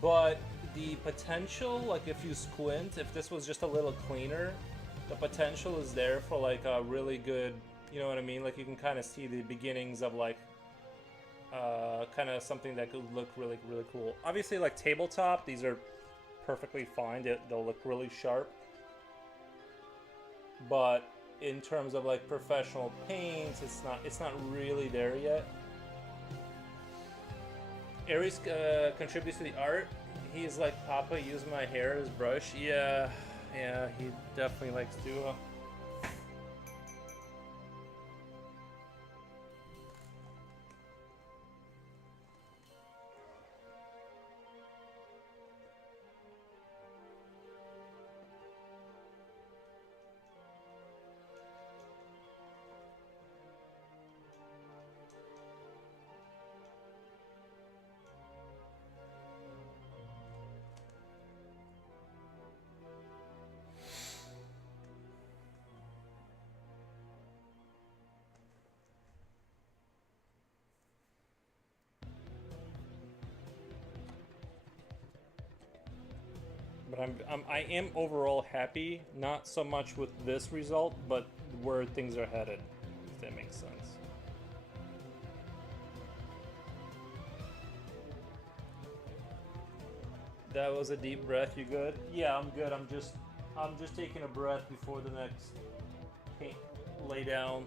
but the potential, like if you squint, if this was just a little cleaner, the potential is there for like a really good, you know what I mean? Like you can kind of see the beginnings of like kind of something that could look really really cool. Obviously, like tabletop, these are perfectly fine. They'll look really sharp. But in terms of like professional paints, it's not really there yet. Aries contributes to the art. He's like, Papa, use my hair as brush. Yeah, yeah, he definitely likes to. But I am overall happy, not so much with this result, but where things are headed, if that makes sense. That was a deep breath. You good? Yeah, I'm good. I'm just taking a breath before the next paint lay down.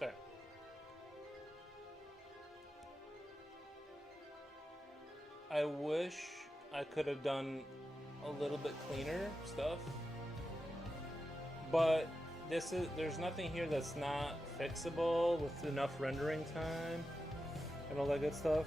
Okay. I wish I could have done a little bit cleaner stuff, but there's nothing here that's not fixable with enough rendering time and all that good stuff.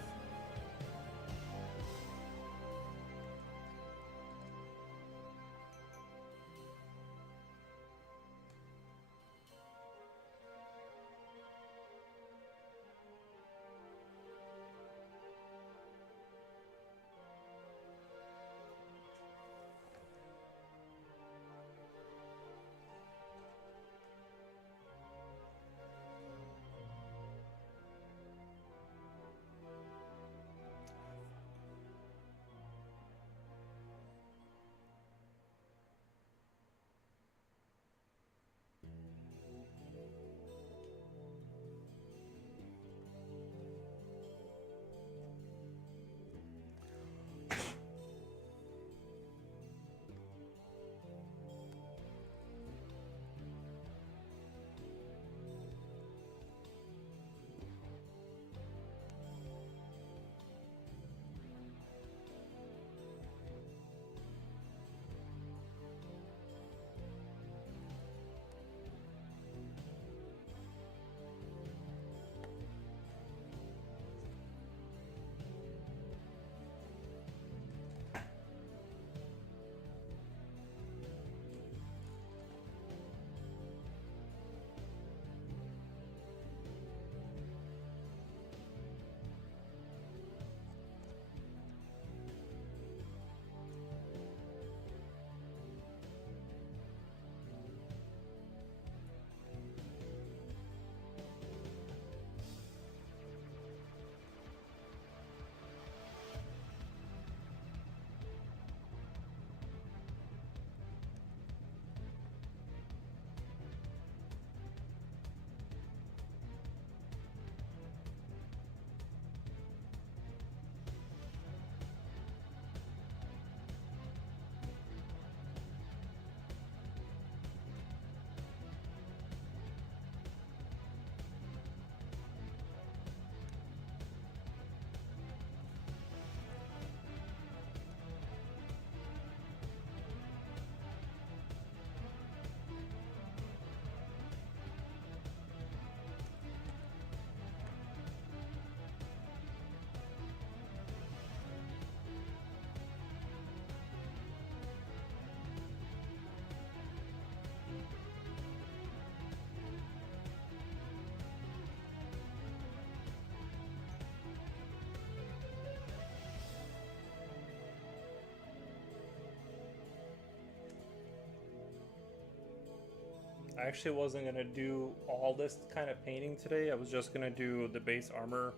I actually wasn't gonna do all this kind of painting today. I was just gonna do the base armor,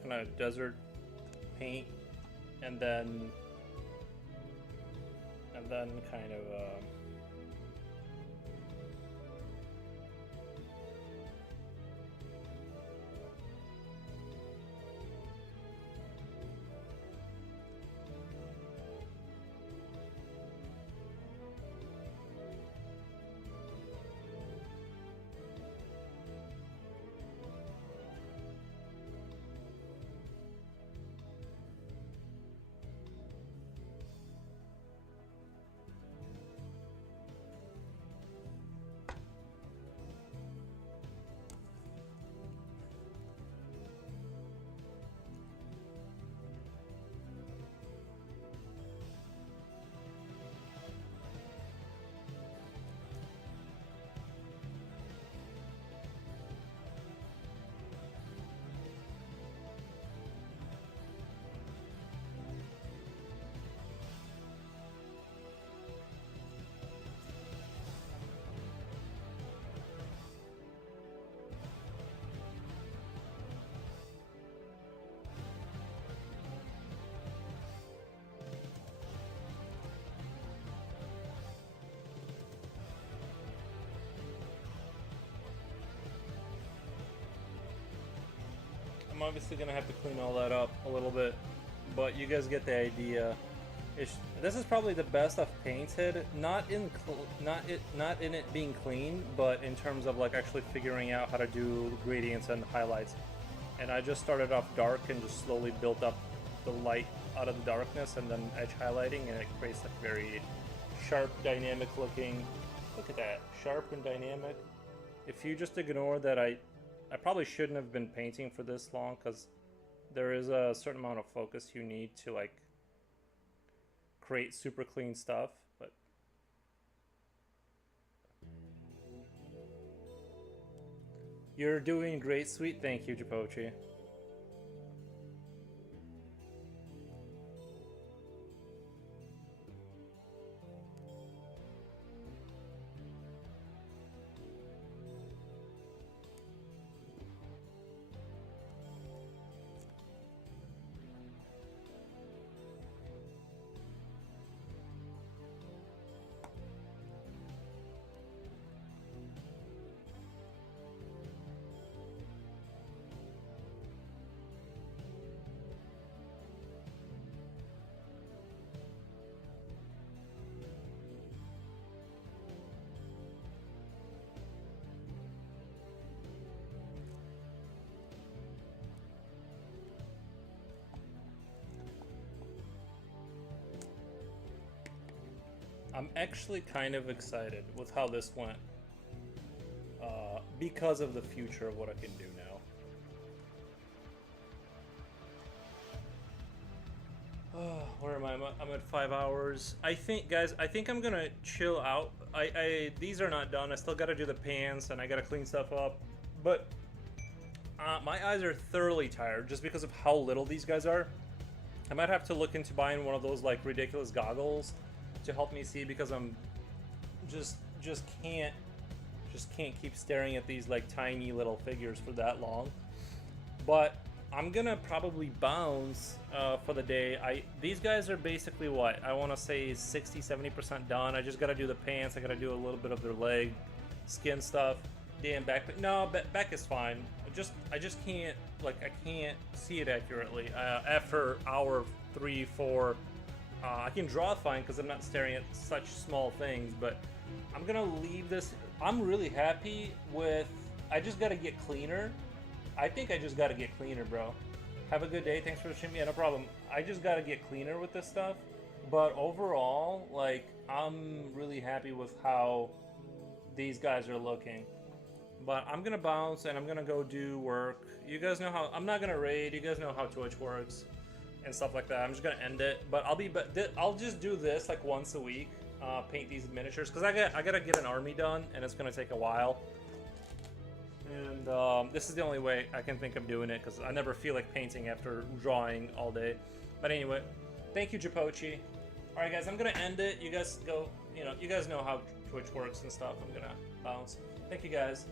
kind of desert paint, and then kind of I'm obviously gonna have to clean all that up a little bit, but you guys get the idea. This is probably the best I've painted, not in it being clean, but in terms of like actually figuring out how to do gradients and highlights. And I just started off dark and just slowly built up the light out of the darkness and then edge highlighting, and it creates a very sharp, dynamic looking. Look at that, sharp and dynamic. If you just ignore that I probably shouldn't have been painting for this long, because there is a certain amount of focus you need to like create super clean stuff, but you're doing great, sweet. Thank you, Japochi. I'm actually kind of excited with how this went, because of the future of what I can do now. Where am I? I'm at 5 hours. I think, guys, I think I'm gonna chill out. These are not done. I still gotta do the pants and I gotta clean stuff up. But my eyes are thoroughly tired just because of how little these guys are. I might have to look into buying one of those like ridiculous goggles to help me see, because I'm just can't keep staring at these like tiny little figures for that long. But I'm gonna probably bounce for the day. These guys are basically what I want to say 60-70% done. I just gotta do the pants. I gotta do a little bit of their leg skin stuff. Damn back, but no, back is fine. I just can't, like, I can't see it accurately after hour 3-4. I can draw fine because I'm not staring at such small things, but I'm gonna leave this. I'm really happy with. I just gotta get cleaner. I think I just gotta get cleaner, bro. Have a good day. Thanks for watching. Yeah, no problem. I just gotta get cleaner with this stuff. But overall, like, I'm really happy with how these guys are looking. But I'm gonna bounce and I'm gonna go do work. You guys know how. I'm not gonna raid. You guys know how Twitch works and stuff like that. I'm just gonna end it, but I'll just do this like once a week, paint these miniatures, because I gotta get an army done, and it's gonna take a while. And this is the only way I can think of doing it, because I never feel like painting after drawing all day. But anyway, thank you, Japochi. All right, guys, I'm gonna end it. You guys go you know, you guys know how Twitch works and stuff. I'm gonna bounce. Thank you guys.